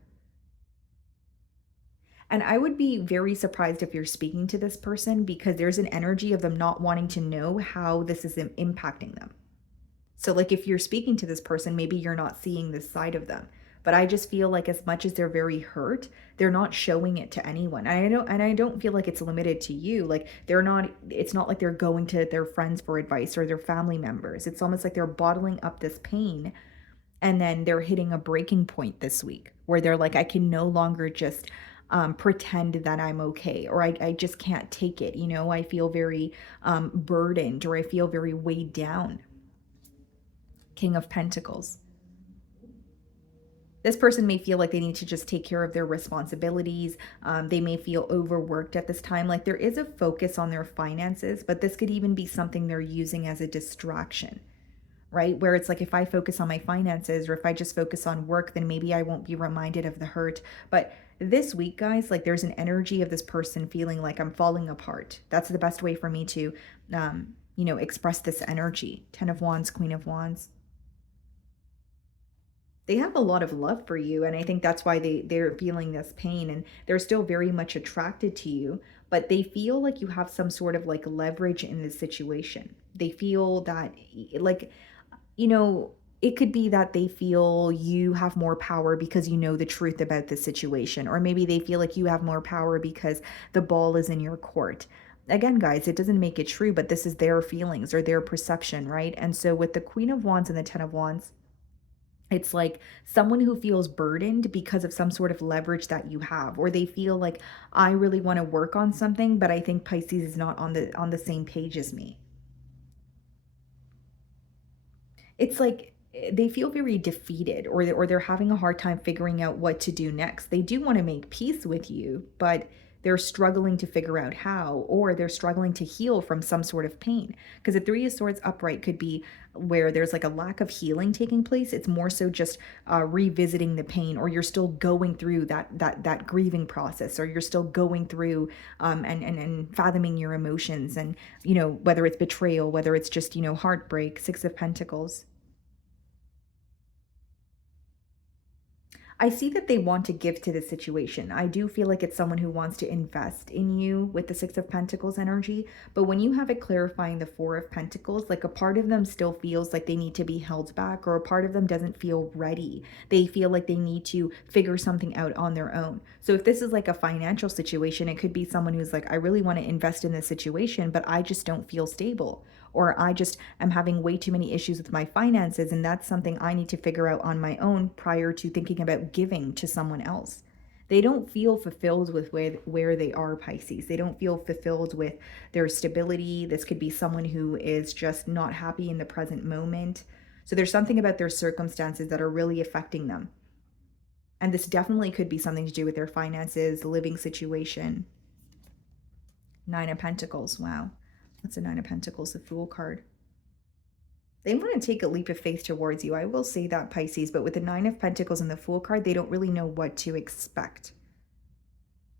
And I would be very surprised if you're speaking to this person, because there's an energy of them not wanting to know how this is impacting them. So, like, if you're speaking to this person, maybe you're not seeing this side of them. But I just feel like as much as they're very hurt, they're not showing it to anyone. And I don't feel like it's limited to you. Like they're not, it's not like they're going to their friends for advice or their family members. It's almost like they're bottling up this pain, and then they're hitting a breaking point this week where they're like, I can no longer just pretend that I'm okay, or I just can't take it. I feel very burdened, or I feel very weighed down. King of Pentacles. This person may feel like they need to just take care of their responsibilities. They may feel overworked at this time. Like there is a focus on their finances, but this could even be something they're using as a distraction, right? Where it's like, if I focus on my finances, or if I just focus on work, then maybe I won't be reminded of the hurt. But this week, guys, like there's an energy of this person feeling like I'm falling apart. That's the best way for me to, express this energy. Ten of Wands, Queen of Wands. They have a lot of love for you, and I think that's why they're feeling this pain, and they're still very much attracted to you, but they feel like you have some sort of like leverage in this situation. They feel that like, you know it could be that they feel you have more power because you know the truth about the situation, or maybe they feel like you have more power because the ball is in your court. Again, guys, it doesn't make it true, but this is their feelings or their perception, right? And so with the Queen of Wands and the Ten of Wands, it's like someone who feels burdened because of some sort of leverage that you have, or they feel like, I really want to work on something, but I think Pisces is not on the same page as me. It's like they feel very defeated, or they're having a hard time figuring out what to do next. They do want to make peace with you, but they're struggling to figure out how, or they're struggling to heal from some sort of pain. Because the Three of Swords upright could be where there's like a lack of healing taking place. It's more so just revisiting the pain, or you're still going through that grieving process, or you're still going through and fathoming your emotions, and whether it's betrayal, whether it's just heartbreak. Six of Pentacles. I see that they want to give to the situation. I do feel like it's someone who wants to invest in you with the Six of Pentacles energy. But when you have it clarifying the Four of Pentacles, like a part of them still feels like they need to be held back, or a part of them doesn't feel ready. They feel like they need to figure something out on their own. So if this is like a financial situation, it could be someone who's like, I really want to invest in this situation, but I just don't feel stable, or I just am having way too many issues with my finances, and that's something I need to figure out on my own prior to thinking about giving to someone else. They don't feel fulfilled with where they are, Pisces. They don't feel fulfilled with their stability. This could be someone who is just not happy in the present moment. So there's something about their circumstances that are really affecting them. And this definitely could be something to do with their finances, living situation. Nine of Pentacles. Wow. That's a Nine of Pentacles, the Fool card. They want to take a leap of faith towards you. I will say that, Pisces, but with the Nine of Pentacles and the Fool card, they don't really know what to expect.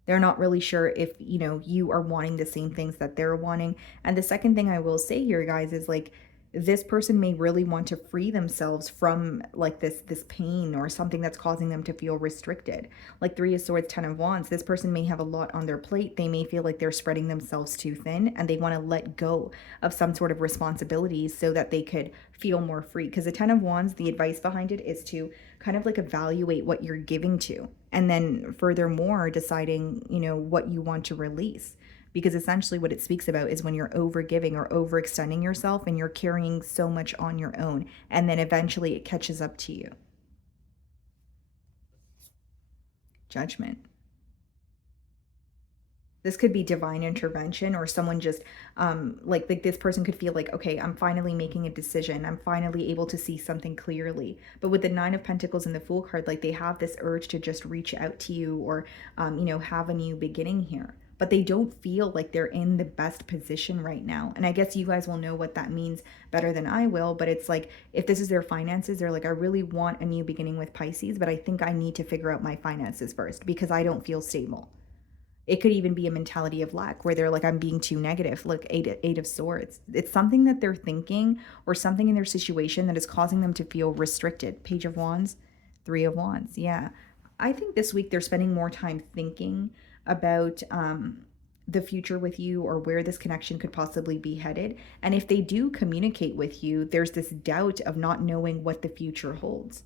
They're not really sure if, you are wanting the same things that they're wanting. And the second thing I will say here, guys, is like this person may really want to free themselves from like this pain or something that's causing them to feel restricted. Like Three of Swords, Ten of Wands, this person may have a lot on their plate. They may feel like they're spreading themselves too thin and they want to let go of some sort of responsibilities so that they could feel more free. Because the Ten of Wands, the advice behind it is to kind of like evaluate what you're giving to, and then furthermore deciding, what you want to release. Because essentially what it speaks about is when you're over giving or overextending yourself and you're carrying so much on your own, and then eventually it catches up to you. Judgment. This could be divine intervention, or someone just like this person could feel like, okay, I'm finally making a decision. I'm finally able to see something clearly. But with the Nine of Pentacles and the Fool card, like they have this urge to just reach out to you, or have a new beginning here. But they don't feel like they're in the best position right now. And I guess you guys will know what that means better than I will. But it's like, if this is their finances, they're like, I really want a new beginning with Pisces, but I think I need to figure out my finances first because I don't feel stable. It could even be a mentality of lack where they're like, I'm being too negative. Look, eight of Swords. It's something that they're thinking or something in their situation that is causing them to feel restricted. Page of Wands, Three of Wands. Yeah. I think this week they're spending more time thinking about the future with you, or where this connection could possibly be headed. And if they do communicate with you, there's this doubt of not knowing what the future holds.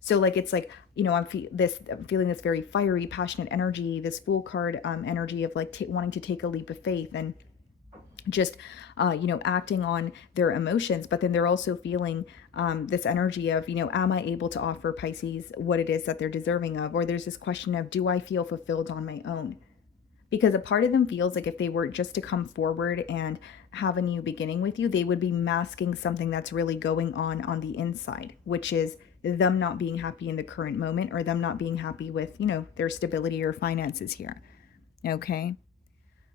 So like it's like, I'm feeling this very fiery, passionate energy, this Fool card energy of like wanting to take a leap of faith and just acting on their emotions. But then they're also feeling this energy of, am I able to offer Pisces what it is that they're deserving of? Or there's this question of, do I feel fulfilled on my own? Because a part of them feels like if they were just to come forward and have a new beginning with you, they would be masking something that's really going on the inside, which is them not being happy in the current moment, or them not being happy with, their stability or finances here. Okay.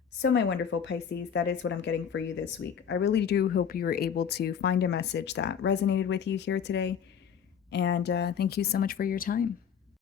So my wonderful Pisces, that is what I'm getting for you this week. I really do hope you were able to find a message that resonated with you here today. And thank you so much for your time.